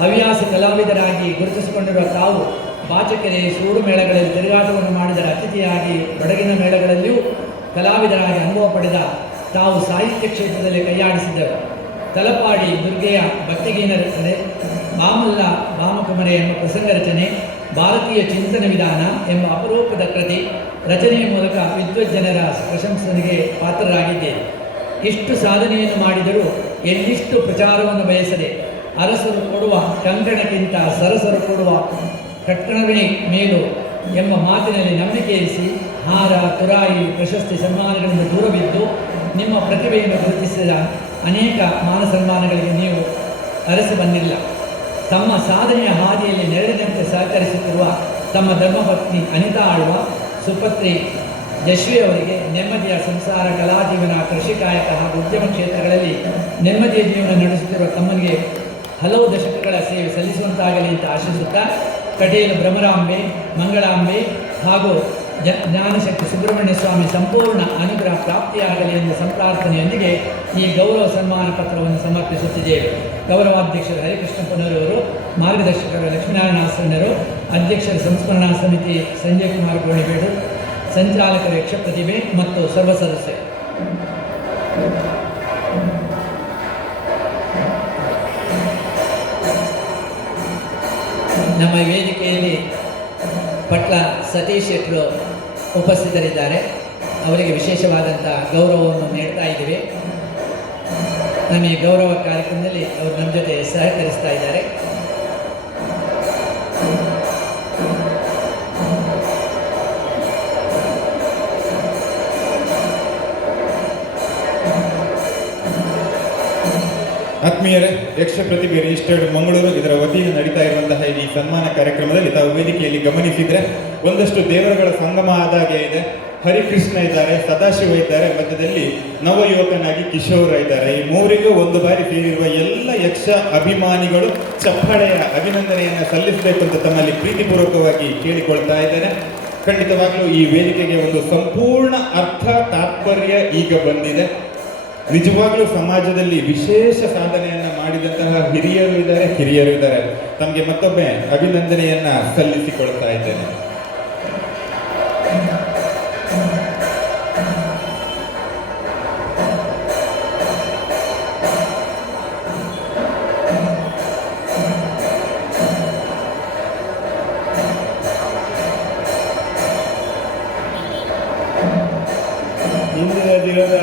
ಹವ್ಯಾಸಿ ಕಲಾವಿದರಾಗಿ ಗುರುತಿಸಿಕೊಂಡಿರುವ ತಾವು ಬಾಚಕೆರೆ, ಸೂರು ಮೇಳಗಳಲ್ಲಿ ತಿರುಗಾಟವನ್ನು ಮಾಡಿದರ ಅತಿಥಿಯಾಗಿ ಬಡಗಿನ ಮೇಳಗಳಲ್ಲಿಯೂ ಕಲಾವಿದರಾಗಿ ಅನುಭವ ಪಡೆದ ತಾವು ಸಾಹಿತ್ಯ ಕ್ಷೇತ್ರದಲ್ಲಿ ಕೈಯಾಡಿಸಿದರು. ತಲಪಾಡಿ ದುರ್ಗೆಯ ಭಕ್ತಿಗೀನ ರಚನೆ, ಮಾಮಲ್ಲ ಭಾಮಕುಮರೆ ಎಂಬ ಪ್ರಸಂಗ ರಚನೆ, ಭಾರತೀಯ ಚಿಂತನ ವಿಧಾನ ಎಂಬ ಅಪರೂಪದ ಕೃತಿ ರಚನೆಯ ಮೂಲಕ ವಿದ್ವಜ್ಜನರ ಪ್ರಶಂಸನೆಗೆ ಪಾತ್ರರಾಗಿದ್ದೇನೆ. ಇಷ್ಟು ಸಾಧನೆಯನ್ನು ಮಾಡಿದರೂ ಎಲ್ಲಿಷ್ಟು ಪ್ರಚಾರವನ್ನು ಬಯಸದೆ ಅರಸರು ಕೊಡುವ ಕಂಕಣಕ್ಕಿಂತ ಸರಸರು ಕೊಡುವ ಕಟ್ಟಣವೇ ಮೇಲು ಎಂಬ ಮಾತಿನಲ್ಲಿ ನಂಬಿಕೆ ಇರಿಸಿ ಹಾರ, ತುರಾಯಿ, ಪ್ರಶಸ್ತಿ, ಸನ್ಮಾನಗಳಿಂದ ದೂರವಿದ್ದು ನಿಮ್ಮ ಪ್ರತಿಭೆಯನ್ನು ಗುರುತಿಸಿದ ಅನೇಕ ಮಾನ ಸನ್ಮಾನಗಳಿಗೆ ನೀವು ಅರಸಿ ಬಂದಿಲ್ಲ. ತಮ್ಮ ಸಾಧನೆಯ ಹಾದಿಯಲ್ಲಿ ನೆರಳಿನಂತೆ ಸಹಕರಿಸುತ್ತಿರುವ ತಮ್ಮ ಧರ್ಮಪತ್ನಿ ಅನಿತಾ ಆಳ್ವ, ಸುಪತ್ರಿ ಯಶ್ವಿ ಅವರಿಗೆ ನೆಮ್ಮದಿಯ ಸಂಸಾರ, ಕಲಾಜೀವನ, ಕೃಷಿ ಕಾಯಕ ಹಾಗೂ ಉದ್ಯಮ ಕ್ಷೇತ್ರಗಳಲ್ಲಿ ನೆಮ್ಮದಿಯ ಜೀವನ ನಡೆಸುತ್ತಿರುವ ತಮ್ಮನಿಗೆ ಹಲವು ದಶಕಗಳ ಸೇವೆ ಸಲ್ಲಿಸುವಂತಾಗಲಿ ಅಂತ ಆಶಿಸುತ್ತಾ, ಕಟೀಲು ಭ್ರಮರಾಂಬೆ, ಮಂಗಳಾಂಬೆ ಹಾಗೂ ಜ್ಞಾನಶಕ್ತಿ ಸುಬ್ರಹ್ಮಣ್ಯ ಸ್ವಾಮಿ ಸಂಪೂರ್ಣ ಅನುಗ್ರಹ ಪ್ರಾಪ್ತಿಯಾಗಲಿ ಎಂಬ ಸಂಪ್ರಾರ್ಥನೆಯೊಂದಿಗೆ ಈ ಗೌರವ ಸನ್ಮಾನ ಪತ್ರವನ್ನು ಸಮರ್ಪಿಸುತ್ತಿದ್ದೇವೆ. ಗೌರವಾಧ್ಯಕ್ಷರು ಹರಿಕೃಷ್ಣಪ್ಪನವರವರು, ಮಾರ್ಗದರ್ಶಕರು ಲಕ್ಷ್ಮೀನಾರಾಯಣ ಆಸನ್ನರು, ಅಧ್ಯಕ್ಷರ ಸಂಸ್ಮರಣಾ ಸಮಿತಿ ಸಂಜಯ್ ಕುಮಾರ್ ಗೋಣಿಬೇಡು, ಸಂಚಾಲಕರು ಯಕ್ಷ ಪ್ರತಿಭೆ ಮತ್ತು ಸರ್ವ ಸದಸ್ಯರು. ನಮ್ಮ ವೇದಿಕೆಯಲ್ಲಿ ಪಟ್ಲ ಸತೀಶ್ ಶೆಟ್ಟರು ಉಪಸ್ಥಿತರಿದ್ದಾರೆ. ಅವರಿಗೆ ವಿಶೇಷವಾದಂಥ ಗೌರವವನ್ನು ನೀಡ್ತಾ ಇದ್ದೀವಿ. ನಮ್ಮ ಈ ಗೌರವ ಕಾರ್ಯಕ್ರಮದಲ್ಲಿ ಅವರು ನಮ್ಮ ಜೊತೆ ಸಹಕರಿಸ್ತಾ ಇದ್ದಾರೆ. ಆತ್ಮೀಯರೇ, ಯಕ್ಷ ಪ್ರತಿಭೆ ರಿಜಿಸ್ಟರ್ಡ್ ಮಂಗಳೂರು ಇದರ ವತಿಯಿಂದ ನಡೀತಾ ಇರುವಂತಹ ಈ ಸನ್ಮಾನ ಕಾರ್ಯಕ್ರಮದಲ್ಲಿ ತಾವು ವೇದಿಕೆಯಲ್ಲಿ ಗಮನಿಸಿದರೆ ಒಂದಷ್ಟು ದೇವರುಗಳ ಸಂಗಮ ಆದಾಗೆ ಇದೆ. ಹರಿಕೃಷ್ಣ ಇದ್ದಾರೆ, ಸದಾಶಿವ ಇದ್ದಾರೆ, ಮಧ್ಯದಲ್ಲಿ ನವಯುವಕನಾಗಿ ಕಿಶೋರ ಇದ್ದಾರೆ. ಈ ಮೂವರಿಗೂ ಒಂದು ಬಾರಿ ಸೇರಿರುವ ಎಲ್ಲ ಯಕ್ಷ ಅಭಿಮಾನಿಗಳು ಚಪ್ಪಾಳೆಯ ಅಭಿನಂದನೆಯನ್ನು ಸಲ್ಲಿಸಬೇಕು ಅಂತ ತಮ್ಮಲ್ಲಿ ಪ್ರೀತಿಪೂರ್ವಕವಾಗಿ ಕೇಳಿಕೊಳ್ತಾ ಇದ್ದೇನೆ. ಖಂಡಿತವಾಗ್ಲೂ ಈ ವೇದಿಕೆಗೆ ಒಂದು ಸಂಪೂರ್ಣ ಅರ್ಥ ತಾತ್ಪರ್ಯ ಈಗ ಬಂದಿದೆ. ನಿಜವಾಗ್ಲೂ ಸಮಾಜದಲ್ಲಿ ವಿಶೇಷ ಸಾಧನೆಯನ್ನ ಮಾಡಿದಂತಹ ಹಿರಿಯರು ಇದ್ದಾರೆ, ಕಿರಿಯರು ಇದ್ದಾರೆ. ತಮಗೆ ಮತ್ತೊಮ್ಮೆ ಅಭಿನಂದನೆಯನ್ನ ಸಲ್ಲಿಸಿಕೊಳ್ತಾ ಇದ್ದೇನೆ. ಇಂದಿನ ದಿನದ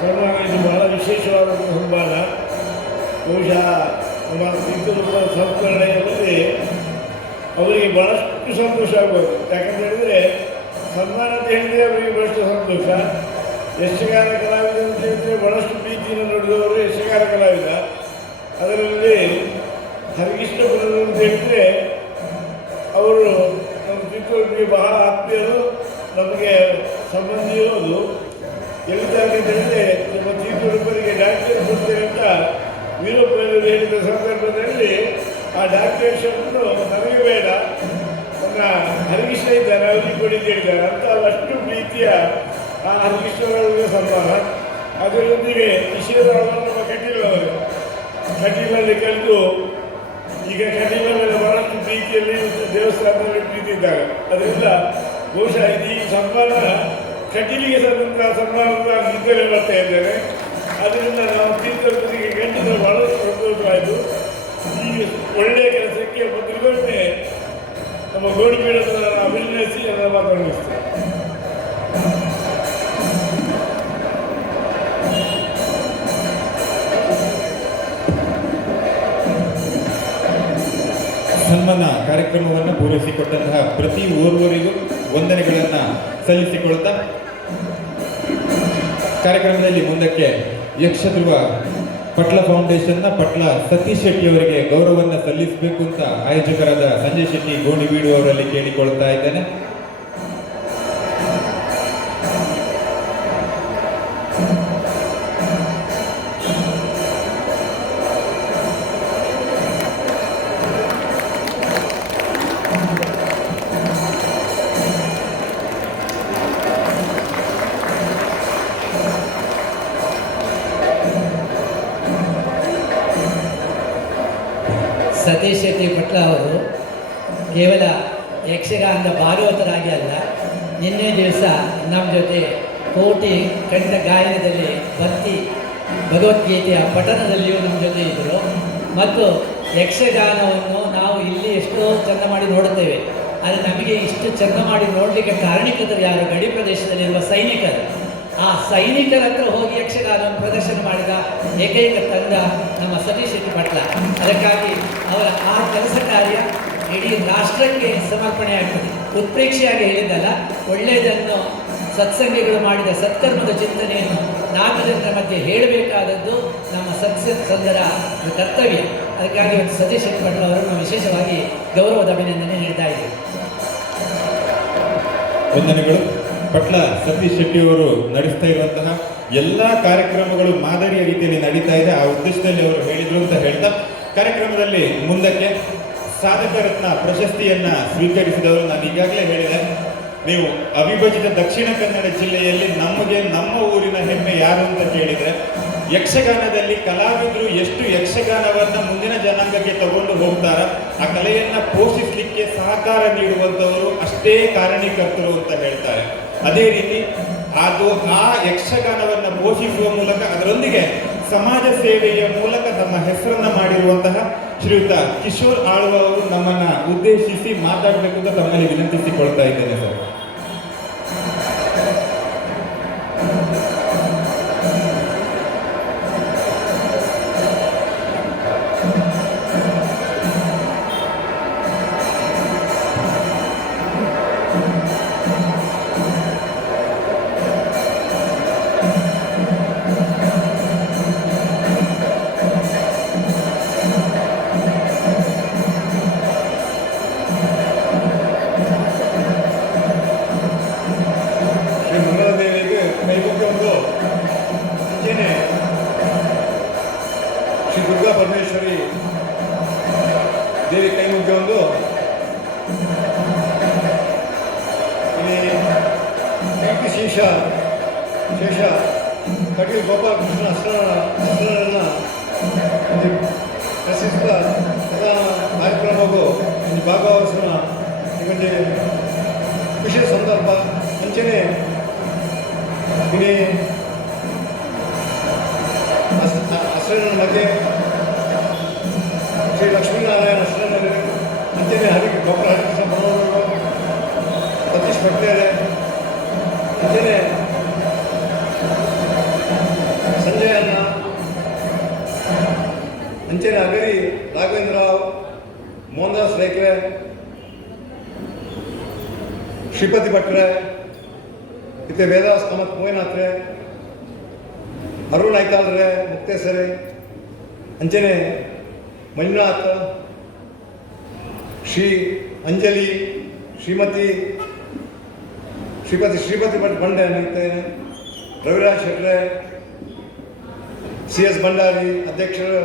ಸನ್ಮಾನ ಇದು ಬಹಳ ವಿಶೇಷವಾದ ಸನ್ಮಾನ. ಬಹುಶಃ ನಮ್ಮ ಚಿತ್ರದುರ್ಗ ಸಂಸ್ಕರಣೆಯಲ್ಲಿ ಅವರಿಗೆ ಬಹಳಷ್ಟು ಸಂತೋಷ ಆಗ್ಬೋದು. ಯಾಕಂತ ಹೇಳಿದರೆ ಸನ್ಮಾನ ಅಂತ ಹೇಳಿದರೆ ಅವರಿಗೆ ಬಹಳಷ್ಟು ಸಂತೋಷ. ಯಕ್ಷಗಾನ ಕಲಾವಿದ ಅಂತ ಹೇಳಿದರೆ ಬಹಳಷ್ಟು ಪ್ರೀತಿಯನ್ನು ನೋಡಿದವರು ಯಕ್ಷಗಾನ ಕಲಾವಿದ. ಅದರಲ್ಲಿ ಹರಿಕೃಷ್ಣಪುರರು ಅಂತ ಹೇಳಿದರೆ ಅವರು ನಮ್ಮ ಚಿತ್ರದುರ್ಗಕ್ಕೆ ಬಹಳ ಆತ್ಮೀಯರು, ನಮಗೆ ಸಂಬಂಧಿರೋದು. ಎಲ್ಲಿದ್ದಾರೆ ಅಂತ ಹೇಳಿದ್ರೆ ನಮ್ಮ ಚಿತ್ರದುರ್ಗರಿಗೆ ಡಾಕ್ಟರ್ ಕೊಡ್ತೇನೆ ಅಂತ ವೀರಪ್ಪನವರು ಹೇಳಿದ ಸಂದರ್ಭದಲ್ಲಿ ಆ ಡಾಕ್ಟರೇಷನ್ನು ನನಗೆ ಬೇಡ, ನನ್ನ ಹರಿಕೃಷ್ಣ ಇದ್ದಾರೆ ಅವರಿಗೆ ಕೊಡಿ ಅಂತ ಹೇಳಿದ್ದಾರೆ. ಅಂತ ಅಷ್ಟು ಪ್ರೀತಿಯ ಆ ಹರಿಕೃಷ್ಣವರಿಗೆ ಸನ್ಮಾನ. ಅದರೊಂದಿಗೆ ಕಿಶೋರ ನಮ್ಮ ಕಟೀಲ್ ಅವರು ಕಟೀಲಲ್ಲಿ ಕಲಿತು ಈಗ ಕಟೀಲ ಮೇಲೆ ಬಹಳಷ್ಟು ಪ್ರೀತಿಯಲ್ಲಿ ದೇವಸ್ಥಾನದಲ್ಲಿ ಪ್ರೀತಿ ಇದ್ದಾಗ ಅದರಿಂದ ಬಹುಶಃ ಈ ಸನ್ಮಾನ ಕಟೀಲಿಗೆ ಸಂದಂತಹ ಸನ್ಮಾನ ನಿದ್ದೆಲೆ ಬರ್ತಾ ಇದ್ದೇನೆ. ಅದರಿಂದ ನಾವು ತೀರ್ಥರಿಗೆ ಖಂಡಿತ ಬಹಳಷ್ಟು ಸಂತೋಷವಾಯಿತು. ಈ ಒಳ್ಳೆಯ ಕೆಲಸಕ್ಕೆ ಮೊದಲುಗೊಮ್ಮೆ ನಮ್ಮ ಗೋಣಿಬೀಳನ್ನು ನಾನು ಅಭಿನಯಿಸಿ ನನ್ನ ಮಾತನಾಡಿಸ್ತೇನೆ. ಸನ್ಮಾನ ಕಾರ್ಯಕ್ರಮವನ್ನು ಪೂರೈಸಿಕೊಟ್ಟಂತಹ ಪ್ರತಿ ಓರ್ವರಿಗೂ ವಂದನೆಗಳನ್ನು ಸಲ್ಲಿಸಿಕೊಳ್ತಾ ಕಾರ್ಯಕ್ರಮದಲ್ಲಿ ಮುಂದಕ್ಕೆ ಯಕ್ಷಧ್ರುವ ಪಟ್ಲ ಫೌಂಡೇಶನ್ನ ಪಟ್ಲ ಸತೀಶ್ ಶೆಟ್ಟಿ ಅವರಿಗೆ ಗೌರವವನ್ನು ಸಲ್ಲಿಸಬೇಕು ಅಂತ ಆಯೋಜಕರಾದ ಸಂಜಯ್ ಶೆಟ್ಟಿ ಗೋಣಿಬೀಡು ಅವರಲ್ಲಿ ಕೇಳಿಕೊಳ್ತಾ ಇದ್ದೇನೆ. ಸತೀಶ್ ಶೆಟ್ಟಿ ಪಟ್ಲ ಅವರು ಕೇವಲ ಯಕ್ಷಗಾನದ ಭಾಗವತರಾಗಿ ಅಲ್ಲ, ನಿನ್ನೆ ದಿವಸ ನಮ್ಮ ಜೊತೆ ಕೋಟಿ ಕಂಠ ಗಾಯನದಲ್ಲಿ ಭಕ್ತಿ ಭಗವದ್ಗೀತೆಯ ಪಠನದಲ್ಲಿಯೂ ನಮ್ಮ ಜೊತೆ ಇದ್ದರು. ಮತ್ತು ಯಕ್ಷಗಾನವನ್ನು ನಾವು ಇಲ್ಲಿ ಎಷ್ಟೋ ಚೆಂದ ಮಾಡಿ ನೋಡುತ್ತೇವೆ, ಆದರೆ ನಮಗೆ ಇಷ್ಟು ಚೆಂದ ಮಾಡಿ ನೋಡಲಿಕ್ಕೆ ಕಾರಣೀಕರ್ತರು ಯಾರು? ಗಡಿ ಪ್ರದೇಶದಲ್ಲಿರುವ ಸೈನಿಕರು. ಆ ಸೈನಿಕರ ಹತ್ರ ಹೋಗಿ ಯಕ್ಷಗಾನವನ್ನು ಪ್ರದರ್ಶನ ಮಾಡಿದ ಏಕೈಕ ತಂಡ ನಮ್ಮ ಸತೀಶ್ ಶೆಟ್ಟಿ ಪಟ್ಲ. ಅದಕ್ಕಾಗಿ ಅವರ ಆ ಕೆಲಸ ಕಾರ್ಯ ಇಡೀ ರಾಷ್ಟ್ರಕ್ಕೆ ಸಮರ್ಪಣೆ ಆಗ್ತದೆ. ಉತ್ಪ್ರೇಕ್ಷೆಯಾಗಿ ಹೇಳಿದ್ದಲ್ಲ, ಒಳ್ಳೆಯದನ್ನು ಸತ್ಸಂಗಿಗಳು ಮಾಡಿದ ಸತ್ಕರ್ಮದ ಚಿಂತನೆಯನ್ನು 4 ಜನರ ಮಧ್ಯೆ ಹೇಳಬೇಕಾದದ್ದು ನಮ್ಮ ಸತ್ಸಂಗರ ಕರ್ತವ್ಯ. ಅದಕ್ಕಾಗಿ ಒಂದು ಸತೀಶ್ ಶೆಟ್ಟಿ ಪಟ್ಲ ಅವರನ್ನು ವಿಶೇಷವಾಗಿ ಗೌರವದ ಅಭಿನಂದನೆ ನೀಡ್ತಾ ಇದ್ದೀವಿ. ವಂದನೆಗಳು. ಪಟ್ಲ ಸತೀಶ್ ಶೆಟ್ಟಿ ಅವರು ನಡೆಸ್ತಾ ಇರುವಂತಹ ಎಲ್ಲ ಕಾರ್ಯಕ್ರಮಗಳು ಮಾದರಿಯ ರೀತಿಯಲ್ಲಿ ನಡೀತಾ ಇದೆ. ಆ ಉದ್ದೇಶದಲ್ಲಿ ಅವರು ಹೇಳಿದ್ರು ಅಂತ ಹೇಳ್ತಾ ಕಾರ್ಯಕ್ರಮದಲ್ಲಿ ಮುಂದಕ್ಕೆ ಸಾಧಕ ರತ್ನ ಪ್ರಶಸ್ತಿಯನ್ನ ಸ್ವೀಕರಿಸಿದವರು ನಾನು ಈಗಾಗಲೇ ಹೇಳಿದೆ. ನೀವು ಅವಿಭಜಿತ ದಕ್ಷಿಣ ಕನ್ನಡ ಜಿಲ್ಲೆಯಲ್ಲಿ ನಮಗೆ ನಮ್ಮ ಊರಿನ ಹೆಮ್ಮೆ ಯಾರು ಅಂತ ಕೇಳಿದರೆ, ಯಕ್ಷಗಾನದಲ್ಲಿ ಕಲಾವಿದರು ಎಷ್ಟು ಯಕ್ಷಗಾನವನ್ನ ಮುಂದಿನ ಜನಾಂಗಕ್ಕೆ ತಗೊಂಡು ಹೋಗ್ತಾರ, ಆ ಕಲೆಯನ್ನ ಪೋಷಿಸಲಿಕ್ಕೆ ಸಹಕಾರ ನೀಡುವಂಥವರು ಅಷ್ಟೇ ಕಾರಣೀಕರ್ತರು ಅಂತ ಹೇಳ್ತಾರೆ. ಅದೇ ರೀತಿ ಅದು ಆ ಯಕ್ಷಗಾನವನ್ನ ಪೋಷಿಸುವ ಮೂಲಕ ಅದರೊಂದಿಗೆ ಸಮಾಜ ಸೇವೆಯ ಮೂಲಕ ತಮ್ಮ ಹೆಸರನ್ನ ಮಾಡಿರುವಂತಹ ಶ್ರೀಯುತ ಕಿಶೋರ್ ಆಳ್ವ ಅವರು ನಮ್ಮನ್ನ ಉದ್ದೇಶಿಸಿ ಮಾತಾಡಬೇಕು ಅಂತ ತಮ್ಮಲ್ಲಿ ವಿನಂತಿಸಿಕೊಳ್ತಾ ಇದ್ದೇನೆ ಸರ್. ಶ್ರೀ ದುರ್ಗಾ ಪರಮೇಶ್ವರಿ ದೇವಿ ಕೈ ಮುಗ್ಗಿ ಒಂದು ಇಲ್ಲಿ ಕೀರ್ತಿ ಶೇಷ ಕಟೀಲ್ ಗೋಪಾಲಕೃಷ್ಣ ಅಸ್ತ್ರಗಳನ್ನು ಪ್ರಸಿದ್ಧ ಕಾರ್ಯಕ್ರಮಗೂ ಒಂದು ಭಾಗವಹಿಸಿನ ಇವತ್ತು ವಿಶೇಷ ಸಂದರ್ಭ ಅಂಚನೆ ಇಲ್ಲಿ ಅಸ್ತ್ರನ ಮಧ್ಯೆ ಶ್ರೀ ಲಕ್ಷ್ಮೀನಾರಾಯಣ ಅಸ್ತ್ರನಲ್ಲಿ ಅಂಚನೆ ಡಾಕ್ಟರ್ ಹರಿಕೃಷ್ಣ ಬರೋರು ಸತೀಶ್ ಪಟ್ಲೇರೆ ಅಂಚನೆ ಸಂಜಯ್ ಅಣ್ಣ ಅಂಚನೆ ಅಗರಿ ರಾಘವೇಂದ್ರ ರಾವ್ ಮೋಹನ್ದಾಸ್ ರೇಖ್ರೆ ಶ್ರೀಪತಿ ಭಟ್ರೆ ಇತ್ತೆ ವೇದಾಸ್ ಕಾಮತ್ ಮೋಹಿನಾಥ್ರೆ ಅರುಣ್ ಐತಾಳ್ರೆ ಮುಕ್ತೇಶ್ವರಿ ಅಂಚನೆ ಮಂಜುನಾಥ್ ಶ್ರೀ ಅಂಜಲಿ ಶ್ರೀಪತಿ ಭಟ್ ಬಂಡೆ ಅನ್ನುತ್ತೆ ರವಿರಾಜ್ ಶೆಟ್ರೆ CS ಭಂಡಾರಿ ಅಧ್ಯಕ್ಷರು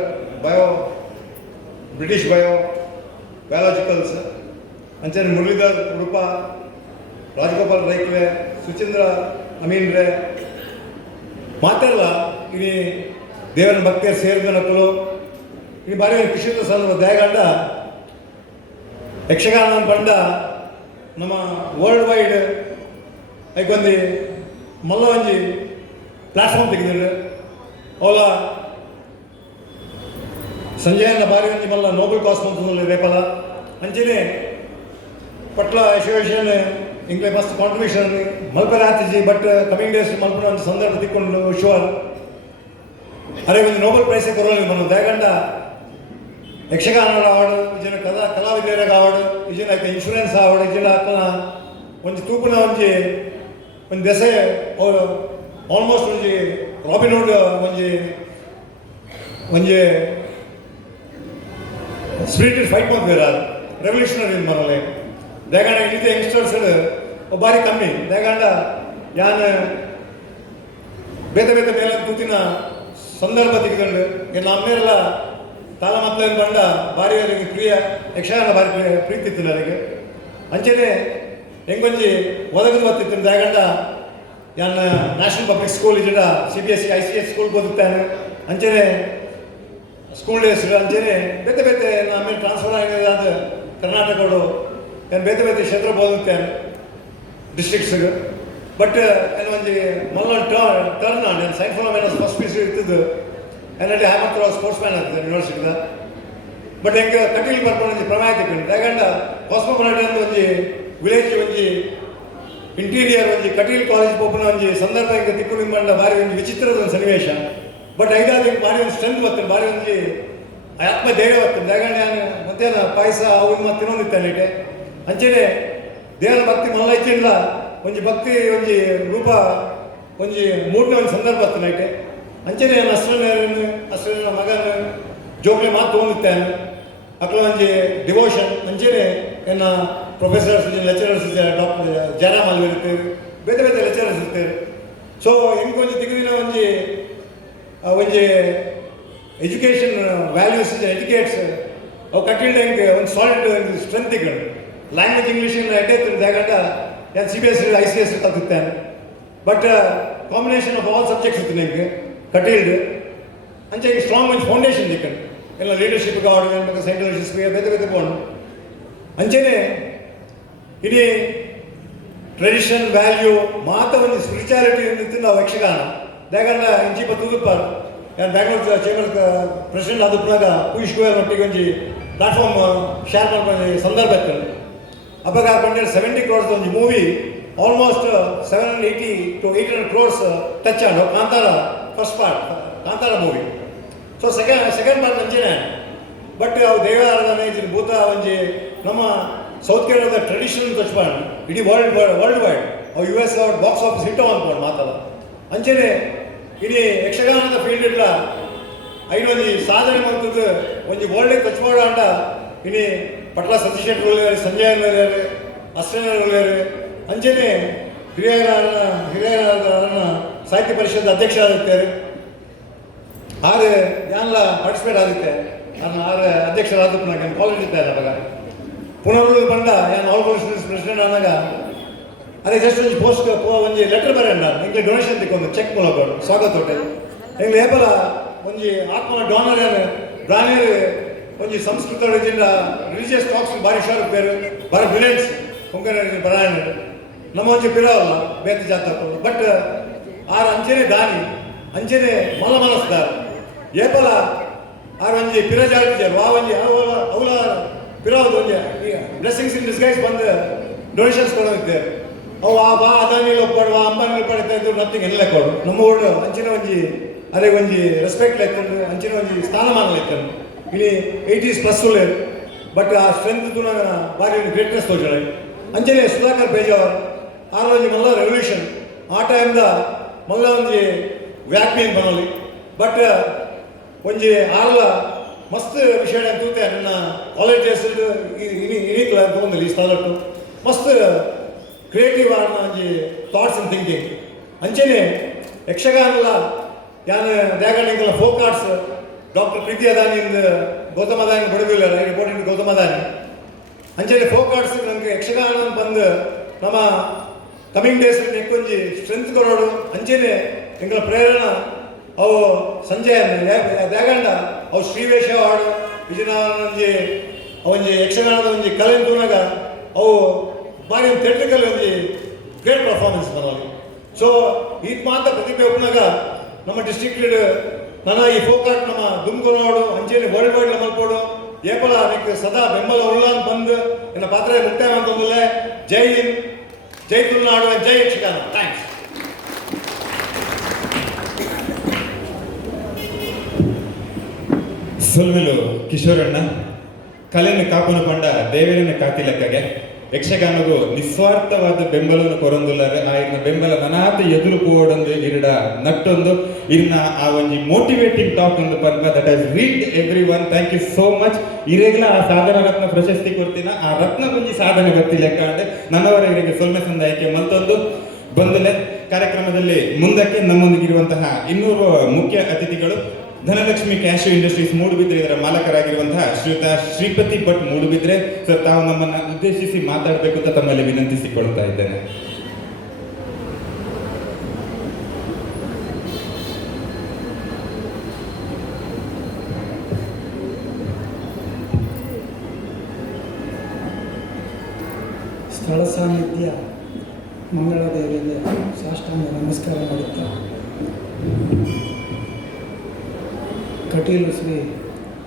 ಬ್ರಿಟಿಷ್ ಬಯಾಲಜಿಕಲ್ಸ್ ಅಂಚನೆ ಮುರಳೀಧರ್ ಉಡುಪ ರಾಜಗೋಪಾಲ್ ರೈಕ್ರೆ ಸುಚೇಂದ್ರ ಅಮೀನ್ರೆ ಮಾತೆಲ್ಲ ಇಲ್ಲಿ ದೇವರ ಭಕ್ತಿಯ ಸೇರಿದ ನಕಲು ಈ ಬಾರಿ ಕೃಷಿ ಸಂದರ್ಭ ದಯಗಂಡ ಯಕ್ಷಗಾನ ಪಂಡ ನಮ್ಮ ವರ್ಲ್ಡ್ ವೈಡ್ ಐಕೊಂದು ಮಲ್ಲ ಒಂಜಿ ಪ್ಲಾಟ್ಫಾರ್ಮ್ ತೆಗೆದಿರು ಅವಳ ಸಂಜಯನ ಬಾರಿ ಒಂಜಿ ಮಲ್ಲ ನೋಬೆಲ್ ಕಾಸ್ ಮಂತ್ರಲ್ಲಿ ರೇಪಲ ಅಂಚೆನೆ ಪಟ್ಲ ಅಸೋಸಿಯೇಷನ್ ಇಂಗ್ಲೇ ಮಸ್ತ್ ಕಾಂಟ್ರಿಬ್ಯೂಷನ್ ಮಲ್ಪರ ಆತಿಜಿ ಬಟ್ ಕಮಿಂಗ್ ಡೇಸ್ ಮಲ್ಪನ ಒಂದು ಸಂದರ್ಭ ತಿಕ್ಕೊಂಡು ಶೋರ್ ಅರೆ ಒಂದು ನೋಬೆಲ್ ಪ್ರೈಸ್ ಕೊರೋಲಿ మనం ದಯಗಂಡ ಯಕ್ಷಗಾನ ಅವಾರ್ಡ್ ಇಜನ ಕಲಾವಿದರಿಗೆ ಅವಾರ್ಡ್ ಇಜನ ಇನ್ಶೂರೆನ್ಸ್ ಅವಾರ್ಡ್ ಇಜನ ಅಕ್ಕನ ಒಂದು ತೂಪನ ಒಂದು ದೆಸೆ ಆಲ್ಮೋಸ್ಟ್ ಒಂಜಿ ರಾಬಿನ್ ಹುಡ್ ಒಂಜಿ ಸ್ಪಿರಿಟೆಡ್ ಫೈಟ್ ಮಾಡ್ತೀರ ರೆವಲ್ಯೂಷನರಿ ಮರಲೆ ದಯಗಂಡ ಇಲ್ಲಿದ್ದ ಯಂಗ್ಸ್ಟರ್ಸ್ ಬಾರಿ ಕಮ್ಮಿ ದಯಗಂಡ ಯಾನ್ ಬೇತೆ ಬೇತೆ ಮೇಲೆ ಕೂತಿನ ಸಂದರ್ಭ ತೆಗೆದುಕೊಂಡು ಏನು ಅಮ್ಮೇರೆಲ್ಲ ತಾಳ ಮಕ್ಕಳನ್ನು ಬಂದ ಬಾರಿ ಅವರಿಗೆ ಪ್ರಿಯ ಯಕ್ಷಗಾನ ಬಾರಿ ಪ್ರೀತಿ ಇತ್ತು ನನಗೆ ಅಂಚೆನೆ ಹೆಂಗೊಂಜಿ ಒದಗದು ಬರ್ತಿತ್ತು ದಯಗಂಡ ಯಾನ ನ್ಯಾಷನಲ್ ಪಬ್ಲಿಕ್ ಸ್ಕೂಲ್ ಇಜಡ CBSE ICS ಸ್ಕೂಲ್ ಓದುತ್ತಾನೆ ಅಂಚೆನೆ ಸ್ಕೂಲ್ ಡೇಸ್ ಅಂಚೆನೆ ಬೇತೆ ಬೇತೆ ಆಮೇಲೆ ಟ್ರಾನ್ಸ್ಫರ್ ಆಗಿರೋದಾದ ಕರ್ನಾಟಕಗಳು ನಾನು ಬೇತೆ ಬೇತೆ ಕ್ಷೇತ್ರ ಓದುತ್ತೇನೆ ಡಿಸ್ಟ್ರಿಕ್ಟ್ಸ್ಗೆ ಬಟ್ ಏನು ಒಂದು ಮಲ್ಲ ಟರ್ನ್ ನಾನು science form first P C ಇರ್ತಿದ್ದು ಏನಲ್ಲಿ ಮಾತ್ರ ಸ್ಪೋರ್ಟ್ಸ್ ಮ್ಯಾನ್ ಆಗ್ತದೆ ಯೂನಿವರ್ಸಿಟಿದ ಬಟ್ ಹೆಂಗೆ ಕಟೀಲ್ ಬರ್ಕೊಂಡು ಪ್ರಮಾಣ ತಗೊಂಡು ಯಾಕಂಡ ಕಾಸ್ಮೋಪಾಲಿಟನ್ ಅಂತ ಒಂದು ವಿಲೇಜ್ ಒಂದು ಇಂಟೀರಿಯರ್ ಒಂದು ಕಟೀಲ್ ಕಾಲೇಜ್ ಓಪನ್ ಒಂದು ಸಂದರ್ಭ ಹಿಂಗೆ ತಿಕ್ಕು ನಿಂಬಂಡ ಭಾರಿ ಒಂದು ವಿಚಿತ್ರದ ಒಂದು ಸನ್ನಿವೇಶ ಬಟ್ ಐದಾದ ಹಿಂಗೆ ಭಾರಿ ಒಂದು ಸ್ಟ್ರೆಂತ್ ಬರ್ತದೆ ಭಾರಿ ಒಂದು ಆತ್ಮ ಧೈರ್ಯ ಬರ್ತದೆ ಯಾಕಂದ್ರೆ ನಾನು ಮಧ್ಯಾಹ್ನ ಪಾಯಸ ಅವ್ರು ಮತ್ತೆ ತಿನ್ನೋದಿತ್ತಾನೆ ಇಟ್ಟೆ ಅಂಚೆನೆ ದೇವರ ಭಕ್ತಿ ಮಲ್ಲ ಇಚ್ಚಿಲ್ಲ ಒಂಜಿ ಭಕ್ತಿ ಒಂಜಿ ರೂಪ ಒಂಜಿ ಮೂರನೇ ಒಂದು ಸಂದರ್ಭ ಬರ್ತದೆ ಐಟೆ ಅಂಚೆನೆ ನಾನು ಅಷ್ಟರ ಮಗನ ಜೋಕ್ಲೆ ಮಾತು ತೊಗೊಂಡಿತ್ತೇನೆ ಅಕ್ಲ ಒಂಜಿ ಡಿವೋಷನ್ ಅಂಚೆನೆ ಎನ್ನ ಪ್ರೊಫೆಸರ್ಸ್ ಲೆಕ್ಚರರ್ಸ್ ಇದ್ದಾರೆ ಡಾಕ್ಟರ್ ಜಯರಾಮ್ ಅಲ್ಲಿ ಇರ್ತೇವೆ ಬೇತೆ ಬೇತೆ ಲೆಕ್ಚರರ್ಸ್ ಇರ್ತೇವೆ ಸೊ ಹೆಂಗೆ ಒಂಜಿ ತಿಂಗಳಿನ ಒಂಜಿ ಎಜುಕೇಷನ್ ವ್ಯಾಲ್ಯೂಸ್ ಎಜುಕೇಟ್ಸ್ ಅವು ಕಟ್ಟಿಲ್ದ ಹೆಂಗೆ ಒಂದು ಸಾಲಿಡ್ ಒಂದು ಸ್ಟ್ರೆಂತ್ ಇಕೊಂಡು ಲ್ಯಾಂಗ್ವೇಜ್ ಇಂಗ್ಲೀಷ್ ಎಡ್ಡೆ ಜಾಗಂಡ ನಾನು CBSE ICS ಕಲ್ತಿತ್ತೇನೆ but combination of all subjects ಇತ್ತು ನನಗೆ ಕಟೀಲ್ಡ್ ಅಂಚೆ ಸ್ಟ್ರಾಂಗ್ ಒಂದು ಫೌಂಡೇಶನ್ ಇಕ್ಕಂಡು ಎಲ್ಲ ಲೀಡರ್ಶಿಪ್ ಗಾರ್ಡ್ ಸೈಂಟಿಸ್ಟ್ ಬೇತೆ ಬೇತೆ ಕೊಂಡು ಅಂಚೆನೆ ಇಡೀ ಟ್ರೆಡಿಷನ್ ವ್ಯಾಲ್ಯೂ ಮಾತ ಒಂದು ಸ್ಪಿರಿಚುಯಾಲಿಟಿ ಇತ್ತು ನಾವು ಯಕ್ಷಗಾನ ಯಾಕಂಡ ಇಂಚಿ ತುದುಪ್ಪಾರ ನಾನು ಬ್ಯಾಂಗ್ಳೂರ್ ಚೇಂಬರ್ ಪ್ರೆಸಿಡೆಂಟ್ ಆದಪ್ಪನಾಗ ಪೀಯೂಷ್ ಗೋಯಲ್ ಒಟ್ಟಿಗೆ ಒಂದು ಪ್ಲಾಟ್ಫಾರ್ಮ್ ಶೇರ್ ಮಾಡ್ಕೊಂಡು ಸಂದರ್ಭ ಇತ್ತು ಅವಾಗ ಬಂದ 70 crores ಒಂದು movie almost 780 to 800 crores touch ಆಡು Kantara first part Kantara movie so second part ನಂಚಿನ ಬಟ್ ಅವು ದೇವಾರಾಧನೆ ಇದರ ಭೂತ ಒಂಜಿ ನಮ್ಮ ಸೌತ್ ಕೇರಳದ ಟ್ರೆಡಿಷನಲ್ ಟಚ್ ಮಾಡಿ ಇಡೀ ವರ್ಲ್ಡ್ ವೈಡ್ ಅವು US ಬಾಕ್ಸ್ ಆಫೀಸ್ ಹಿಟ್ ಅನ್ಕೊಂಡು ಮಾತಲ್ಲ ಅಂಚೆನೆ ಇಡೀ ಯಕ್ಷಗಾನದ ಫೀಲ್ಡ್ ಇಲ್ಲ ಐನೊಂದು ಸಾಧನೆ ಮಾಡ್ತದ್ದು ಒಂದು ವರ್ಲ್ಡ್ ಟಚ್ ಮಾಡೋ ಅಂಟ ಇನಿ ಪಟ್ಲ ಸತೀಶ್ ಶೆಟ್ಟಿ ಒಳ್ಳೆಯರು ಸಂಜಯ್ ಒಳ್ಳೆಯರು ಅಶ್ವಿನಿ ಒಳ್ಳೆಯರು ಅಂಚೆನೆ ಹಿರಿಯರನ್ನ ಸಾಹಿತ್ಯ ಪರಿಷತ್ ಅಧ್ಯಕ್ಷರಾಗಿರ್ತಾರೆ ಆರು ಯಾನೆಲ್ಲ ಪಾರ್ಟಿಸಿಪೇಟ್ ಆಗುತ್ತೆ ನಾನು ಆರು ಅಧ್ಯಕ್ಷರಾದ ನಾನು ಕಾಲೇಜ್ ಇರ್ತಾರೆ ಅವಾಗ ಪುನರ್ ಬಂದ ನಾನು ಆಲ್ ಕಾಲೇಜ್ ಪ್ರೆಸಿಡೆಂಟ್ ಆದಾಗ ಅದೇ ಜಸ್ಟ್ ಒಂದು ಪೋಸ್ಟ್ ಒಂದು ಲೆಟರ್ ಬರೋಣ ನಿಮಗೆ ಡೊನೇಷನ್ ತಿಕ್ಕೊಂಡು ಚೆಕ್ ಮೂಲಕ ಸ್ವಾಗತ ಹೋಟೆಲ್ ಹೆಂಗೆ ಹೇಬಲ ಒಂದು ಆತ್ಮ ಡೋನರ್ ಏನು ಬ್ರಾಹ್ಮಣರು ಒಂದು ಸಂಸ್ಕೃತ ರಿಲಿಜಿಯಸ್ ಟಾಕ್ಸ್ ಭಾರಿ ಹುಷಾರು ಬೇರೆ ಭಾರಿ ಬ್ರಿಲಿಯನ್ಸ್ ಕೊಂಕಣ ಬರಾಯಣ ನಮ್ಮ ಒಂಚೆ ಪಿರವಲ್ಲ ಬೇತೆ ಜಾತಕರು ಬಟ್ ಆರು ಅಂಚೆನೆ ದಾನಿ ಅಂಚೆನೆ ಮನಸ್ದಾರ ಏಪಲ ಆರು ಒಂಜಿ ಪಿರ ಜಾಡ್ತಿದ್ದಾರೆ ವಾ ಒಂಜಿ ಅವಲ ಪಿರವದು ಒಂಜಿ ಬ್ಲೆಸ್ಸಿಂಗ್ಸ್ ಇನ್ ಡಿಸ್ಗೈಸ್ ಬಂದು ಡೊನೇಷನ್ಸ್ ಕೊಡೋದಿದ್ದಾರೆ ಅವು ಆ ಬಾ ಅದಾನಿಲ್ ಒಪ್ಪಾಡು ಅಂಬಾನಿಲ್ ಒಪ್ಪಾಡ್ತಾ ಇದ್ದು ನಥಿಂಗ್ ಎಲ್ಲ ಕೊಡು ನಮ್ಮ ಊರು ಅಂಚಿನ ಒಂಜಿ ಅದೇ ಒಂಜಿ ರೆಸ್ಪೆಕ್ಟ್ ಲೆಕ್ಕಂಡು ಅಂಚಿನ ಒಂಜಿ ಸ್ಥಾನಮಾನ ಲೆಕ್ಕಂಡು ಇಲ್ಲಿ 80s ಪ್ಲಸ್ ಉಳ್ಳೇರು ಬಟ್ ಆ ಸ್ಟ್ರೆಂತ್ ಭಾರಿ ಒಂದು ಗ್ರೇಟ್ನೆಸ್ ತೋಜಾಳೆ ಅಂಚನೆ ಸುಧಾಕರ್ ಬೇಜಾವರ್ ಆರು ಒಂಜಿ ಮಲ್ಲ ರೆವಲ್ಯೂಷನ್ ಆ ಟೈಮ್ದ ಮಲ್ಲ ಒಂಜಿ ವ್ಯಾಪ್ತಿ ಬನೋಲಿ ಬಟ್ ಒಂಜಿ ಆರ್ಲ ಮಸ್ತ್ ವಿಷಯ ತೂತೆ ನನ್ನ ಕಾಲೇಜ್ ಡೇಸ್ ಇನಿಕ್ಲ ತಗೊಂಡಿಲ್ಲ ಈ ಸ್ಥಳಟ್ಟು ಮಸ್ತ್ ಕ್ರಿಯೇಟಿವ್ ಆರ್ನ ಒಂಜಿ ಥಾಟ್ಸ್ ಅಂಡ್ ಥಿಂಕಿಂಗ್ ಅಂಚನೆ ಯಕ್ಷಗಾನಲ ಯಾನು ದ್ಯಾಗಣಿಗಳ ಫೋಕ್ ಆರ್ಟ್ಸ್ ಡಾಕ್ಟರ್ ಪ್ರೀತಿ ಅದಾನಿಂದ ಗೌತಮ್ ಅದಾನಿ ಬಡವಿಲ್ಲ ರಿಪೋರ್ಟಿಂಗ್ ಗೌತಮ್ ಅದಾನಿ ಅಂಚನೆ ಫೋಕ್ ಆರ್ಟ್ಸ್ ನಮಗೆ ಯಕ್ಷಗಾನ ಬಂದು ನಮ್ಮ ಕಮಿಂಗ್ ಡೇಸ್ ನೆಕ್ಕೊಂಜಿ ಸ್ಟ್ರೆಂತ್ ಕೊಡೋಡು ಅಂಚನೆ ಎಂಗಳ ಪ್ರೇರಣ ಅವು ಸಂಜೆ ದ್ಯಾಗಂಡ ಅವು ಶ್ರೀವೇಶ ಹಾಡು ವಿಜಯನ ಒಂಜಿ ಯಕ್ಷಗಾನದ ಒಂಜಿ ಕಲೆ ತೂನಾಗ ಅವು ಬಾರಿ ಒಂದು ಥಿಯೇಟ್ರಿಕಲ್ ಒಂಜಿ ಗ್ರೇಟ್ ಪರ್ಫಾರ್ಮೆನ್ಸ್ ಬರೋದು. ಸೊ ಈತ್ ಮಾತ್ರ ಪ್ರತಿಭೆ ಒಪ್ಪಿನಾಗ ನಮ್ಮ ಡಿಸ್ಟ್ರಿಕ್ಟ್ ನನ್ನ ಈ ಫೋಕ್ ಆರ್ಟ್ ನಮ್ಮ ದುಮ್ಕೊನೋಡು ಅಂಚೆಯಲ್ಲಿ ವರ್ಲ್ಡ್ ವೈಡ್ ಮಲ್ಪೋಡು ಏಪಲ ಅದಕ್ಕೆ ಸದಾ ಬೆಂಬಲ ಉಳ್ಳಾನ್ ಬಂದು ನನ್ನ ಪಾತ್ರ ಮುಕ್ತಾಯ ಅಂತಂದ್ರೆ ಜೈ ಹಿಂದ್, ಜೈ ತುಳುನಾಡು, ಜೈ ಯಕ್ಷಗಾನ. ಥ್ಯಾಂಕ್ಸ್. ಸೊಲ್ಮೆಲು ಕಿಶೋರಣ್ಣ ಕಲೆಯನ್ನು ಕಾಪನು ಪಂಡ ದೇವೇರನ ಕಾತಿಲಕ್ಕಗೆ ಯಕ್ಷಗಾನಗೂ ನಿಸ್ವಾರ್ಥವಾದ ಬೆಂಬಲವನ್ನು ಕೊರೊಂದುಲ್ಲರೆ ಆ ಇನ್ನ ಬೆಂಬಲ ನನಾತ ಎದುರು ಪೋಡೊಂದು ಇರಡ ನಟ್ಟೊಂದು ಇನ್ನ ಆ ಒಂಜಿ ಮೋಟಿವೇಟಿಂಗ್ ಟಾಕ್ ಒಂದು ಪಂಪ that has read everyone. Thank you so much. ಇರೆಗ್ಲ ಆ ಸಾಧನ ರತ್ನ ಪ್ರಶಸ್ತಿ ಕೊಡ್ತೀನ ಆ ರತ್ನ ಒಂಜಿ ಸಾಧನೆ ಗೊತ್ತಿಲೆಕ್ಕ ಅಂದ್ರೆ ನನ್ನವರ ಇವರಿಗೆ ಸೊಲ್ಮೆ ಸಂದಾಯಕ್ಕೆ ಮತ್ತೊಂದು ಬಂದಲೆ ಕಾರ್ಯಕ್ರಮದಲ್ಲಿ ಮುಂದಕ್ಕೆ ನಮ್ಮೊಂದಿಗಿರುವಂತಹ 200 ಮುಖ್ಯ ಅತಿಥಿಗಳು ಧನಲಕ್ಷ್ಮಿ ಕ್ಯಾಶ್ಯೂ ಇಂಡಸ್ಟ್ರೀಸ್ ಮೂಡುಬಿದ್ರೆ ಇದರ ಮಾಲಕರಾಗಿರುವಂತಹ ಶ್ರೀಯುತ ಶ್ರೀಪತಿ ಭಟ್ ಮೂಡುಬಿದ್ರೆ ಸರ್, ತಾವು ನಮ್ಮನ್ನ ಉದ್ದೇಶಿಸಿ ಮಾತಾಡಬೇಕು ಅಂತ ತಮ್ಮಲ್ಲಿ ವಿನಂತಿಸಿಕೊಳ್ತಾ ಇದ್ದೇನೆ. ಸ್ಥಳ ಸಾನ್ನಿಧ್ಯ ಮಂಗಳದೇವಿಗೆ ಸಾಷ್ಟಾಂಗ ನಮಸ್ಕಾರ ಮಾಡುತ್ತಾ, ಕಟೀಲು ಶ್ರೀ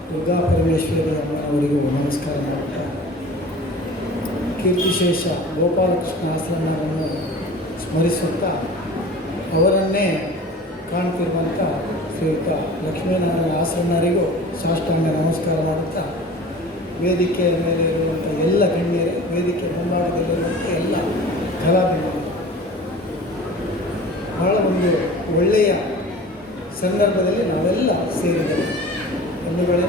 ದುರ್ಗಾ ಪರಮೇಶ್ವರಿ ಅಮ್ಮನವರಿಗೂ ನಮಸ್ಕಾರ ಮಾಡುತ್ತಾ, ಕೀರ್ತಿಶೇಷ ಗೋಪಾಲಕೃಷ್ಣ ಆಶ್ರಮವನ್ನು ಸ್ಮರಿಸುತ್ತಾ, ಅವರನ್ನೇ ಕಾಣ್ತಿರುವಂಥ ಶ್ರೀಯುತ ಲಕ್ಷ್ಮೀನಾರಾಯಣ ಆಶ್ರಮರಿಗೂ ಸಾಷ್ಟಾಂಗ ನಮಸ್ಕಾರ ಮಾಡುತ್ತಾ, ವೇದಿಕೆಯ ಮೇಲೆ ಇರುವಂಥ ಎಲ್ಲ ಗಣ್ಯರು, ವೇದಿಕೆ ಮುಂಭಾಗದಲ್ಲಿರುವಂಥ ಎಲ್ಲ ಕಲಾಭಿಮಾನಿಗಳು, ಬಹಳ ಒಂದು ಒಳ್ಳೆಯ ಸಂದರ್ಭದಲ್ಲಿ ನಾವೆಲ್ಲ ಸೇರಿದ್ದೇವೆ. ಬಂಧುಗಳೇ,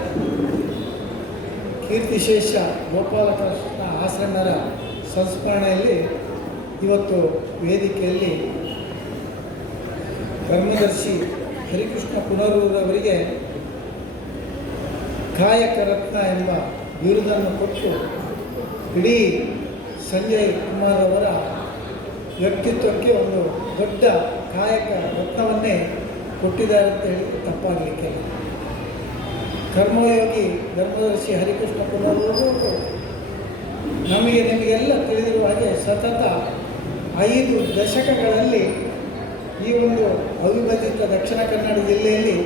ಕೀರ್ತಿಶೇಷ ಗೋಪಾಲಕೃಷ್ಣ ಆಶ್ರಮರ ಸಂಸ್ಮರಣೆಯಲ್ಲಿ ಇವತ್ತು ವೇದಿಕೆಯಲ್ಲಿ ಧರ್ಮದರ್ಶಿ ಹರಿಕೃಷ್ಣ ಪುನರೂರವರಿಗೆ ಕಾಯಕ ರತ್ನ ಎಂಬ ಬಿರುದನ್ನು ಕೊಟ್ಟು ಇಡೀ ಸಂಜಯ್ ಕುಮಾರ್ ಅವರ ವ್ಯಕ್ತಿತ್ವಕ್ಕೆ ಒಂದು ದೊಡ್ಡ ಕಾಯಕ ರತ್ನವನ್ನೇ ಕೊಟ್ಟಿದ್ದಾರೆ ಅಂತ ಹೇಳಿ ತಪ್ಪಾಗಲಿಕ್ಕೆ. ಕರ್ಮಯೋಗಿ ಧರ್ಮದರ್ಶಿ ಹರಿಕೃಷ್ಣ ಪುನರೂರು ನಿಮಗೆಲ್ಲ ತಿಳಿದಿರುವ ಹಾಗೆ ಸತತ 5 ದಶಕಗಳಲ್ಲಿ ಈ ಒಂದು ಅವಿಭಜಿತ ದಕ್ಷಿಣ ಕನ್ನಡ ಜಿಲ್ಲೆಯಲ್ಲಿ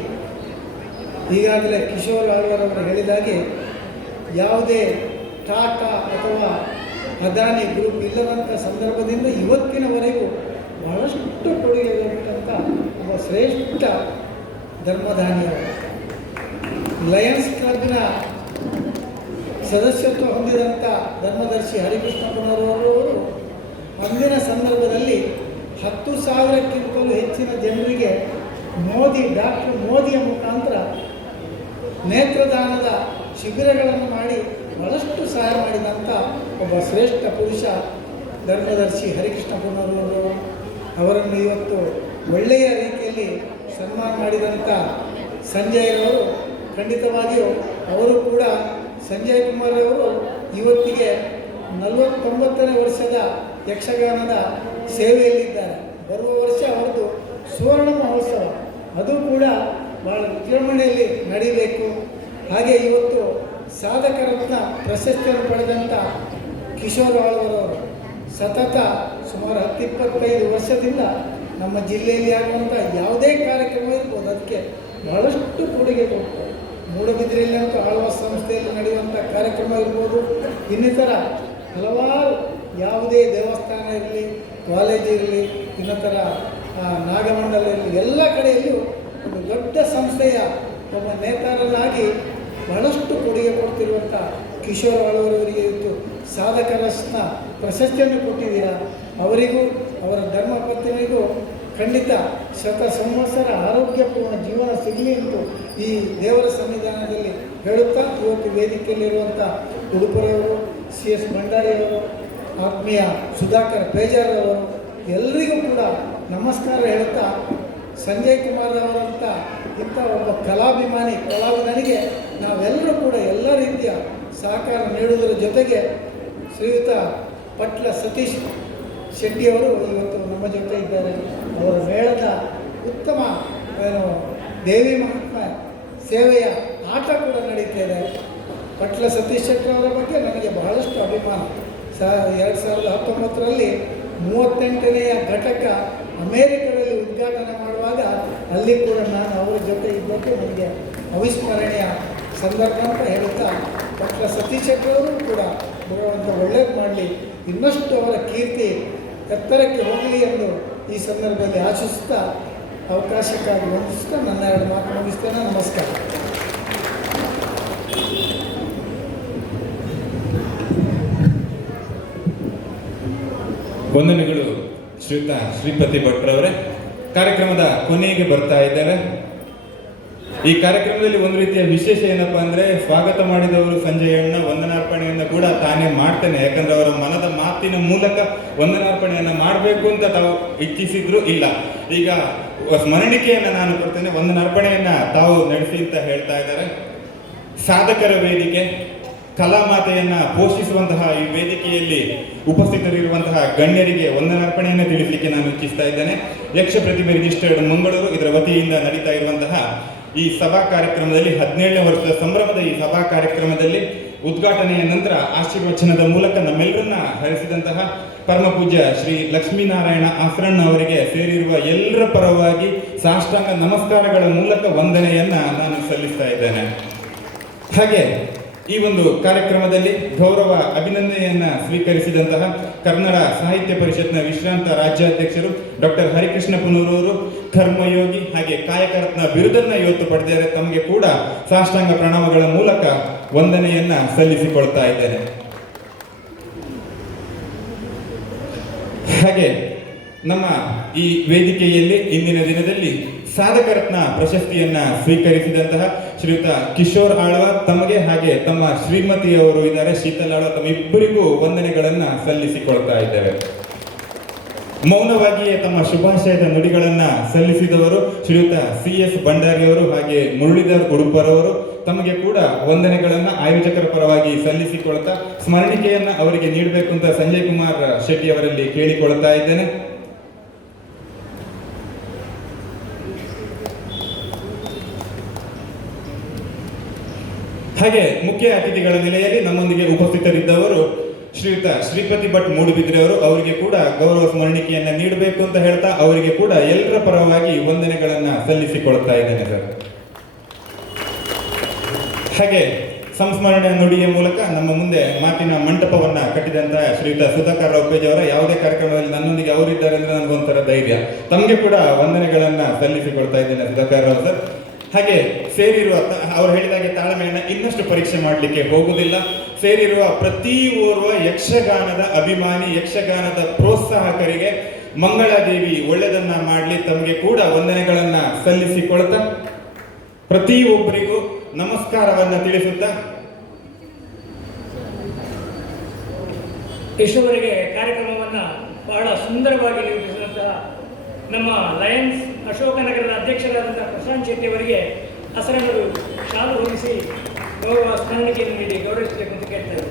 ಈಗಾಗಲೇ ಕಿಶೋರ್ ಆಳ್ವರವರು ಹೇಳಿದಾಗೆ ಯಾವುದೇ ಟಾಟಾ ಅಥವಾ ಅದಾನಿ ಗ್ರೂಪ್ ಇಲ್ಲದಂಥ ಸಂದರ್ಭದಿಂದ ಇವತ್ತಿನವರೆಗೂ ಬಹಳಷ್ಟು ಕೊಡುಗೆ ಕೊಟ್ಟಂಥ ಒಬ್ಬ ಶ್ರೇಷ್ಠ ಧರ್ಮದಾನಿಯವರು. ಲಯನ್ಸ್ ಕ್ಲಬ್ನ ಸದಸ್ಯತ್ವ ಹೊಂದಿದಂಥ ಧರ್ಮದರ್ಶಿ ಹರಿಕೃಷ್ಣ ಪುನರೂರವರು ಅಂದಿನ ಸಂದರ್ಭದಲ್ಲಿ 10,000ಕ್ಕಿಂತಲೂ ಹೆಚ್ಚಿನ ಜನರಿಗೆ ಡಾಕ್ಟರ್ ಮೋದಿಯ ಮುಖಾಂತರ ನೇತ್ರದಾನದ ಶಿಬಿರಗಳನ್ನು ಮಾಡಿ ಬಹಳಷ್ಟು ಸಹಾಯ ಮಾಡಿದಂಥ ಒಬ್ಬ ಶ್ರೇಷ್ಠ ಪುರುಷ ಧರ್ಮದರ್ಶಿ ಹರಿಕೃಷ್ಣ ಪುನರೂರು. ಅವರನ್ನು ಇವತ್ತು ಒಳ್ಳೆಯ ರೀತಿಯಲ್ಲಿ ಸನ್ಮಾನ ಮಾಡಿದಂಥ ಸಂಜಯರವರು, ಖಂಡಿತವಾಗಿಯೂ ಅವರು ಕೂಡ ಸಂಜಯ್ ಕುಮಾರ್ ಅವರು ಇವತ್ತಿಗೆ 49ನೇ ವರ್ಷದ ಯಕ್ಷಗಾನದ ಸೇವೆಯಲ್ಲಿದ್ದಾರೆ. ಬರುವ ವರ್ಷ ಅವರದ್ದು ಸುವರ್ಣ ಮಹೋತ್ಸವ, ಅದು ಕೂಡ ಭಾಳ ವಿಜೃಂಭಣೆಯಲ್ಲಿ ನಡೀಬೇಕು. ಹಾಗೆ ಇವತ್ತು ಸಾಧಕ ರತ್ನ ಪ್ರಶಸ್ತಿಯನ್ನು ಪಡೆದಂಥ ಕಿಶೋರ್ ಆಳ್ವರವರು ಸತತ ಸುಮಾರು 10-25 ವರ್ಷದಿಂದ ನಮ್ಮ ಜಿಲ್ಲೆಯಲ್ಲಿ ಆಗುವಂಥ ಯಾವುದೇ ಕಾರ್ಯಕ್ರಮ ಇರ್ಬೋದು ಅದಕ್ಕೆ ಬಹಳಷ್ಟು ಕೊಡುಗೆ ಕೊಡ್ತಾರೆ. ಮೂಡಬಿದ್ರೆಯಲ್ಲಂತೂ ಆಳ್ವಾಸ್ ಸಂಸ್ಥೆಯಲ್ಲಿ ನಡೆಯುವಂಥ ಕಾರ್ಯಕ್ರಮ ಇರ್ಬೋದು, ಇನ್ನಿತರ ಹಲವಾರು ಯಾವುದೇ ದೇವಸ್ಥಾನ ಇರಲಿ, ಕಾಲೇಜ್ ಇರಲಿ, ಇನ್ನಿತರ ನಾಗಮಂಡಲ ಇರಲಿ, ಎಲ್ಲ ಕಡೆಯಲ್ಲಿಯೂ ಒಂದು ದೊಡ್ಡ ಸಂಸ್ಥೆಯ ಒಬ್ಬ ನೇತಾರನಾಗಿ ಬಹಳಷ್ಟು ಕೊಡುಗೆ ಕೊಡ್ತಿರುವಂಥ ಕಿಶೋರ್ ಆಳ್ವರವರಿಗೆ ಇವತ್ತು ಸಾಧಕ ರತ್ನ ಪ್ರಶಸ್ತಿಯನ್ನು ಕೊಟ್ಟಿದ್ದೀರಾ. ಅವರಿಗೂ ಅವರ ಧರ್ಮಪತ್ನಿಗೂ ಖಂಡಿತ ಸಂವತ್ಸರ ಆರೋಗ್ಯಪೂರ್ಣ ಜೀವನ ಸಿಗಲಿ ಎಂದು ಈ ದೇವರ ಸನ್ನಿಧಾನದಲ್ಲಿ ಹೇಳುತ್ತಾ, ಇವತ್ತು ವೇದಿಕೆಯಲ್ಲಿರುವಂಥ ಉಡುಪರವರು, CS ಭಂಡಾರಿಯವರು, ಆತ್ಮೀಯ ಸುಧಾಕರ್ ಬೇಜಾರವರು ಎಲ್ಲರಿಗೂ ಕೂಡ ನಮಸ್ಕಾರ ಹೇಳುತ್ತಾ, ಸಂಜಯ್ ಕುಮಾರ್ ಅವರಂಥ ಇಂಥ ಒಬ್ಬ ಕಲಾವಿದನಿಗೆ ನಾವೆಲ್ಲರೂ ಕೂಡ ಎಲ್ಲ ರೀತಿಯ ಸಹಕಾರ ನೀಡುವುದರ ಜೊತೆಗೆ ಶ್ರೀಯುತ ಪಟ್ಲ ಸತೀಶ್ ಶೆಟ್ಟಿಯವರು ಇವತ್ತು ನಮ್ಮ ಜೊತೆ ಇದ್ದಾರೆ. ಅವರ ಮೇಳದ ಉತ್ತಮ ದೇವಿ ಮಹಾತ್ಮ ಸೇವೆಯ ಆಟ ಕೂಡ ನಡೀತಾ ಇದೆ. ಪಟ್ಲ ಸತೀಶ್ ಶೆಟ್ಟಿ ಅವರ ಬಗ್ಗೆ ನನಗೆ ಬಹಳಷ್ಟು ಅಭಿಮಾನ. 2019ರಲ್ಲಿ 38ನೇ ಘಟಕ ಅಮೇರಿಕದಲ್ಲಿ ಉದ್ಘಾಟನೆ ಮಾಡುವಾಗ ಅಲ್ಲಿ ಕೂಡ ನಾನು ಅವರ ಜೊತೆ ಇದ್ದಕ್ಕೆ ನನಗೆ ಅವಿಸ್ಮರಣೀಯ ಸಂದರ್ಭ ಅಂತ ಹೇಳುತ್ತಾ, ಡಾಕ್ಟರ್ ಸತೀಶ್ ಶೆಟ್ಟಿ ಅವರು ಕೂಡ ಭಗವಂತ ಒಳ್ಳೇದು ಮಾಡಲಿ, ಇನ್ನಷ್ಟು ಅವರ ಕೀರ್ತಿ ಎತ್ತರಕ್ಕೆ ಹೋಗಲಿ ಎಂದು ಈ ಸಂದರ್ಭದಲ್ಲಿ ಆಶಿಸುತ್ತಾ ಅವಕಾಶಕ್ಕಾಗಿ ವಂದಿಸುತ್ತಾ ನನ್ನ 2 ಮಾತು ಮುಗಿಸ್ತೇನೆ. ನಮಸ್ಕಾರ. ವಂದನೆಗಳು ಶ್ರೀಯುತ ಶ್ರೀಪತಿ ಭಟ್ರವರೇ. ಕಾರ್ಯಕ್ರಮದ ಕೊನೆಗೆ ಬರ್ತಾ ಇದ್ದೇವೆ. ಈ ಕಾರ್ಯಕ್ರಮದಲ್ಲಿ ಒಂದು ರೀತಿಯ ವಿಶೇಷ ಏನಪ್ಪಾ ಅಂದ್ರೆ, ಸ್ವಾಗತ ಮಾಡಿದವರು ಸಂಜಯ್ ಅಣ್ಣ ವಂದನಾರ್ಪಣೆಯನ್ನ ಕೂಡ ತಾನೇ ಮಾಡ್ತೇನೆ, ಯಾಕಂದ್ರೆ ಅವರ ಮನದ ಮಾತಿನ ಮೂಲಕ ವಂದನಾರ್ಪಣೆಯನ್ನ ಮಾಡಬೇಕು ಅಂತ ತಾವು ಇಚ್ಛಿಸಿದ್ರು. ಇಲ್ಲ, ಈಗ ಸ್ಮರಣಿಕೆಯನ್ನ ನಾನು ಕೊಡ್ತೇನೆ, ವಂದನಾರ್ಪಣೆಯನ್ನ ತಾವು ನಡೆಸಿ ಅಂತ ಹೇಳ್ತಾ ಇದ್ದಾರೆ. ಸಾಧಕರ ವೇದಿಕೆ, ಕಲಾಮಾತೆಯನ್ನ ಪೋಷಿಸುವಂತಹ ಈ ವೇದಿಕೆಯಲ್ಲಿ ಉಪಸ್ಥಿತರಿರುವಂತಹ ಗಣ್ಯರಿಗೆ ವಂದನಾರ್ಪಣೆಯನ್ನು ತಿಳಿಸಲಿಕ್ಕೆ ನಾನು ಇಚ್ಛಿಸ್ತಾ ಇದ್ದೇನೆ. ಯಕ್ಷ ಪ್ರತಿಭೆ ರಿಜಿಸ್ಟರ್ಡ್ ಮಂಗಳೂರು ಇದರ ವತಿಯಿಂದ ನಡೀತಾ ಇರುವಂತಹ ಈ ಸಭಾ ಕಾರ್ಯಕ್ರಮದಲ್ಲಿ 17ನೇ ವರ್ಷದ ಸಂಭ್ರಮದ ಈ ಸಭಾ ಕಾರ್ಯಕ್ರಮದಲ್ಲಿ ಉದ್ಘಾಟನೆಯ ನಂತರ ಆಶೀರ್ವಚನದ ಮೂಲಕ ನಮ್ಮೆಲ್ಲರನ್ನ ಹರಿಸಿದಂತಹ ಪರಮ ಪೂಜ್ಯ ಶ್ರೀ ಲಕ್ಷ್ಮೀನಾರಾಯಣ ಆಸ್ರಣ್ಣ ಅವರಿಗೆ ಸೇರಿರುವ ಎಲ್ಲರ ಪರವಾಗಿ ಸಾಷ್ಟಾಂಗ ನಮಸ್ಕಾರಗಳ ಮೂಲಕ ವಂದನೆಯನ್ನ ನಾನು ಸಲ್ಲಿಸ್ತಾ ಇದ್ದೇನೆ. ಹಾಗೆ ಈ ಒಂದು ಕಾರ್ಯಕ್ರಮದಲ್ಲಿ ಗೌರವ ಅಭಿನಂದನೆಯನ್ನ ಸ್ವೀಕರಿಸಿದಂತಹ ಕನ್ನಡ ಸಾಹಿತ್ಯ ಪರಿಷತ್ನ ವಿಶ್ರಾಂತ ರಾಜ್ಯಾಧ್ಯಕ್ಷರು ಡಾಕ್ಟರ್ ಹರಿಕೃಷ್ಣ ಪುನೂರವರು ಕರ್ಮಯೋಗಿ ಹಾಗೆ ಕಾಯಕರತ್ನ ಬಿರುದನ್ನ ಇವತ್ತು ಪಡೆದಿದ್ದಾರೆ. ತಮಗೆ ಕೂಡ ಸಾಷ್ಟಾಂಗ ಪ್ರಣಾಮಗಳ ಮೂಲಕ ವಂದನೆಯನ್ನ ಸಲ್ಲಿಸಿಕೊಳ್ತಾ ಇದ್ದೇನೆ. ಹಾಗೆ ನಮ್ಮ ಈ ವೇದಿಕೆಯಲ್ಲಿ ಇಂದಿನ ದಿನದಲ್ಲಿ ಸಾಧಕರತ್ನ ಪ್ರಶಸ್ತಿಯನ್ನ ಸ್ವೀಕರಿಸಿದಂತಹ ಶ್ರೀಯುತ ಕಿಶೋರ್ ಆಳ್ವ ತಮಗೆ ಹಾಗೆ ತಮ್ಮ ಶ್ರೀಮತಿಯವರು ಇದ್ದಾರೆ ಶೀತಲ್ ಆಳ್ವ, ತಮ್ಮ ಇಬ್ಬರಿಗೂ ವಂದನೆಗಳನ್ನ ಸಲ್ಲಿಸಿಕೊಳ್ತಾ ಇದ್ದೇವೆ. ಮೌನವಾಗಿಯೇ ತಮ್ಮ ಶುಭಾಶಯದ ನುಡಿಗಳನ್ನ ಸಲ್ಲಿಸಿದವರು ಶ್ರೀಯುತ CS ಭಂಡಾರಿಯವರು ಹಾಗೆ ಮುರಳೀಧರ್ ಉಡುಪರವರು, ತಮಗೆ ಕೂಡ ವಂದನೆಗಳನ್ನ ಆಯೋಜಕರ ಪರವಾಗಿ ಸಲ್ಲಿಸಿಕೊಳ್ತಾ ಸ್ಮರಣಿಕೆಯನ್ನ ಅವರಿಗೆ ನೀಡಬೇಕು ಅಂತ ಸಂಜಯ್ ಕುಮಾರ್ ಶೆಟ್ಟಿ ಅವರಲ್ಲಿ ಕೇಳಿಕೊಳ್ತಾ ಇದ್ದೇನೆ. ಹಾಗೆ ಮುಖ್ಯ ಅತಿಥಿಗಳ ನೆಲೆಯಲ್ಲಿ ನಮ್ಮೊಂದಿಗೆ ಉಪಸ್ಥಿತರಿದ್ದವರು ಶ್ರೀಯುತ ಶ್ರೀಪತಿ ಭಟ್ ಮೂಡುಬಿದ್ರೆ ಅವರು, ಅವರಿಗೆ ಕೂಡ ಗೌರವ ಸ್ಮರಣಿಕೆಯನ್ನ ನೀಡಬೇಕು ಅಂತ ಹೇಳ್ತಾ ಅವರಿಗೆ ಕೂಡ ಎಲ್ಲರ ಪರವಾಗಿ ವಂದನೆಗಳನ್ನ ಸಲ್ಲಿಸಿಕೊಳ್ತಾ ಇದ್ದೇನೆ ಸರ್. ಹಾಗೆ ಸಂಸ್ಮರಣೆ ನುಡಿಯ ಮೂಲಕ ನಮ್ಮ ಮುಂದೆ ಮಾತಿನ ಮಂಟಪವನ್ನ ಕಟ್ಟಿದಂತಹ ಶ್ರೀಯುತ ಸುಧಾಕರ್ ರೌಪೇಜ್ ಅವರ ಯಾವುದೇ ಕಾರ್ಯಕ್ರಮದಲ್ಲಿ ನನ್ನೊಂದಿಗೆ ಅವರಿದ್ದಾರೆ ಅಂದ್ರೆ ನನಗೊಂಥರ ಧೈರ್ಯ. ತಮಗೆ ಕೂಡ ವಂದನೆಗಳನ್ನ ಸಲ್ಲಿಸಿಕೊಳ್ತಾ ಇದ್ದೇನೆ ಸುಧಾಕರ್ ರಾವ್ ಸರ್. ಹಾಗೆ ಸೇರಿರುವ ಅವರು ಹೇಳಿದಾಗೆ ತಾಳ್ಮೆಯನ್ನ ಇನ್ನಷ್ಟು ಪರೀಕ್ಷೆ ಮಾಡಲಿಕ್ಕೆ ಹೋಗುವುದಿಲ್ಲ. ಸೇರಿರುವ ಪ್ರತಿ ಓರ್ವ ಯಕ್ಷಗಾನದ ಅಭಿಮಾನಿ, ಯಕ್ಷಗಾನದ ಪ್ರೋತ್ಸಾಹಕರಿಗೆ ಮಂಗಳಾದೇವಿ ಒಳ್ಳೆದನ್ನ ಮಾಡಲಿ, ತಮಗೆ ಕೂಡ ವಂದನೆಗಳನ್ನ ಸಲ್ಲಿಸಿಕೊಳ್ತಾ ಪ್ರತಿ ಒಬ್ಬರಿಗೂ ನಮಸ್ಕಾರವನ್ನ ತಿಳಿಸುತ್ತಾ ಇಷ್ಟವರೆಗೆ ಕಾರ್ಯಕ್ರಮವನ್ನ ಬಹಳ ಸುಂದರವಾಗಿ ನಿರ್ವಹಿಸಿದಂತಹ ನಮ್ಮ ಲಯನ್ಸ್ ಅಶೋಕನಗರದ ಅಧ್ಯಕ್ಷರಾದಂತಹ ಪ್ರಶಾಂತ್ ಶೆಟ್ಟಿ ಅವರಿಗೆ ಹಸರಣ್ಣರು ಶಾಲು ಹೊರಿಸಿ ಗೌರವ ಸ್ಮರಣಿಕೆಯನ್ನು ನೀಡಿ ಗೌರವಿಸಬೇಕು ಅಂತ ಕೇಳ್ತಾರೆ.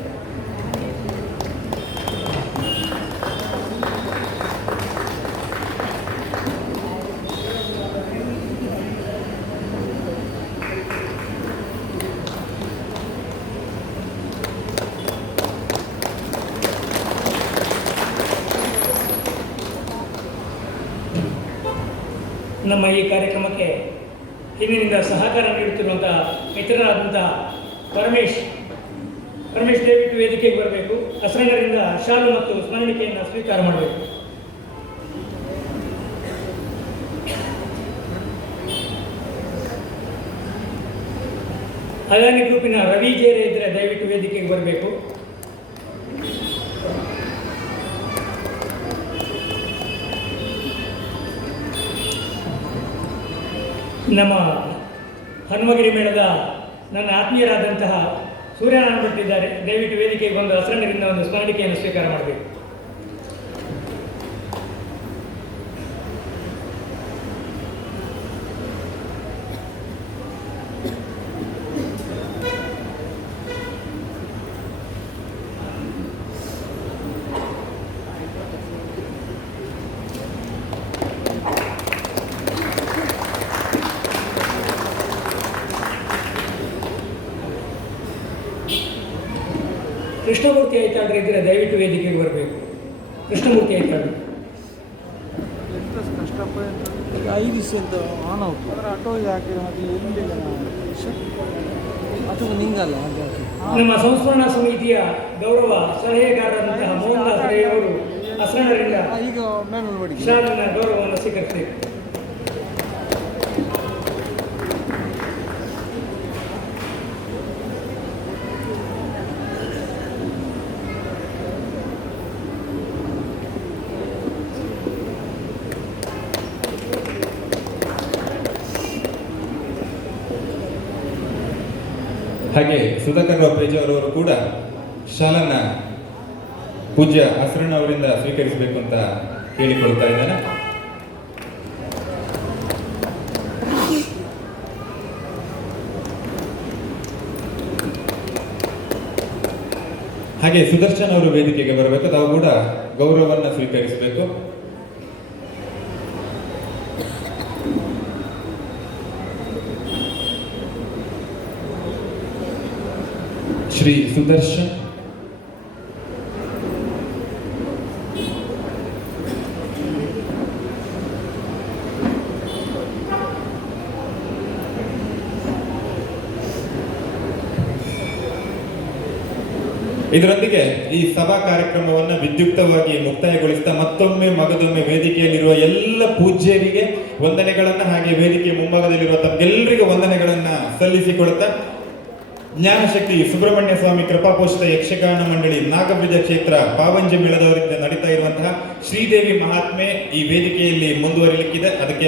ನಮ್ಮ ಈ ಕಾರ್ಯಕ್ರಮಕ್ಕೆ ಹಿಂದಿನಿಂದ ಸಹಕಾರ ನೀಡುತ್ತಿರುವಂತಹ ಮಿತ್ರರಾದಂತಹ ಪರಮೇಶ್ ದಯವಿಟ್ಟು ವೇದಿಕೆಗೆ ಬರಬೇಕು. ಹಸರಣ್ಣರಿಂದ ಶಾಲು ಮತ್ತು ಸ್ಮರಣಿಕೆಯನ್ನು ಸ್ವೀಕಾರ ಮಾಡಬೇಕು. ಅದಾನಿ ಗ್ರೂಪಿನ ರವಿ ಜೇರೆ ಇದ್ದರೆ ದಯವಿಟ್ಟು ವೇದಿಕೆಗೆ ಬರಬೇಕು. ನಮ್ಮ ಹನುಮಗಿರಿ ಮೇಳದ ನನ್ನ ಆತ್ಮೀಯರಾದಂತಹ ಸೂರ್ಯನಾರಾಯಣ ಭಟ್ ಇದ್ದಾರೆ, ದಯವಿಟ್ಟು ವೇದಿಕೆಗೆ ಬಂದು ಹಸರಣ್ಣರಿಂದ ಒಂದು ಸ್ಮರಣಿಕೆಯನ್ನು ಸ್ವೀಕಾರ ಮಾಡಬೇಕು. ಕೃಷ್ಣಮೂರ್ತಿ ಐತಾಳ್ರು ಇದ್ದರೆ ದಯವಿಟ್ಟು ವೇದಿಕೆಗೆ ಬರಬೇಕು. ಕೃಷ್ಣಮೂರ್ತಿ ಐತಾಳ್ರು. ಈಗ 5 ದಿವಸ ಅಂತ ಆನ್ ಔಟ್ ಅದರ ಆಟೋಗೆ ಹಾಕಿ ಮತ್ತೆ ಎಲ್ಲಿ ಅಥವಾ ನಿಂಗಲ್ಲ ನಮ್ಮ ಸಂಸ್ಮರಣಾ ಸಮಿತಿಯ ಗೌರವ ಸಲಹೆಗಾರರಂತಹ ಮೋಹನ್ ದಾಸ್ ರೈ ಅವರು ಅಸರಣರಿಂದ ಈಗ ಮ್ಯಾನುವಲ್ ಮಾಡಿ ಶಾಲನ ಗೌರವವನ್ನು ಸ್ವೀಕರಿಸಬೇಕು. ಹಾಗೆ ಸುಧಾಕರ್ ಬಾಪೇಜಿ ಅವರವರು ಕೂಡ ಶಾಲನ್ನ ಪೂಜ್ಯ ಅಸರಣ ಅವರಿಂದ ಸ್ವೀಕರಿಸಬೇಕು ಅಂತ ಕೇಳಿಕೊಳ್ತಾ ಇದ್ದಾನೆ. ಹಾಗೆ ಸುದರ್ಶನ್ ಅವರು ವೇದಿಕೆಗೆ ಬರಬೇಕು, ತಾವು ಕೂಡ ಗೌರವವನ್ನು ಸ್ವೀಕರಿಸಬೇಕು. ಶ್ರೀ ಸುದರ್ಶನ್, ಇದರೊಂದಿಗೆ ಈ ಸಭಾ ಕಾರ್ಯಕ್ರಮವನ್ನು ವಿದ್ಯುಕ್ತವಾಗಿ ಮುಕ್ತಾಯಗೊಳಿಸ್ತಾ ಮತ್ತೊಮ್ಮೆ ಮಗದೊಮ್ಮೆ ವೇದಿಕೆಯಲ್ಲಿರುವ ಎಲ್ಲ ಪೂಜ್ಯರಿಗೆ ವಂದನೆಗಳನ್ನ, ಹಾಗೆ ವೇದಿಕೆ ಮುಂಭಾಗದಲ್ಲಿರುವ ತಮ್ಗೆಲ್ಲರಿಗೂ ವಂದನೆಗಳನ್ನ ಸಲ್ಲಿಸಿಕೊಡುತ್ತಾ ಜ್ಞಾನಶಕ್ತಿ ಸುಬ್ರಹ್ಮಣ್ಯ ಸ್ವಾಮಿ ಕೃಪಾಪೋಷಿತ ಯಕ್ಷಗಾನ ಮಂಡಳಿ ನಾಗಬ್ರಿಜ ಕ್ಷೇತ್ರ ಪಾವಂಜ ಮೇಳದವರಿಂದ ನಡೀತಾ ಇರುವಂತಹ ಶ್ರೀದೇವಿ ಮಹಾತ್ಮೆ ಈ ವೇದಿಕೆಯಲ್ಲಿ ಮುಂದುವರಿಲಿಕ್ಕಿದೆ. ಅದಕ್ಕೆ